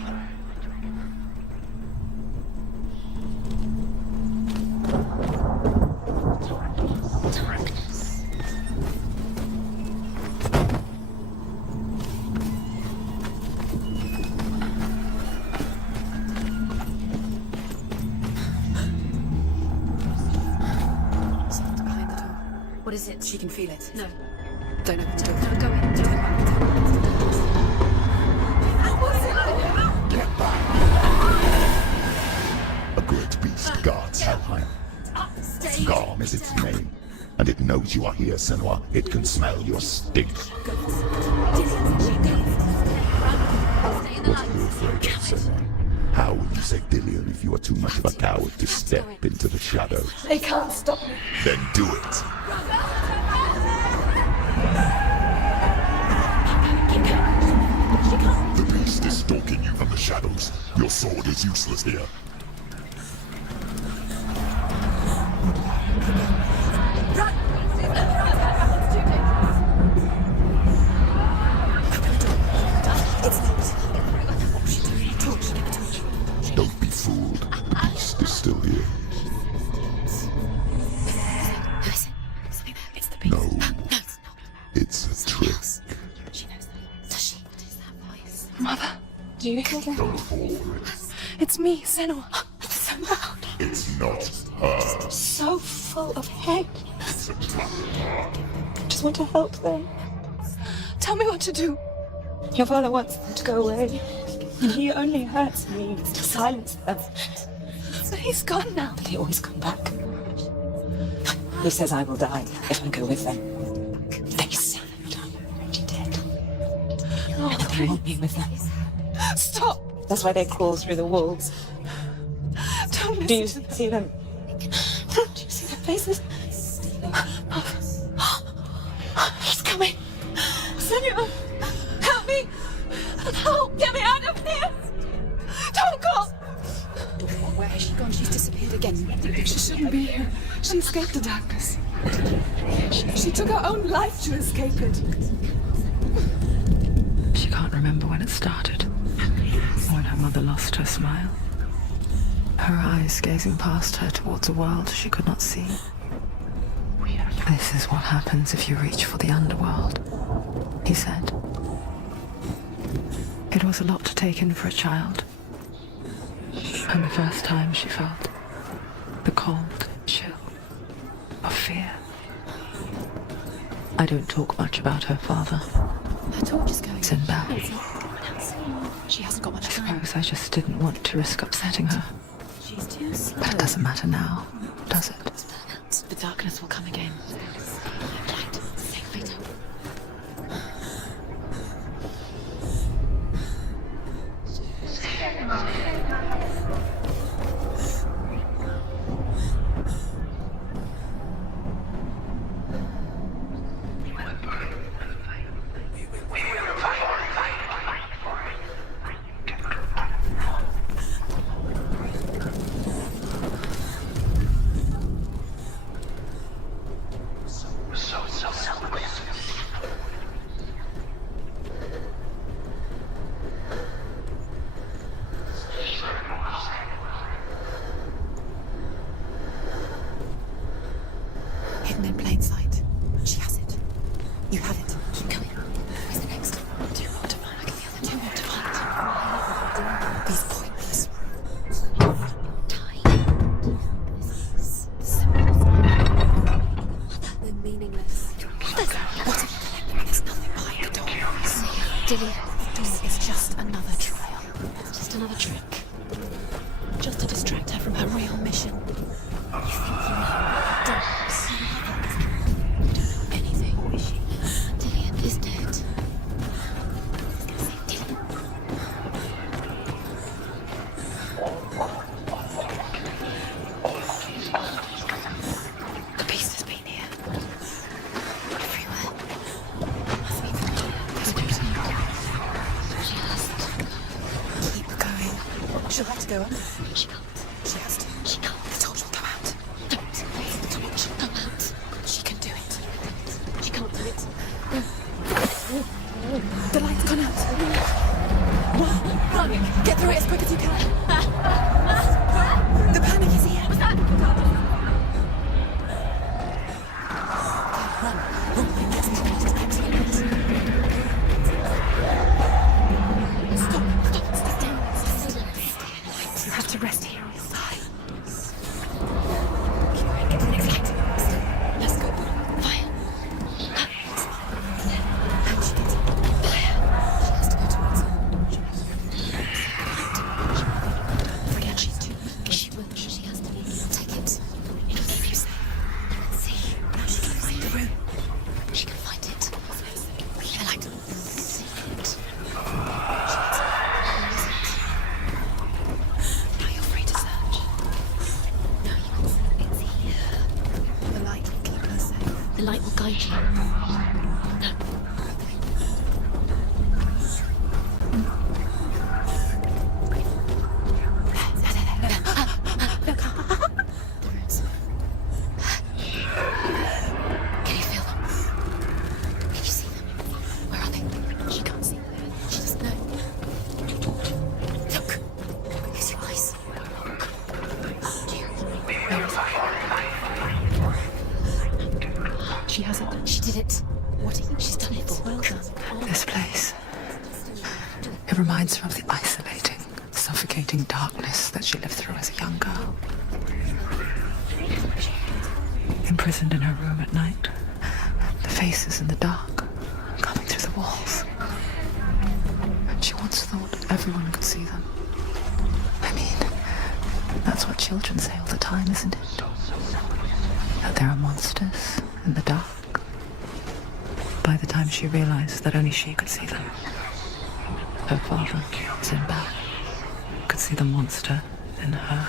Someone's behind the door. What is it? She can feel it. No. Don't open the door. No, go in. Go in. A great beast guards Helheim. Garm is its name, and it knows you are here, Senua. It can smell your stink. What are you afraid of, Senua? How will you save Dillion if you are too much of a coward to step into the shadows? They can't stop me. Then do it! The beast is stalking you from the shadows. Your sword is useless here. Don't be fooled. The beast is still here. Who is it? It's the beast. No, No, it's not. it's a trick. She knows that. Does she? What is that voice? Mother, do you hear that? Don't fall for it. It's me, Senua. It's so loud. It's not her. So full of hate. It's a trap. I just want to help them. Tell me what to do. Your father wants them to go away. And he only hurts me to silence them. But he's gone now. But he always come back. He says I will die if I go with them. They say I'm already dead. Oh, they want me with them. Stop! That's why they crawl through the walls. Don't do you see them? Do you see their faces? He's coming. Senua, help me! Help! Get me out of here! Don't go! Where has she gone? She's disappeared again. She shouldn't be here. She escaped the darkness. She took her own life to escape it. She can't remember when it started. When her mother lost her smile. Her eyes gazing past her towards a world she could not see. This is what happens if you reach for the underworld, he said. It was a lot to take in for a child. And the first time she felt the cold chill of fear. I don't talk much about her father. Her torch is going. It's in Bell. She hasn't got much I time. suppose I just didn't want to risk upsetting her. She's too slow. But it doesn't matter now, does it? The darkness will come again. Light. Take light up. So This is just another trial. It's just another trick. Just to distract her from her real mission. You think you know? Don't see her. Don't know anything, is she? Dillian is dead. The beast has been here. Everywhere. Must be the door. There's no time. She has to keep going. She'll have to go under. She can't. She has to. She can't. The torch will come out. Don't. The torch will come out. She can do it. She can't do it. The light's gone out. Run! Get through it as quick as you can. The panic is here. What's that? Run. Let's Stop. Stay. You have to rest here or you'll die. Get to the next light. Let's go. Fire. And she gets fire. She has to go towards her. Forget she's too weak. She will. She has to be. Take it. It'll keep you safe. See. Now she can find the room. She can find it. The light. See it. Now you're free to search. No, it's here. The light will keep her safe. The light will guide you. No. Look. The roots. Can you feel them? Can you see them? Where are they? She can't see them. She doesn't know. Look. Use your eyes. Oh dear. Where is it? She has it. She did it. What are you? She's done it. Well done. This place. It reminds her of the isolating, suffocating darkness that she lived through as a young girl. Imprisoned in her room at night, the faces in the dark, coming through the walls. She once thought everyone could see them. I mean, that's what children say all the time, isn't it? That there are monsters in the dark. By the time she realized that only she could see them, her father, Embark, could see the monster in her.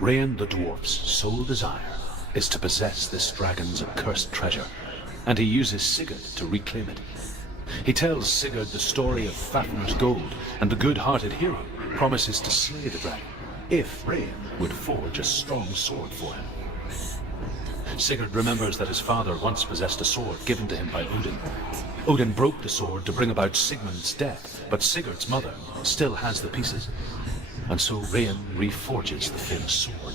Rain the dwarf's sole desire is to possess this dragon's accursed treasure, and he uses Sigurd to reclaim it. He tells Sigurd the story of Fafnir's gold, and the good-hearted hero promises to slay the dragon if Rain would forge a strong sword for him. Sigurd remembers that his father once possessed a sword given to him by Odin. Odin broke the sword to bring about Sigmund's death, but Sigurd's mother still has the pieces. And so Rain reforges the famous sword.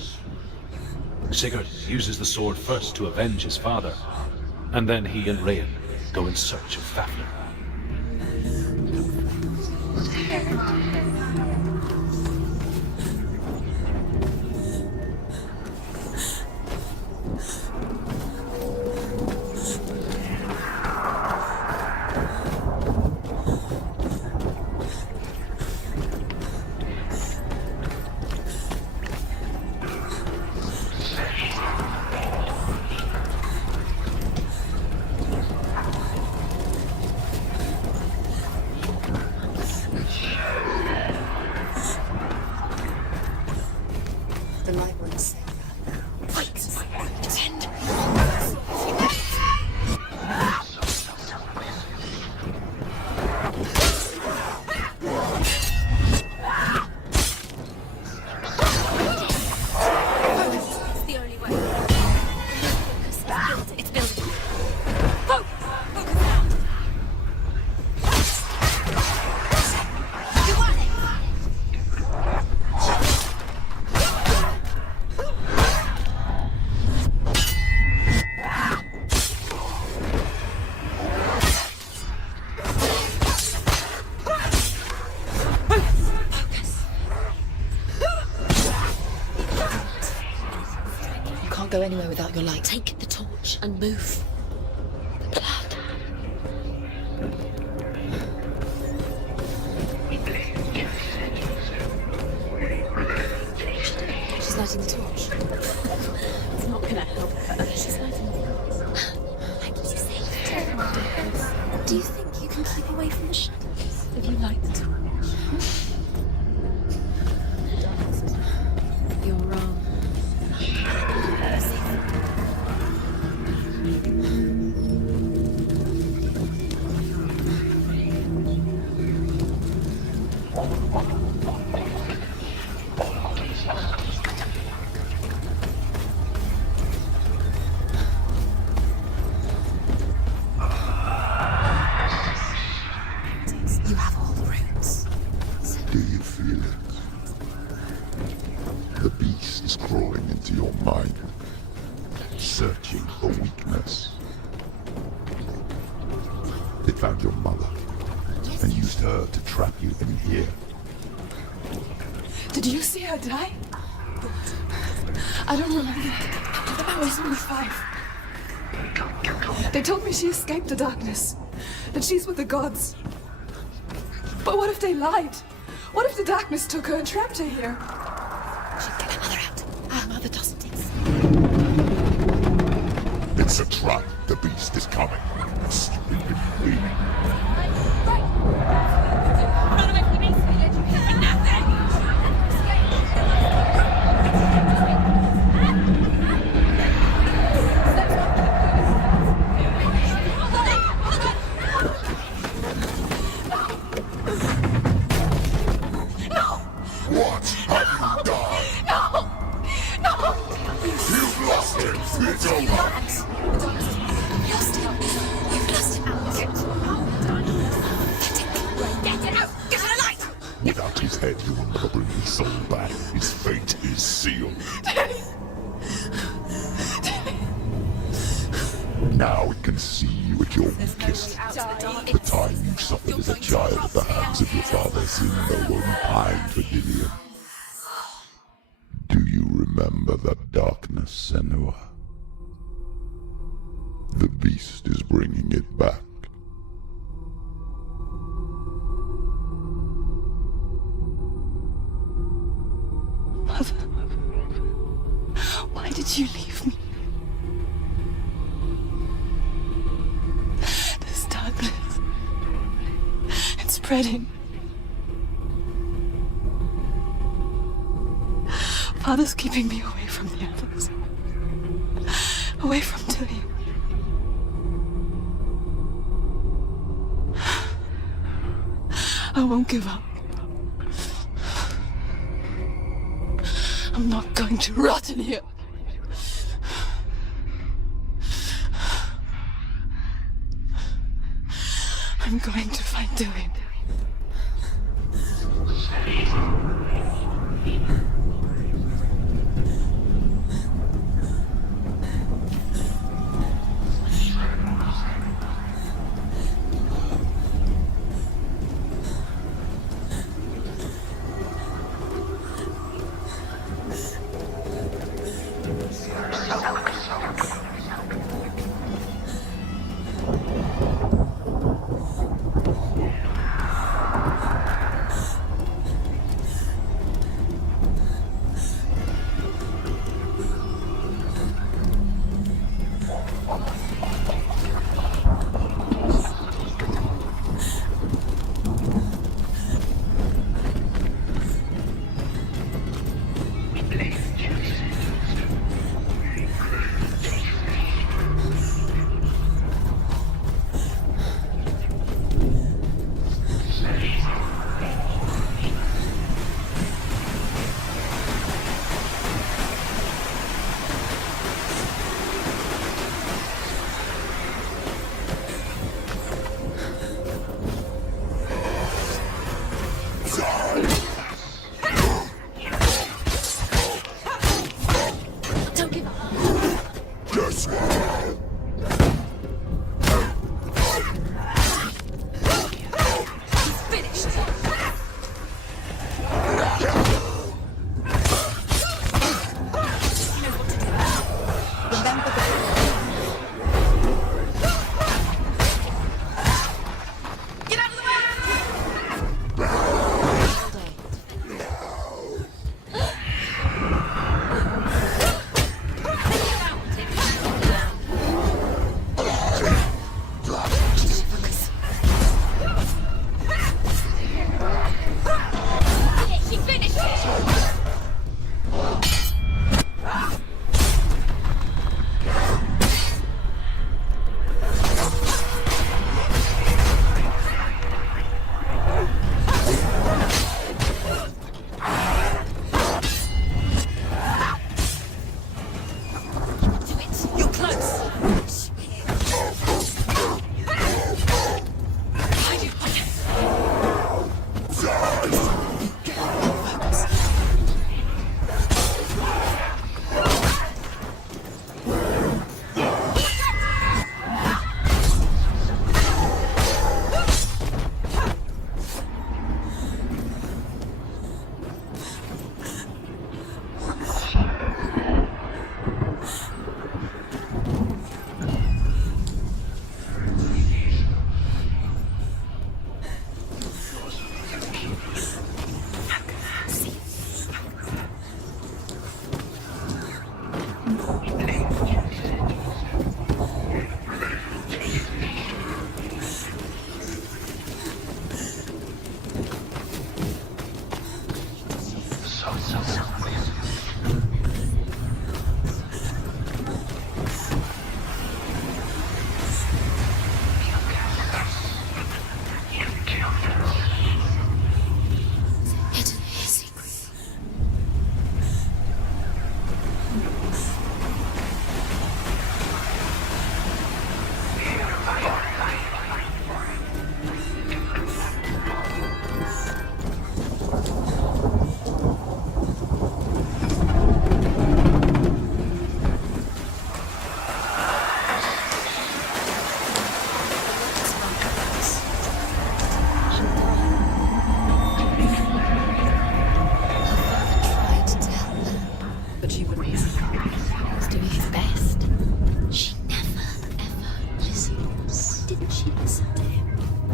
Sigurd uses the sword first to avenge his father, and then he and Rain go in search of Fafnir. The light won't say that now. Wait! Pretend! It's the only way. Focus. It's building. Focus now. You got it! You can't go anywhere without your light. Take the torch and move. The blood. She's lighting the torch. It's not gonna help her. She's lighting the torch. Like you saved. Do you think you can keep away from the shadows if you light the torch? You're wrong. You have all the roots. Do you feel it? The beast is crawling into your mind, searching for weakness. It found your mother and used her to trap you in here. Did you see her die? I don't remember. I was only 5. They told me she escaped the darkness, that she's with the gods. But what if they lied? What if the darkness took her and trapped her here? She'd get her mother out. Our mother doesn't exist. It's a trap. The beast is coming. Stupid queen. Run away from the beast! Nothing! What have you done? No! You've lost him. It's over. Lost him. You've lost him. Get it out! Get it alight! Without his head, you will never bring his soul back. His fate is sealed. Now it can see you at your weakest. The time you suffered as a child at the hands of your father's in no one pined for Gideon. Do you remember that darkness, Senua? The beast is bringing it back. Mother, why did you leave me? This darkness, it's spreading. Father's keeping me away from the others. Away from Tilly. I won't give up. I'm not going to rot in here. I'm going to find Tilly. but she wouldn't listen. He was doing his best. She never, ever listens. Didn't she listen to him?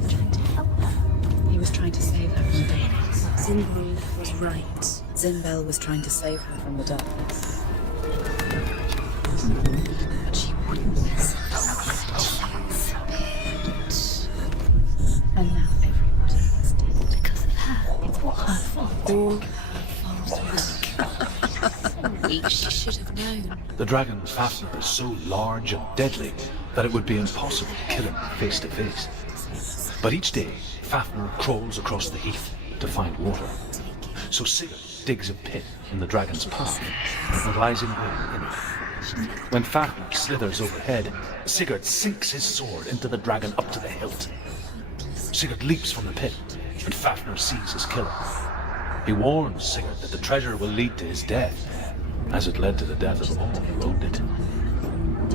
Trying to help her. He was trying to save her from the darkness. Zinbrand was right. Zinbel was trying to save her from the darkness. But she wouldn't listen. And now everybody is dead. Because of her. It's all her fault. All her fault. She should have known. The dragon's Fafnir is so large and deadly that it would be impossible to kill him face to face. But each day, Fafnir crawls across the heath to find water. So Sigurd digs a pit in the dragon's path and lies in wait in it. When Fafnir slithers overhead, Sigurd sinks his sword into the dragon up to the hilt. Sigurd leaps from the pit, and Fafnir sees his killer. He warns Sigurd that the treasure will lead to his death, as it led to the death of all who owned it.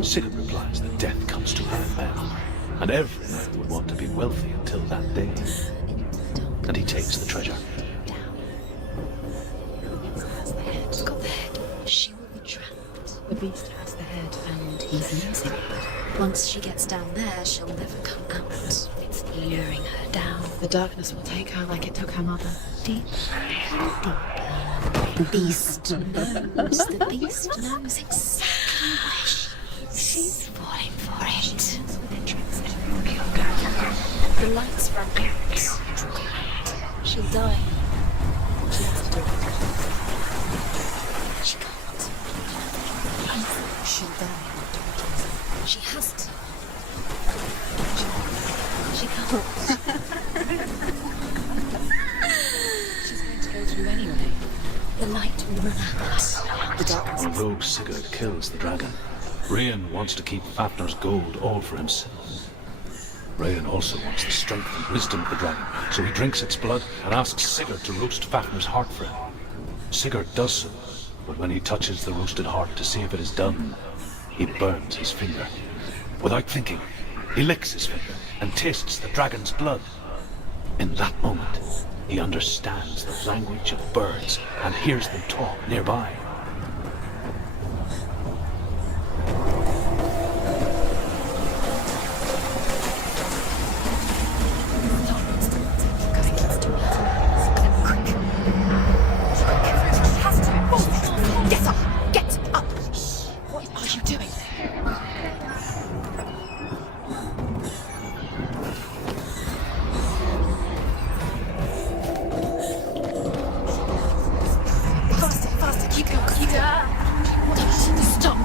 Sigurd replies that death comes to all men, and every man would want to be wealthy until that day. And he takes the treasure. It's got the head. She will be trapped. The beast has the head, and He's using it. Once she gets down there, she'll never come out. It's luring her down. the darkness will take her like it took her mother. Deeper. The beast knows. The beast knows exactly where she is. She's falling for it. She turns with entrance every corner. The lights run out. She'll die. She has to do it. She can't. She'll die. She has to. She can't. She's going to go through anyway. The light will run out. The darkness. Although Sigurd kills the dragon, Rain wants to keep Fafnir's gold all for himself. Rain also wants the strength and wisdom of the dragon, so he drinks its blood and asks Sigurd to roast Fafnir's heart for him. Sigurd does so, but when he touches the roasted heart to see if it is done, he burns his finger. Without thinking, he licks his finger and tastes the dragon's blood. In that moment, he understands the language of birds and hears them talk nearby. Get up! Get up! What are you doing? Faster, faster, keep going, keep going. Stop!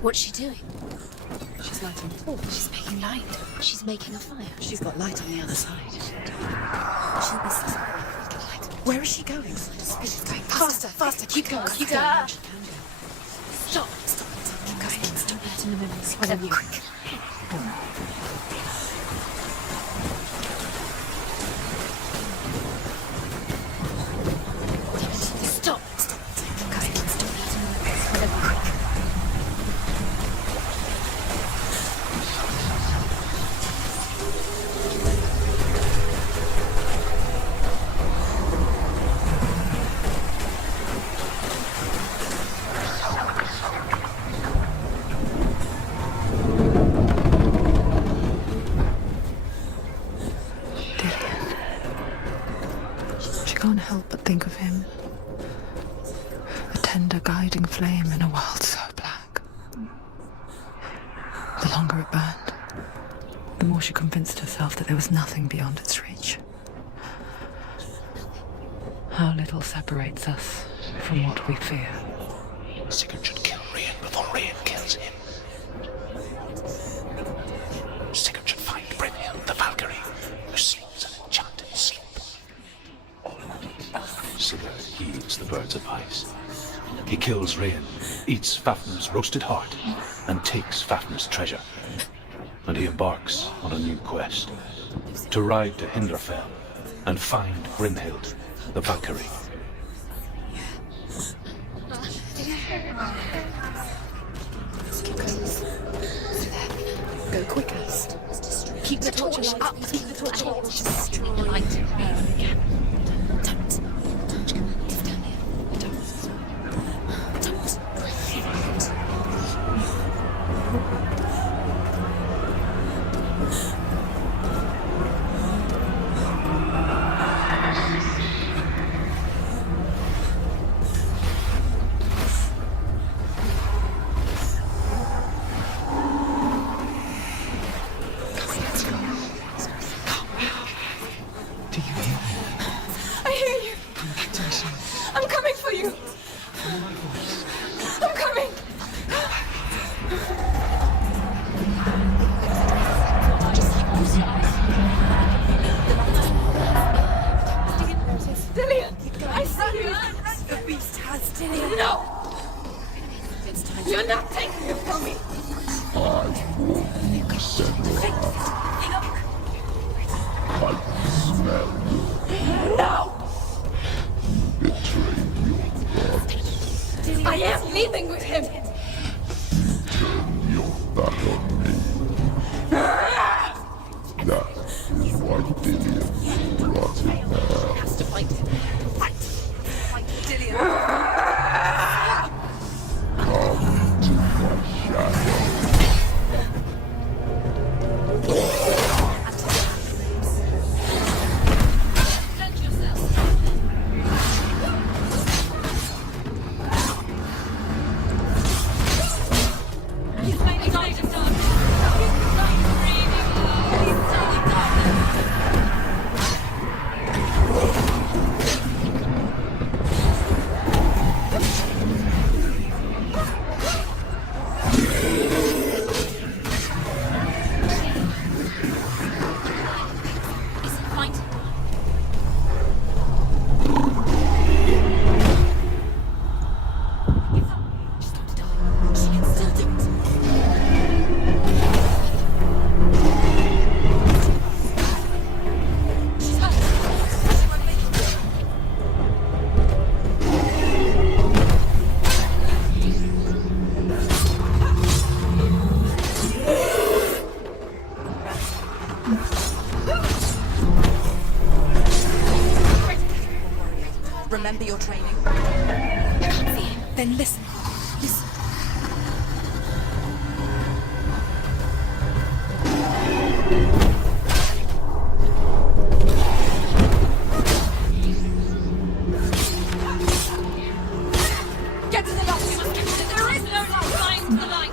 What's she doing? She's lighting the torch. She's making light. She's making a fire. She's got light on the other side. She'll be Where is she going? Faster, faster, keep going, keep going. Stop! Stop! Keep going. Don't let in the memories. Follow you. Quick. Stop! Stop! Keep going. Don't let in the memories. Follow you. Quick. She can't help but think of him. A tender guiding flame in a world so black. The longer it burned, the more she convinced herself that there was nothing beyond its reach. How little separates us from what we fear. Sigurd should kill Rain before Rain kills him. Sigurd should find Brynhild, the Valkyrie, who sleeps an enchanted sleep. Sigurd heeds feasts the birds of ice. He kills Rain, eats Fafnir's roasted heart, and takes Fafnir's treasure. And he embarks on a new quest, to ride to Hinderfell and find Brynhild, the Valkyrie. Go quicker. Keep the torch up. Keep the torch up. Just light it. Don't. It's down here. Don't. Remember your training. I can't see him. Then listen. Listen. Get to the lock. There is no lock. Find the light.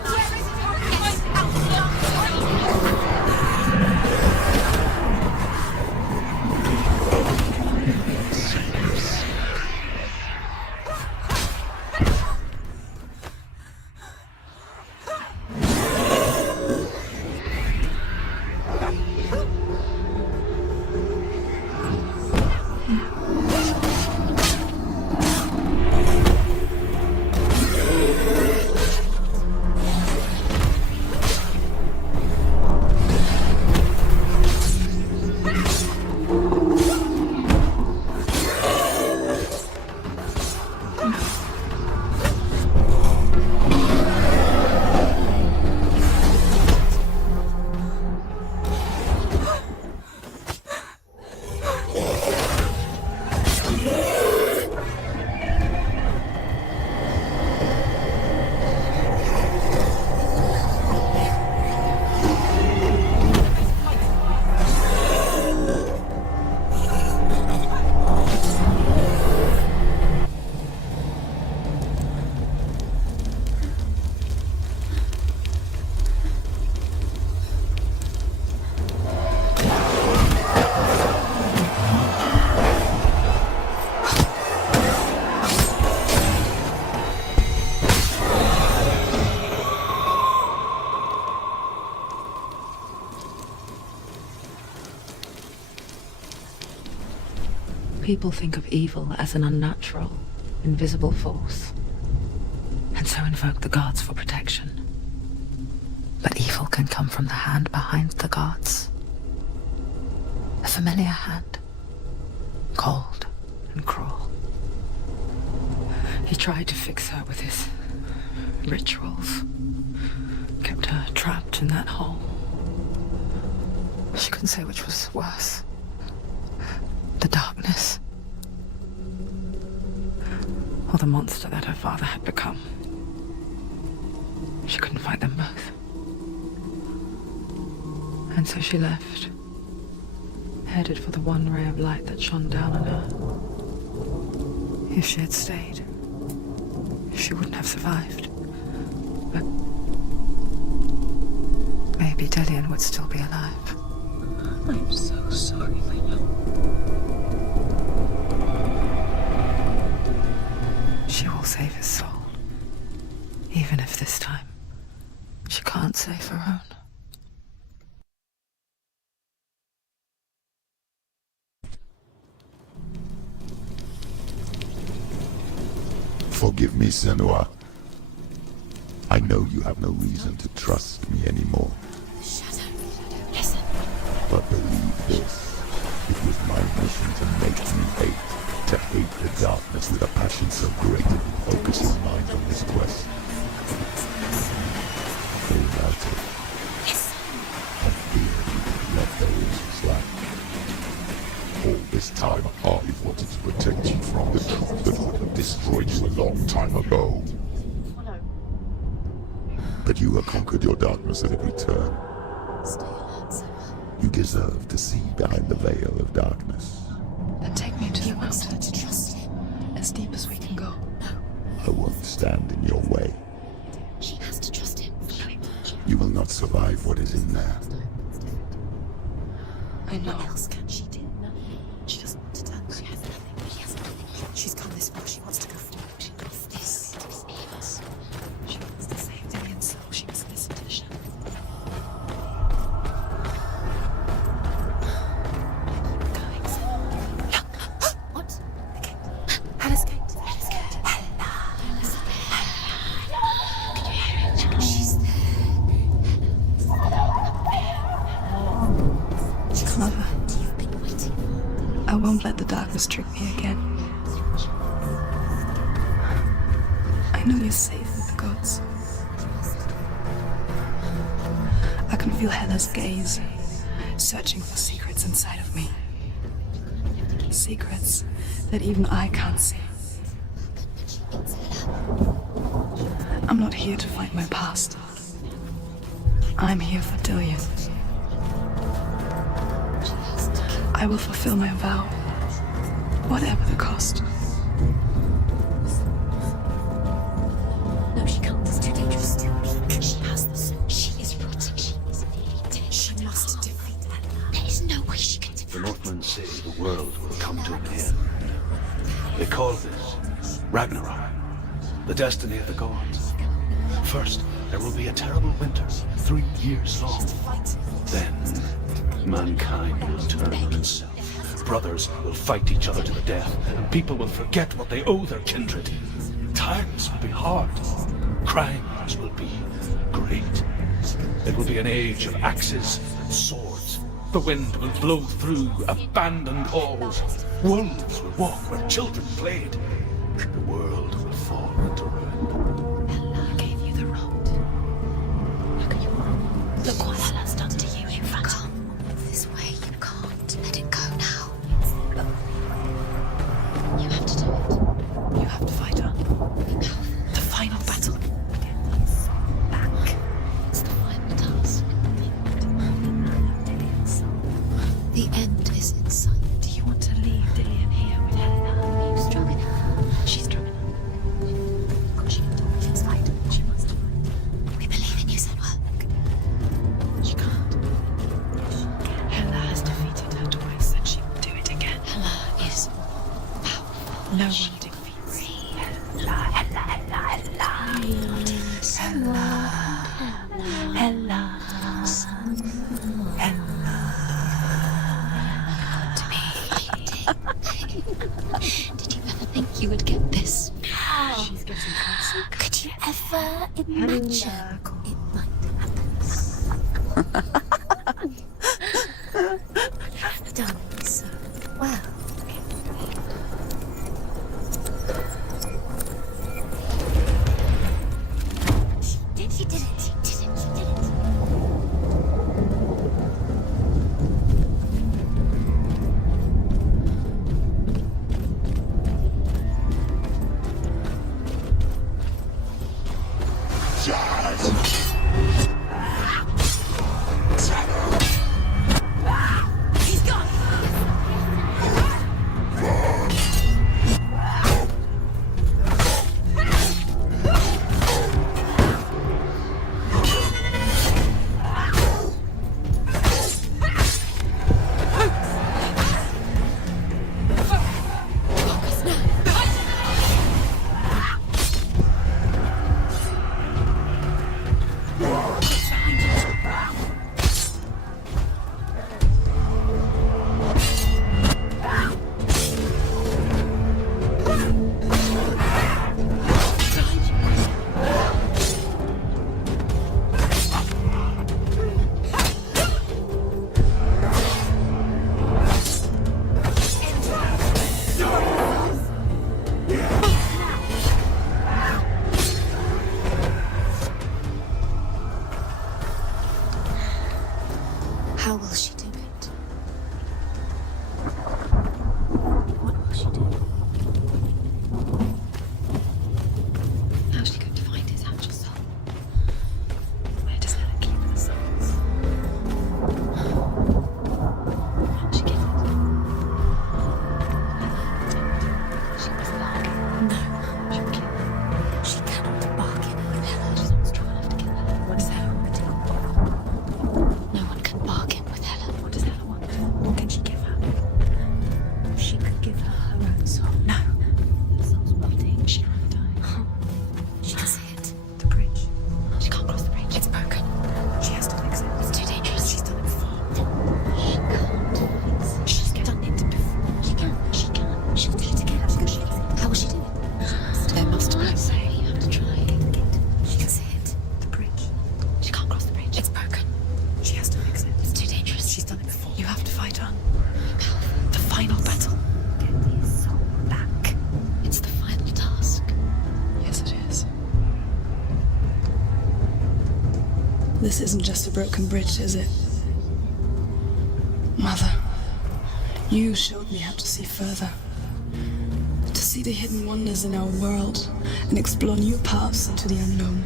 People think of evil as an unnatural, invisible force, and so invoke the gods for protection. But evil can come from the hand behind the gods. A familiar hand. Cold and cruel. He tried to fix her with his rituals. Kept her trapped in that hole. She couldn't say which was worse. The darkness. Or the monster that her father had become. She couldn't fight them both. And so she left. Headed for the one ray of light that shone down on her. If she had stayed, she wouldn't have survived. But maybe Dillian would still be alive. I'm so sorry, my love. She will save his soul. Even if this time she can't save her own. Forgive me, Senua. I know you have no reason to trust me anymore. Shadow, listen. But believe this, it was my mission to make you hate. To hate the darkness with a passion so great it will focus your mind on this quest. Without it, I fear you would let those slack. All this time, I wanted to protect you from the truth that would have destroyed you a long time ago. But you have conquered your darkness at every turn. Stay alert, Senua. You deserve to see behind the veil of darkness. Then take me to He the wants her mountain. to trust him. As deep as we can go. I won't stand in your way. She has to trust him. You will not survive what is in there. I know. What else can she do? No. She doesn't want to turn. She has nothing. She has nothing. She's come this far. She wants to go forward. She wants this. She wants to save Dillian's soul. She must listen to the shadow. Going, Senua. What? The gate. Hella's gate. Hella's gate. Hella. Can you hear it? She's there. Mother, You've been waiting. I won't let the darkness trick me again. I know you're safe with the gods. I can feel Hella's gaze, searching for secrets inside of me. Secrets that even I can't see. I'm not here to fight my past. I'm here for Dillian. I will fulfill my vow, whatever the cost. No, she can't. It's too dangerous. She has the sword. She is rotting. She is dead. She must defeat her. There is no way she can defeat The Northmen say the world will come to an end. They call this Ragnarok, the destiny of the gods. First, there will be a terrible winter, 3 years long. Then, mankind will turn on itself. Brothers will fight each other to the death, and people will forget what they owe their kindred. Times will be hard. Crimes will be great. It will be an age of axes and swords. The wind will blow through abandoned halls. Wolves will walk where children played. The world will fall into ruin. Hella gave you the rod. Look at your mom. Look what Hella's done to you. You can't move this way. You can't. Let it go now. You have to do it. You have to fight her. The final battle. Back. It's the final task. The end is in sight. Do you want to leave Dillian here with Hella? Are you strong enough? She's strong enough. She's getting closer. Could you ever imagine it might happen? You've done so well. She did it. He's gone. How will she do it? What will she do? How's she going to find his actual soul? Where does Helen keep her souls? How will she get it? She must bargain. No. She will kill her. She cannot bargain with Helen. She's not strong enough to kill her. What is Helen? No one can bargain with Helen. What does Helen want? What can she give her? She could give her her own soul. No. Her soul's rotting. She'd rather die. She can see it. The bridge. She can't cross the bridge. It's broken. She has to fix it. It's too dangerous. She's done it before. She can't fix it. She's done it before. She can. She can. She'll do it again. How will she do it? There must be a way. You have to try. She can see it. The bridge. She can't cross the bridge. It's broken. She has to fix it. It's too dangerous. She's done it before. You have to fight on. The final battle. Get his soul back. It's the final task. Yes, it is. This isn't just a broken bridge, is it? Mother, you showed me how to see further. To see the hidden wonders in our world and explore new paths into the unknown.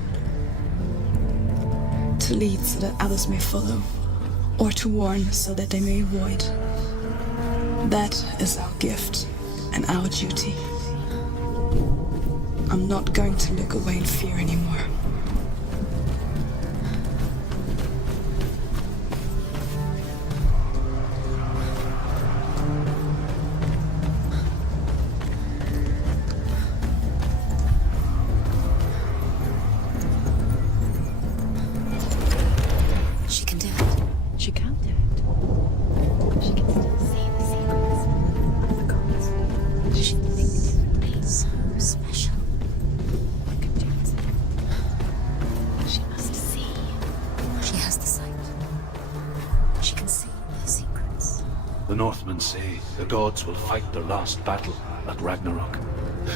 To lead so that others may follow, or to warn so that they may avoid. That is our gift and our duty. I'm not going to look away in fear anymore. She can do it. She can do it. She can still see the secrets of the gods. She thinks it's so special. What can do it? She must see. She has the sight. She can see their secrets. The Northmen say the gods will fight their last battle at Ragnarok.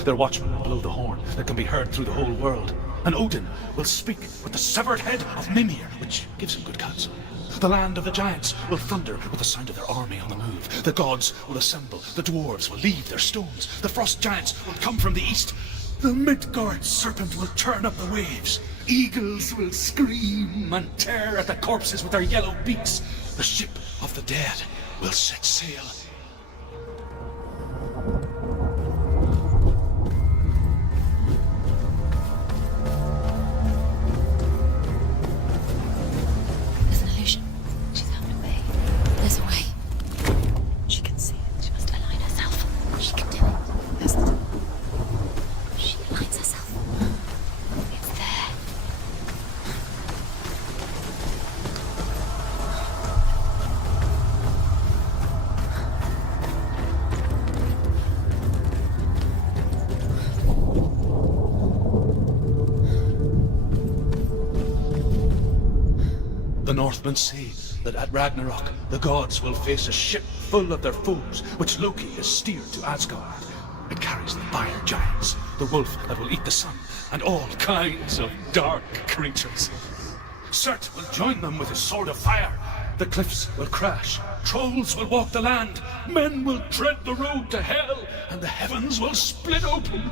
Their watchmen will blow the horn that can be heard through the whole world. And Odin will speak with the severed head of Mimir, which gives him good counsel. The land of the giants will thunder with the sound of their army on the move. The gods will assemble. The dwarves will leave their stones. The frost giants will come from the east. The Midgard serpent will turn up the waves. Eagles will scream and tear at the corpses with their yellow beaks. The ship of the dead will set sail. There's an illusion. She's found a way. There's a way. She can see it. She must align herself. She can do it. There's the door. She aligns herself. It's there. The Northmen say that at Ragnarok, the gods will face a ship full of their foes, which Loki has steered to Asgard. It carries the fire giants, the wolf that will eat the sun, and all kinds of dark creatures. Surt will join them with his sword of fire. The cliffs will crash, trolls will walk the land, men will tread the road to hell, and the heavens will split open.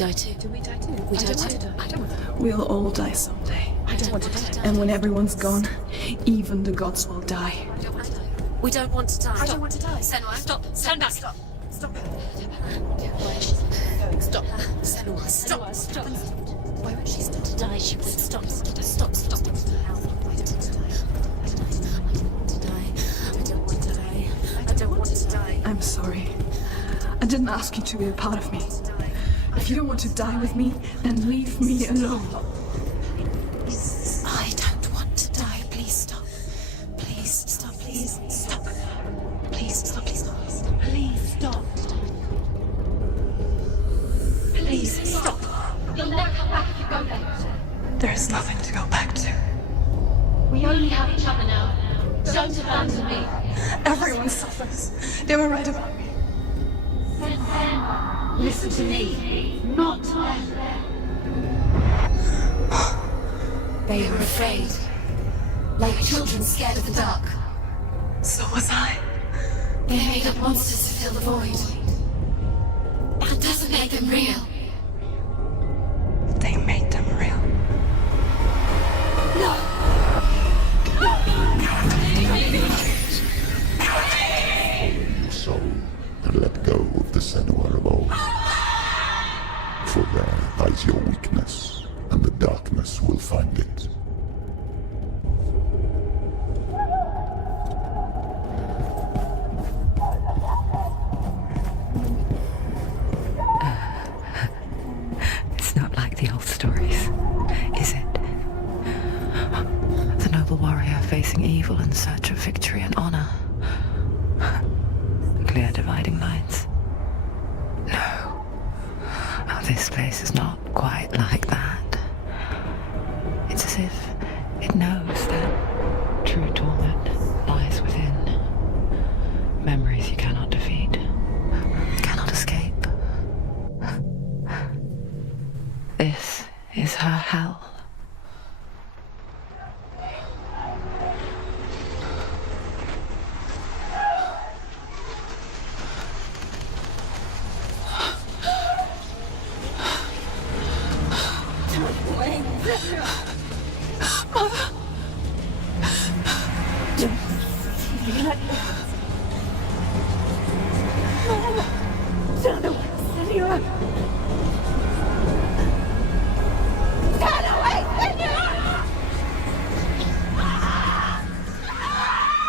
die too. Do we die too? We I die don't want too. to die. I don't want to die. We'll all die someday. I don't want to die. And when everyone's gone, even the gods will die. We don't want to die. I don't want to die. Senua, stop. Stand back. Stop. Stop. Stop. Senua, stop. Stop. Why won't she stop to die? She won't stop. Stop. Stop. I don't want to die. I don't want to die. I'm sorry. I didn't ask you to be a part of me. If you don't want to die with me, then leave me alone. I don't want to die. Please stop. Please stop. Please stop. Please stop. Please stop. Please stop. Please stop. You'll never come back if you go there. There is nothing to go back to. We only have each other now. Don't abandon me. Everyone suffers. They were right about me. Listen to me, not to them. They were afraid. Like children scared of the dark. So was I. They made up monsters to fill the void. That doesn't make them real. They made them real. Your soul and let go of the Senua of old. For there lies your weakness, and the darkness will find it. It's not like the old stories, is it? The noble warrior facing evil in search of victory and honor. Clear dividing lines. No. Oh, this place is not quite like that. It's as if it knows that true torment lies within. Memories you cannot defeat, cannot escape. This is her hell.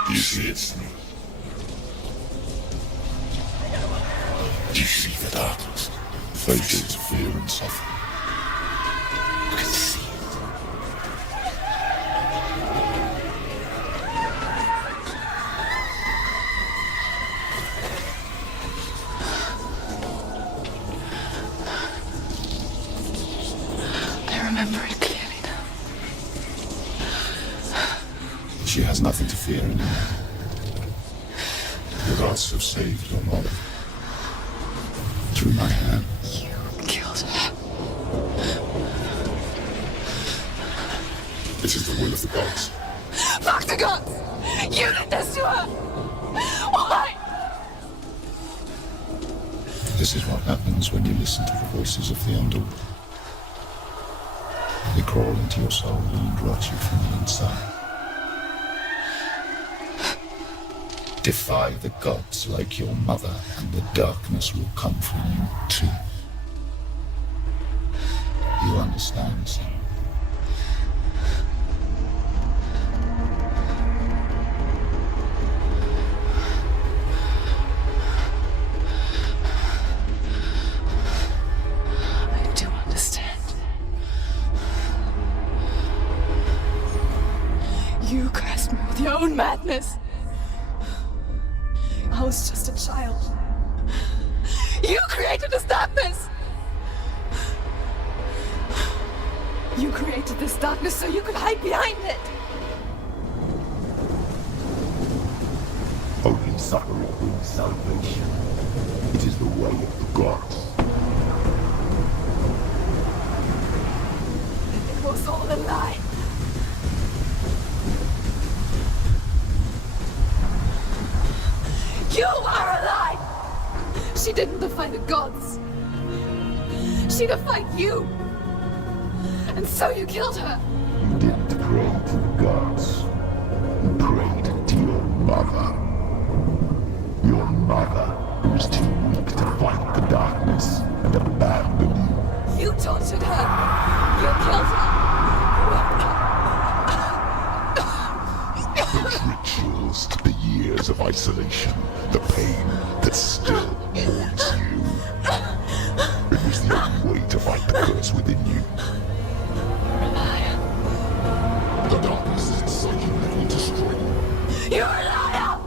Do you see it? Do you see the darkness? Faces, fear and suffering. You can see it. I remember it clearly now. She has nothing to fear anymore. The gods have saved your mother. Through my hand. You killed her. It is the will of the gods. Fuck the gods! You did this to her! Why? This is what happens when you listen to the voices of the underworld. They crawl into your soul and rot you from the inside. Defy the gods like your mother, and the darkness will come for you too. You understand, son? I do understand. You cursed me with your own madness. I was just a child. You created this darkness! You created this darkness so you could hide behind it! Only suffering brings salvation. It is the way of the gods. It was all a lie. You are a lie! She didn't defy the gods. She defied you! And so you killed her! You didn't pray to the gods. You prayed to your mother. Your mother, who was too weak to fight the darkness and abandoned you. You tortured her! You killed her! Those rituals, the years of isolation, the pain that still haunts you. It was the only way to fight the curse within you. The darkness is inside you that will destroy you. You're a liar!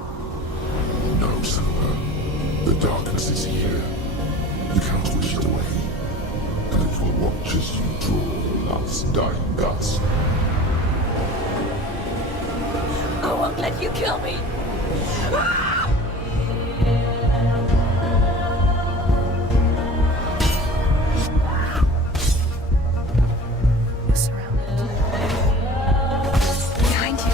No, Senua. The darkness is here. You can't wish it away. And it will watch as you draw the last dying gasp. I won't let you kill me! You're surrounded. Behind you.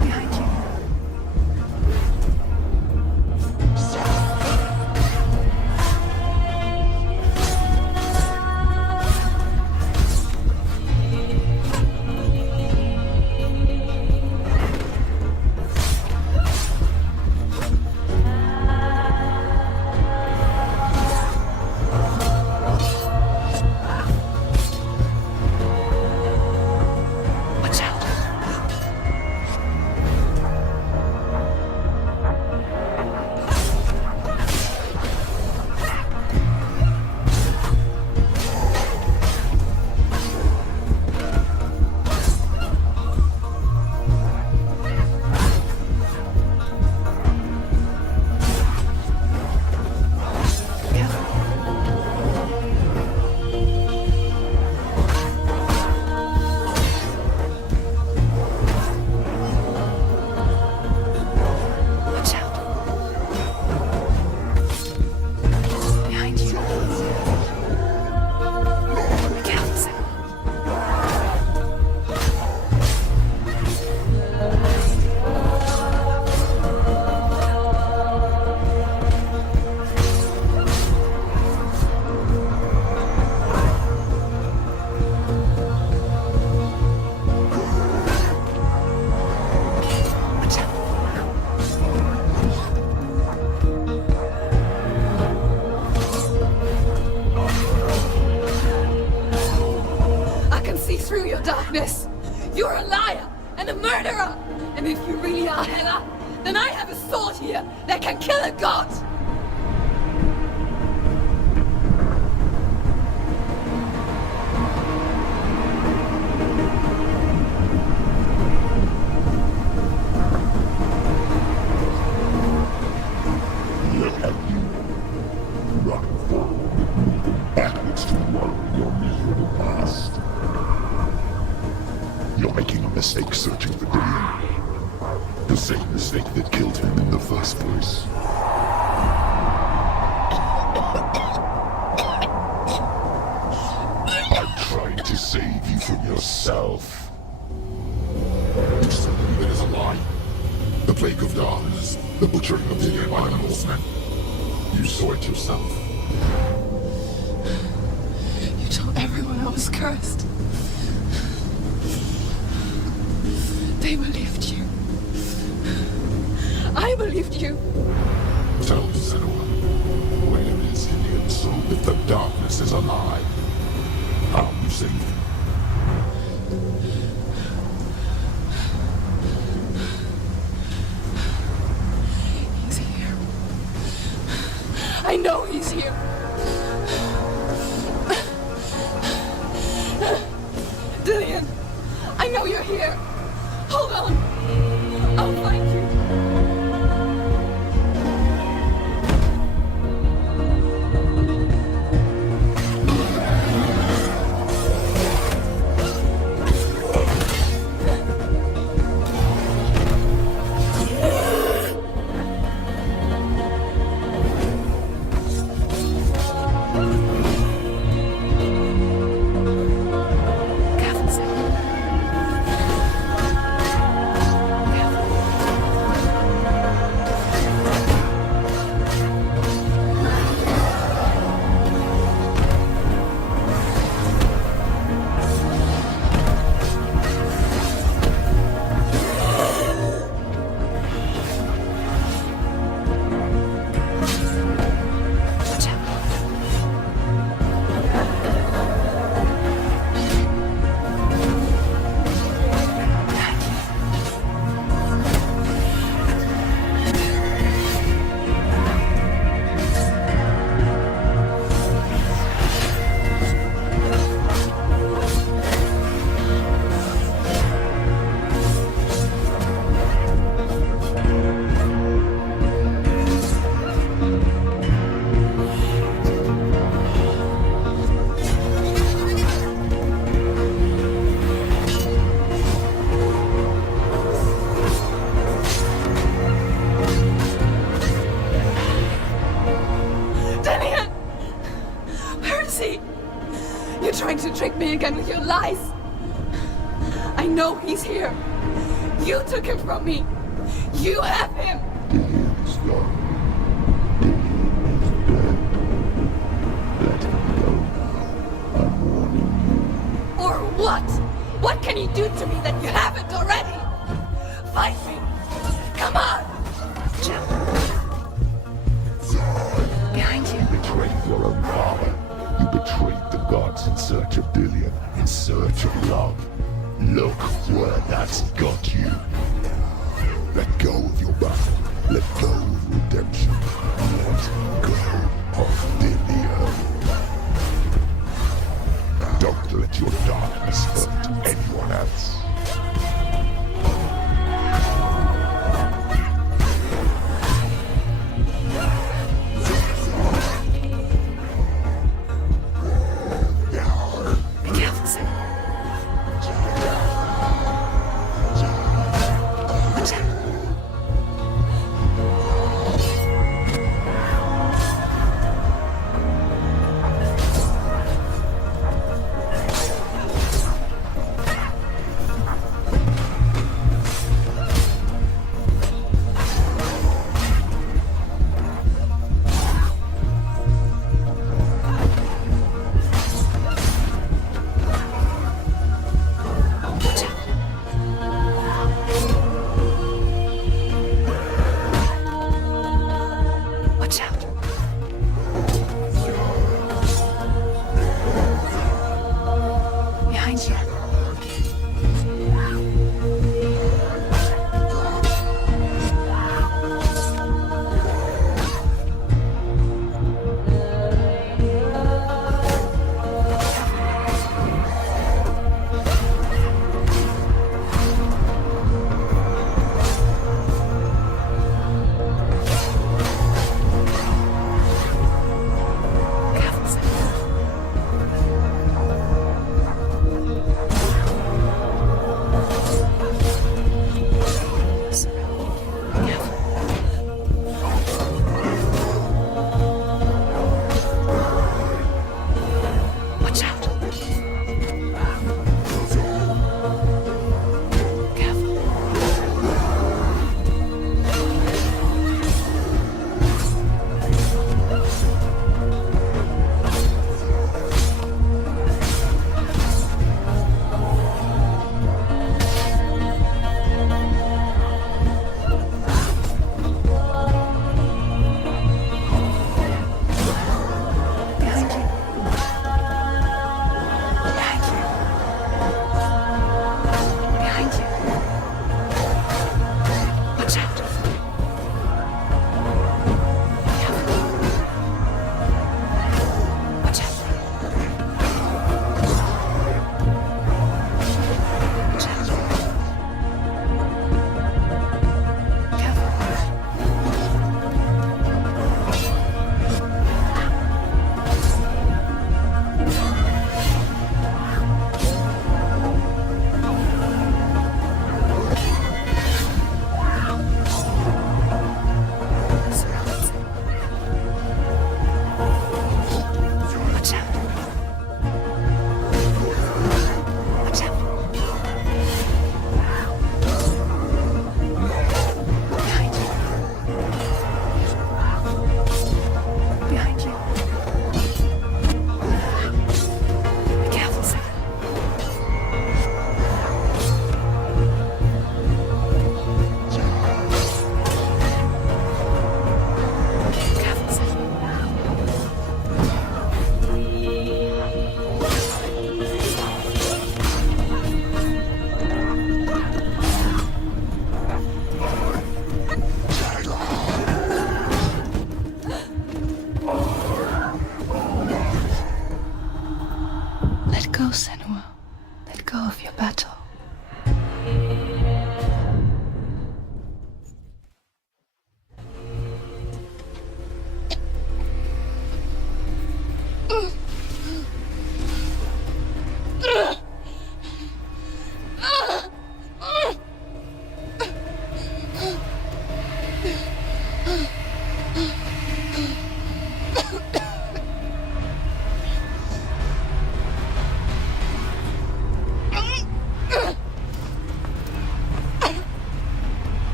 Behind you. Watch out. Watch out. Behind you. Look out, Senua. Watch out. I can see through your darkness! You're a liar and a murderer! And if you really are Hela, then I have a sword here that can kill a god! Look at you. Running forward. Backwards to wallow your miserable past. You're making a mistake searching for Dillion. The same mistake that killed him in the first place. I tried to save you from yourself. You still believe it is a lie. The plague of darkness, the butchering of Dillion by the Norsemen. You saw it yourself. You told everyone I was cursed. They believed you. I believed you. Tell me, Senua, where is Dillion so if the darkness is a lie? How you save him? He's here. I know he's here. Dillion, I know you're here. Hold on. I'll find you. know he's here. You took him from me. You have him. Dillian's gone. Dillian is dead. Let him go now. I'm warning you. Or what? What can you do to me that you haven't already? Fight me. Come on. Behind you. You betrayed your own father. You betrayed the gods in search of Dillian, in search of love. Look where that's got you. Let go of your battle. Let go of redemption. Let go of Dillian. Don't let your darkness hurt anyone else. Be careful, sir. Watch out.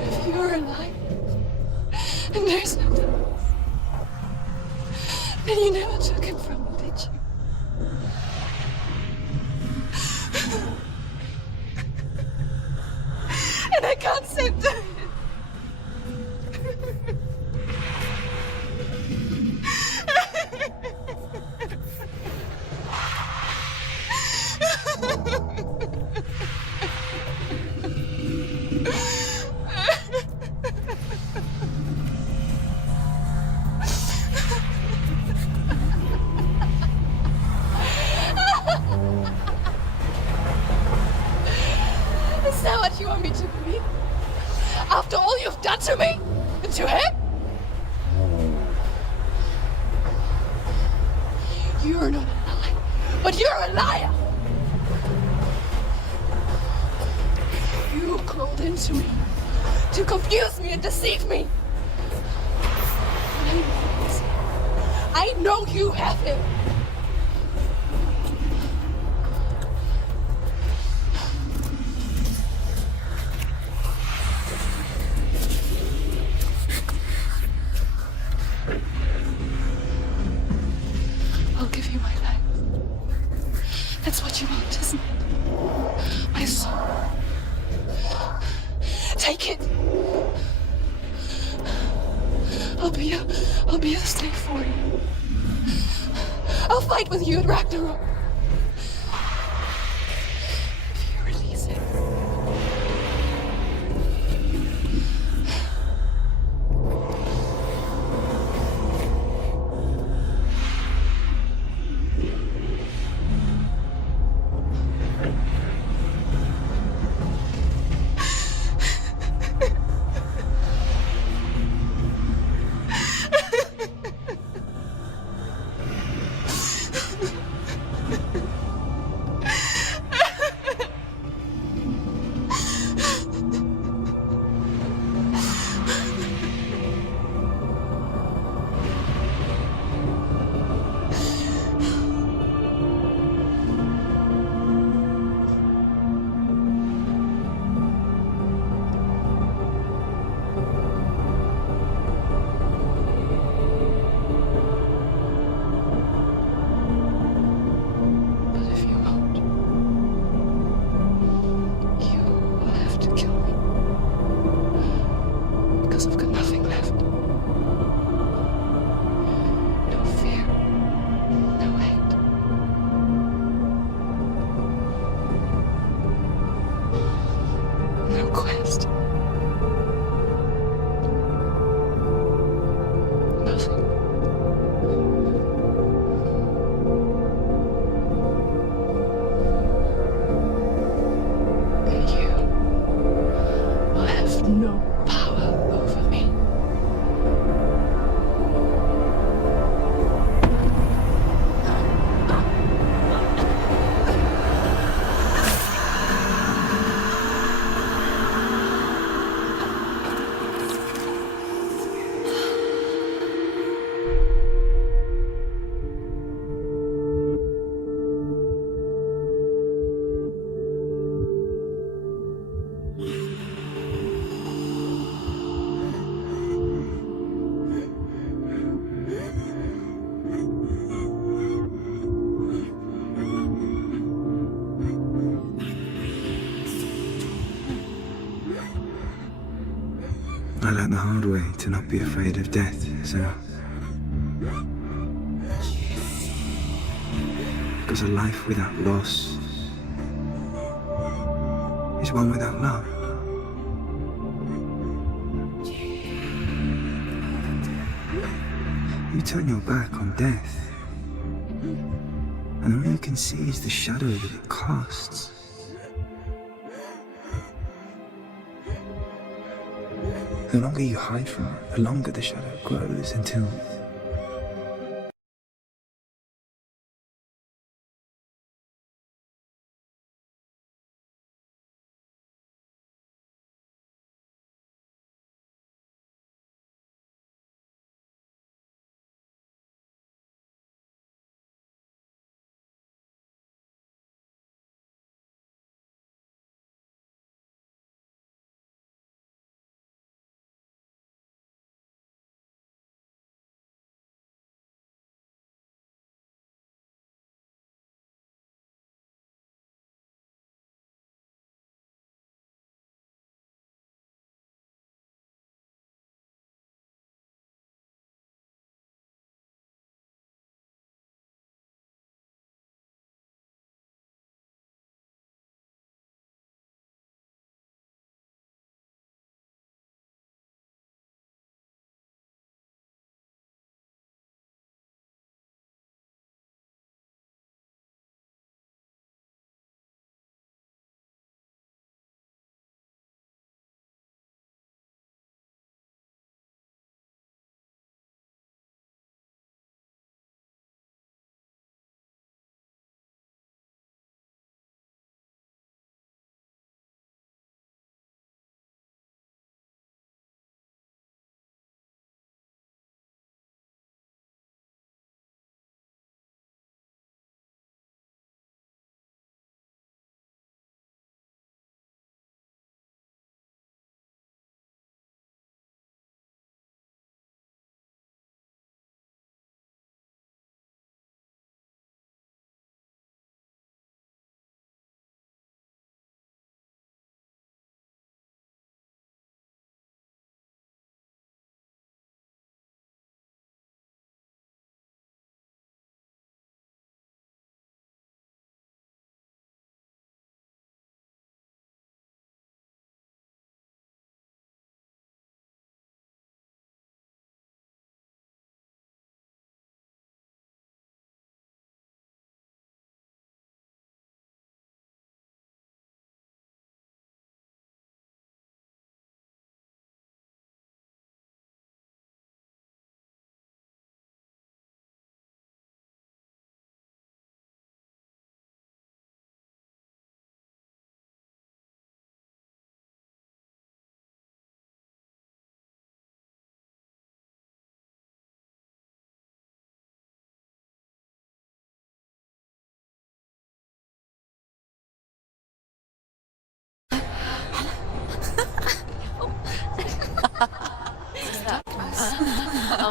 If you're alive, and there's no doubt, then you never took him from me, did you? And I can't sit down. Is that what you want me to believe? After all you've done to me? And to him? You're not a liar, but you're a liar! You crawled into me to confuse me and deceive me. I know you have him. I'll give you my life. That's what you want, isn't it? My soul. Take it. I'll be a slave for you. I'll fight with you at Ragnarok. If you release it. I learned the hard way to not be afraid of death, Senua. Because a life without loss is one without love. You turn your back on death, and all you can see is the shadow that it casts. The longer you hide from it, the longer the shadow grows until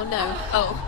no. Oh.